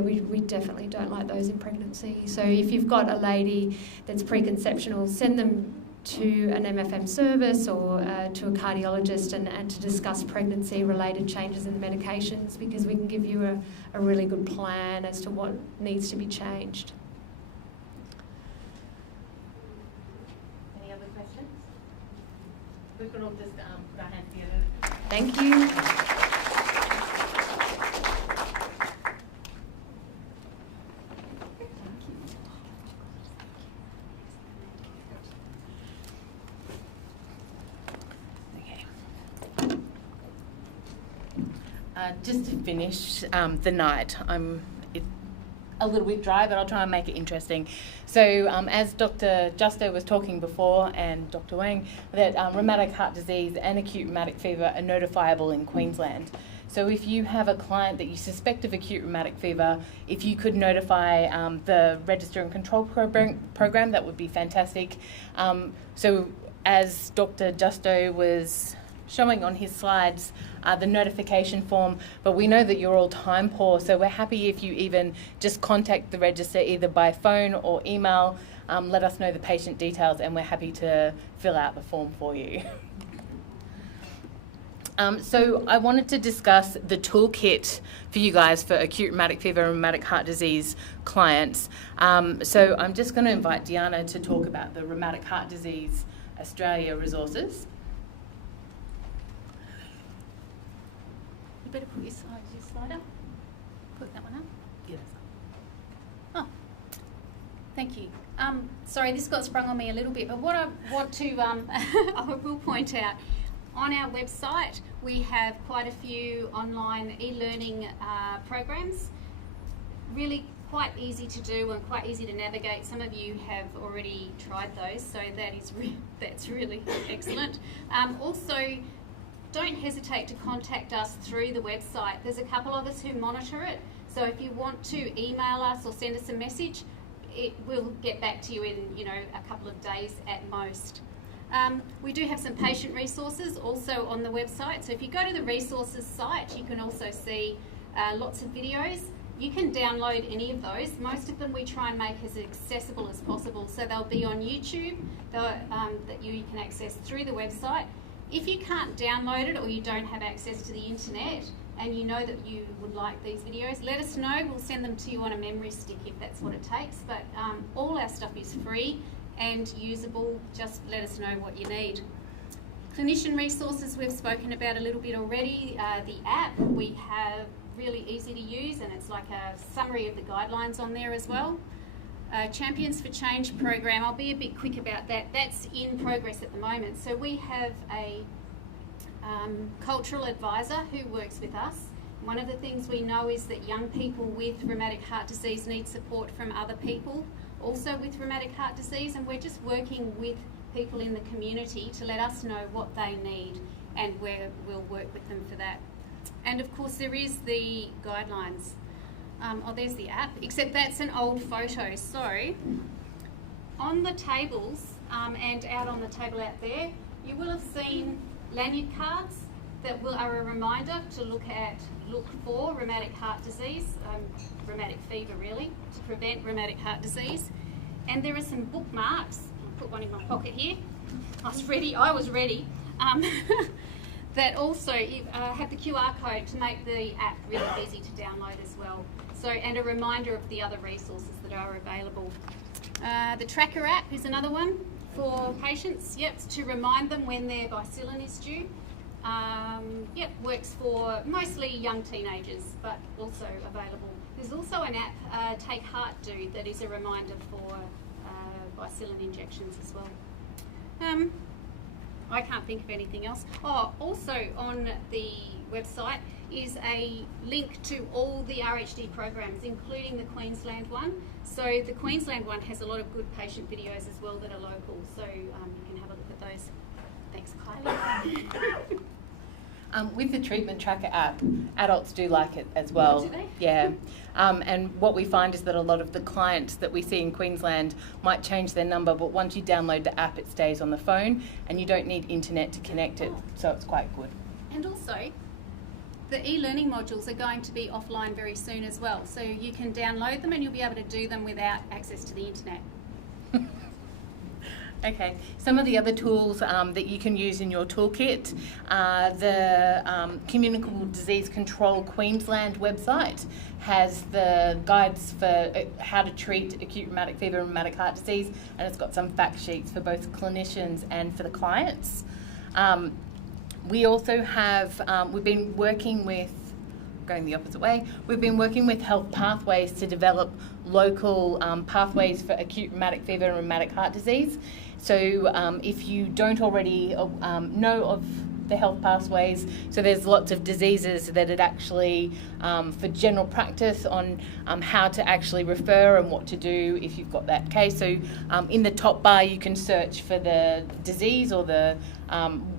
we definitely don't like those in pregnancy. So if you've got a lady that's preconceptional, send them to an MFM service or to a cardiologist and to discuss pregnancy-related changes in the medications, because we can give you a really good plan as to what needs to be changed. Any other questions? We could all just put our hands together. Thank you. Just to finish the night, it's a little bit dry, but I'll try and make it interesting. So as Dr. Justo was talking before, and Dr. Wang, that rheumatic heart disease and acute rheumatic fever are notifiable in Queensland. So if you have a client that you suspect of acute rheumatic fever, if you could notify the Register and Control program, that would be fantastic. So as Dr. Justo was showing on his slides, the notification form, but we know that you're all time poor, so we're happy if you even just contact the register either by phone or email, let us know the patient details, and we're happy to fill out the form for you. So I wanted to discuss the toolkit for you guys for acute rheumatic fever and rheumatic heart disease clients. So I'm just going to invite Diana to talk about the Rheumatic Heart Disease Australia resources. Better put your slide up. Put that one up. Yes. Oh, thank you. Sorry, this got sprung on me a little bit, but what I want to, I will point out, on our website we have quite a few online e-learning programs. Really quite easy to do and quite easy to navigate. Some of you have already tried those, so that's really excellent. Also, don't hesitate to contact us through the website. There's a couple of us who monitor it, so if you want to email us or send us a message, it will get back to you in a couple of days at most. We do have some patient resources also on the website, so if you go to the resources site, you can also see lots of videos. You can download any of those. Most of them we try and make as accessible as possible, so they'll be on YouTube that you can access through the website. If you can't download it or you don't have access to the internet and you know that you would like these videos, let us know. We'll send them to you on a memory stick if that's what it takes. But all our stuff is free and usable. Just let us know what you need. Clinician resources we've spoken about a little bit already. The app we have really easy to use, and it's like a summary of the guidelines on there as well. Champions for Change program, I'll be a bit quick about that. That's in progress at the moment. So we have a cultural advisor who works with us. One of the things we know is that young people with rheumatic heart disease need support from other people also with rheumatic heart disease, and we're just working with people in the community to let us know what they need, and we'll work with them for that. And of course there is the guidelines. Oh, there's the app, except that's an old photo. So on the tables and out on the table out there, you will have seen lanyard cards that are a reminder to look for rheumatic heart disease, rheumatic fever really, to prevent rheumatic heart disease. And there are some bookmarks. I'll put one in my pocket here. I was ready. That also have the QR code to make the app really easy to download as well. So, and a reminder of the other resources that are available. The tracker app is another one for patients. Yep, to remind them when their bicillin is due. Yep, works for mostly young teenagers, but also available. There's also an app, Take Heart Do, that is a reminder for bicillin injections as well. I can't think of anything else. Oh, also on the website is a link to all the RHD programs, including the Queensland one. So the Queensland one has a lot of good patient videos as well that are local, so you can have a look at those. Thanks, Kylie. With the treatment tracker app, adults do like it as well. Do they? Yeah. And what we find is that a lot of the clients that we see in Queensland might change their number, but once you download the app, it stays on the phone and you don't need internet to connect it, so it's quite good. And also, the e-learning modules are going to be offline very soon as well, so you can download them and you'll be able to do them without access to the internet. Okay, some of the other tools that you can use in your toolkit, the Communicable Disease Control Queensland website has the guides for how to treat acute rheumatic fever and rheumatic heart disease, and it's got some fact sheets for both clinicians and for the clients. We also have, we've been working with, going the opposite way, we've been working with Health Pathways to develop local pathways for acute rheumatic fever and rheumatic heart disease. So if you don't already know of the health pathways, so there's lots of diseases that it actually, for general practice on how to actually refer and what to do if you've got that case. So in the top bar you can search for the disease or the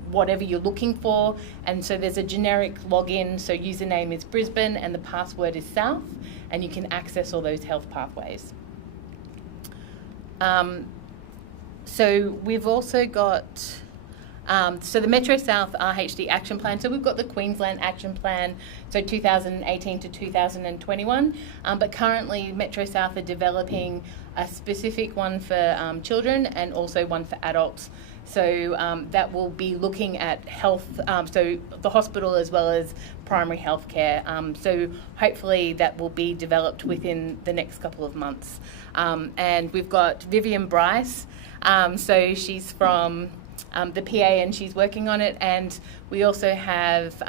whatever you're looking for, and so there's a generic login, so username is Brisbane and the password is South, and you can access all those health pathways. So we've also got so the Metro South RHD Action Plan. So we've got the Queensland Action Plan, so 2018 to 2021, but currently Metro South are developing a specific one for children and also one for adults. So that will be looking at health, so the hospital as well as primary health care. So hopefully that will be developed within the next couple of months. And we've got Vivian Bryce, so she's from the PA and she's working on it. And we also have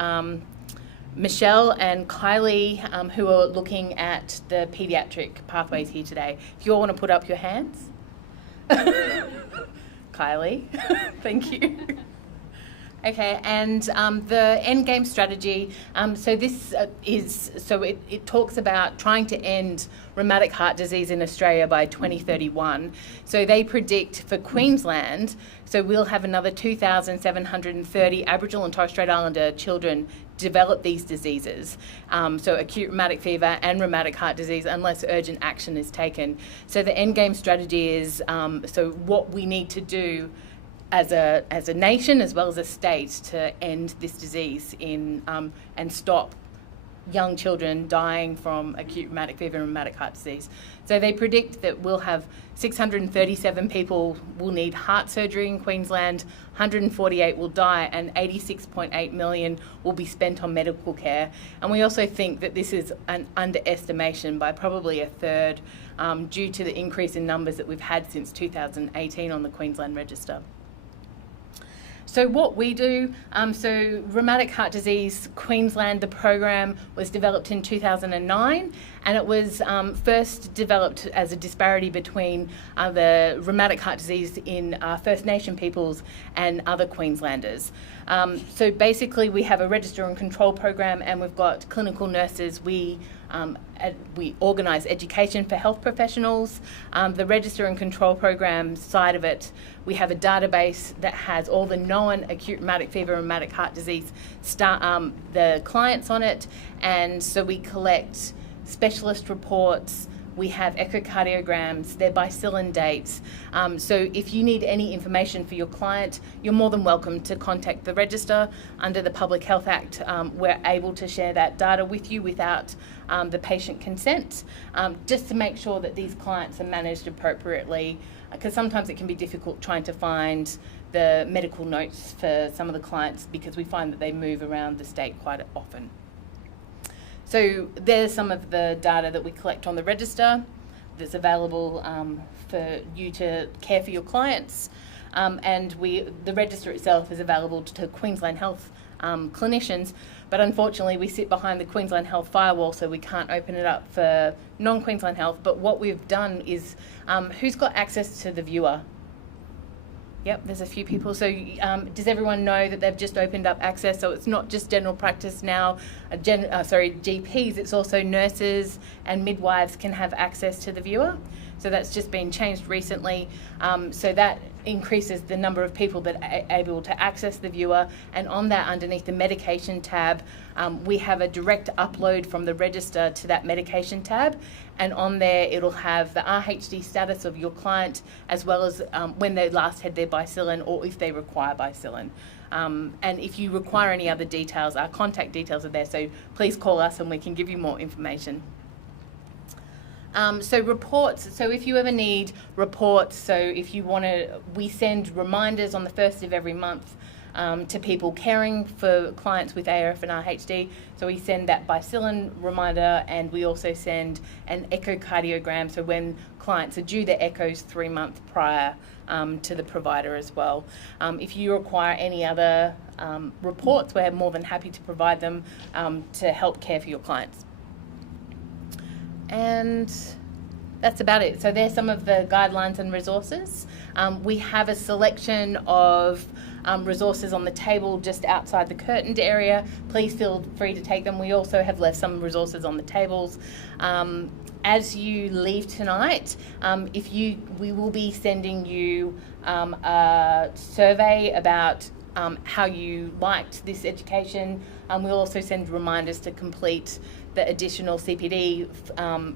Michelle and Kylie who are looking at the paediatric pathways here today. If you all want to put up your hands. Kylie, thank you. Okay, and the end game strategy, so this it talks about trying to end rheumatic heart disease in Australia by 2031. So they predict for Queensland, so we'll have another 2,730 Aboriginal and Torres Strait Islander children develop these diseases, so acute rheumatic fever and rheumatic heart disease, unless urgent action is taken. So the end game strategy is so what we need to do as a nation as well as a state to end this disease in and stop young children dying from acute rheumatic fever and rheumatic heart disease. So they predict that we'll have 637 people will need heart surgery in Queensland, 148 will die, and 86.8 million will be spent on medical care. And we also think that this is an underestimation by probably a third due to the increase in numbers that we've had since 2018 on the Queensland Register. So what we do, so rheumatic heart disease, Queensland, the program was developed in 2009, and it was first developed as a disparity between the rheumatic heart disease in First Nation peoples and other Queenslanders. So basically we have a register and control program, and we've got clinical nurses. We organise education for health professionals. The register and control program side of it, we have a database that has all the known acute rheumatic fever and rheumatic heart disease the clients on it, and so we collect specialist reports. We have echocardiograms, their bicillin dates. So if you need any information for your client, you're more than welcome to contact the register. Under the Public Health Act, we're able to share that data with you without the patient consent, just to make sure that these clients are managed appropriately, because sometimes it can be difficult trying to find the medical notes for some of the clients, because we find that they move around the state quite often. So there's some of the data that we collect on the register that's available for you to care for your clients. And the register itself is available to Queensland Health clinicians, but unfortunately we sit behind the Queensland Health firewall, so we can't open it up for non-Queensland Health. But what we've done is, who's got access to the viewer? Yep, there's a few people. So does everyone know that they've just opened up access? So it's not just general practice now, GPs, it's also nurses and midwives can have access to the viewer. So that's just been changed recently. So that increases the number of people that are able to access the viewer. And on that, underneath the medication tab, we have a direct upload from the register to that medication tab. And on there, it'll have the RHD status of your client, as well as when they last had their bicillin, or if they require bicillin. And if you require any other details, our contact details are there, so please call us and we can give you more information. So reports, so if you ever need reports, so if you want to, we send reminders on the 1st of every month to people caring for clients with ARF and RHD. So we send that bicillin reminder, and we also send an echocardiogram, so when clients are due their echoes 3 months prior to the provider as well. If you require any other reports, we're more than happy to provide them to help care for your clients. And that's about it. So there's some of the guidelines and resources. We have a selection of resources on the table just outside the curtained area. Please feel free to take them. We also have left some resources on the tables. As you leave tonight, we will be sending you a survey about how you liked this education. We'll also send reminders to complete the additional CPD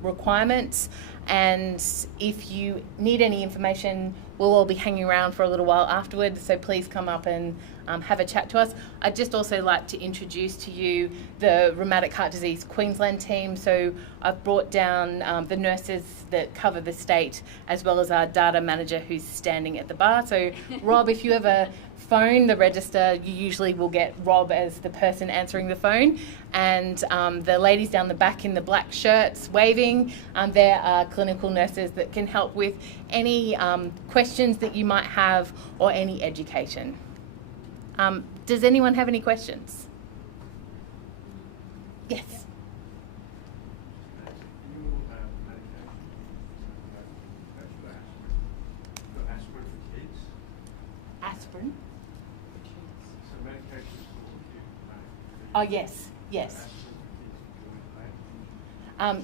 requirements. And if you need any information, we'll all be hanging around for a little while afterwards, so please come up and have a chat to us. I'd just also like to introduce to you the Rheumatic Heart Disease Queensland team. So I've brought down the nurses that cover the state, as well as our data manager who's standing at the bar. So Rob, if you ever phone the register, you usually will get Rob as the person answering the phone, and the ladies down the back in the black shirts waving, there are clinical nurses that can help with any questions that you might have or any education. Does anyone have any questions? Yes. Aspirin? Oh, yes, yes.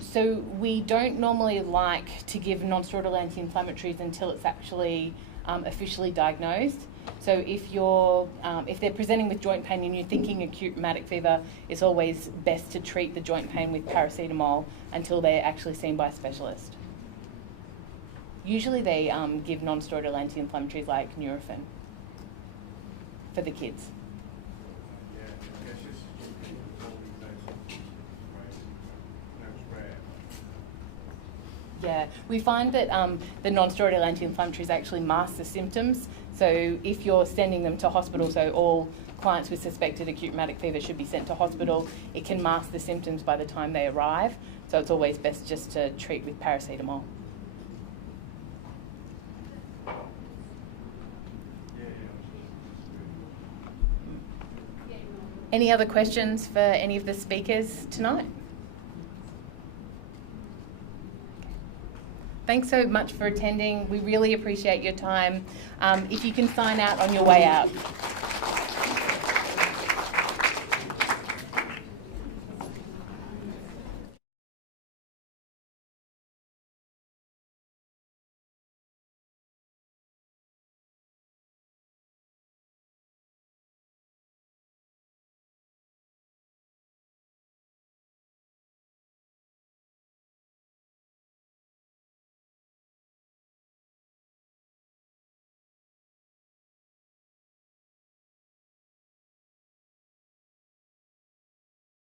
So we don't normally like to give non-steroidal anti-inflammatories until it's actually officially diagnosed. So if they're presenting with joint pain and you're thinking acute rheumatic fever, it's always best to treat the joint pain with paracetamol until they're actually seen by a specialist. Usually they give non-steroidal anti-inflammatories like Nurofen for the kids. Yeah, we find that the non-steroidal anti-inflammatories actually mask the symptoms. So if you're sending them to hospital, so all clients with suspected acute rheumatic fever should be sent to hospital, it can mask the symptoms by the time they arrive. So it's always best just to treat with paracetamol. Any other questions for any of the speakers tonight? Thanks so much for attending. We really appreciate your time. If you can sign out on your way out.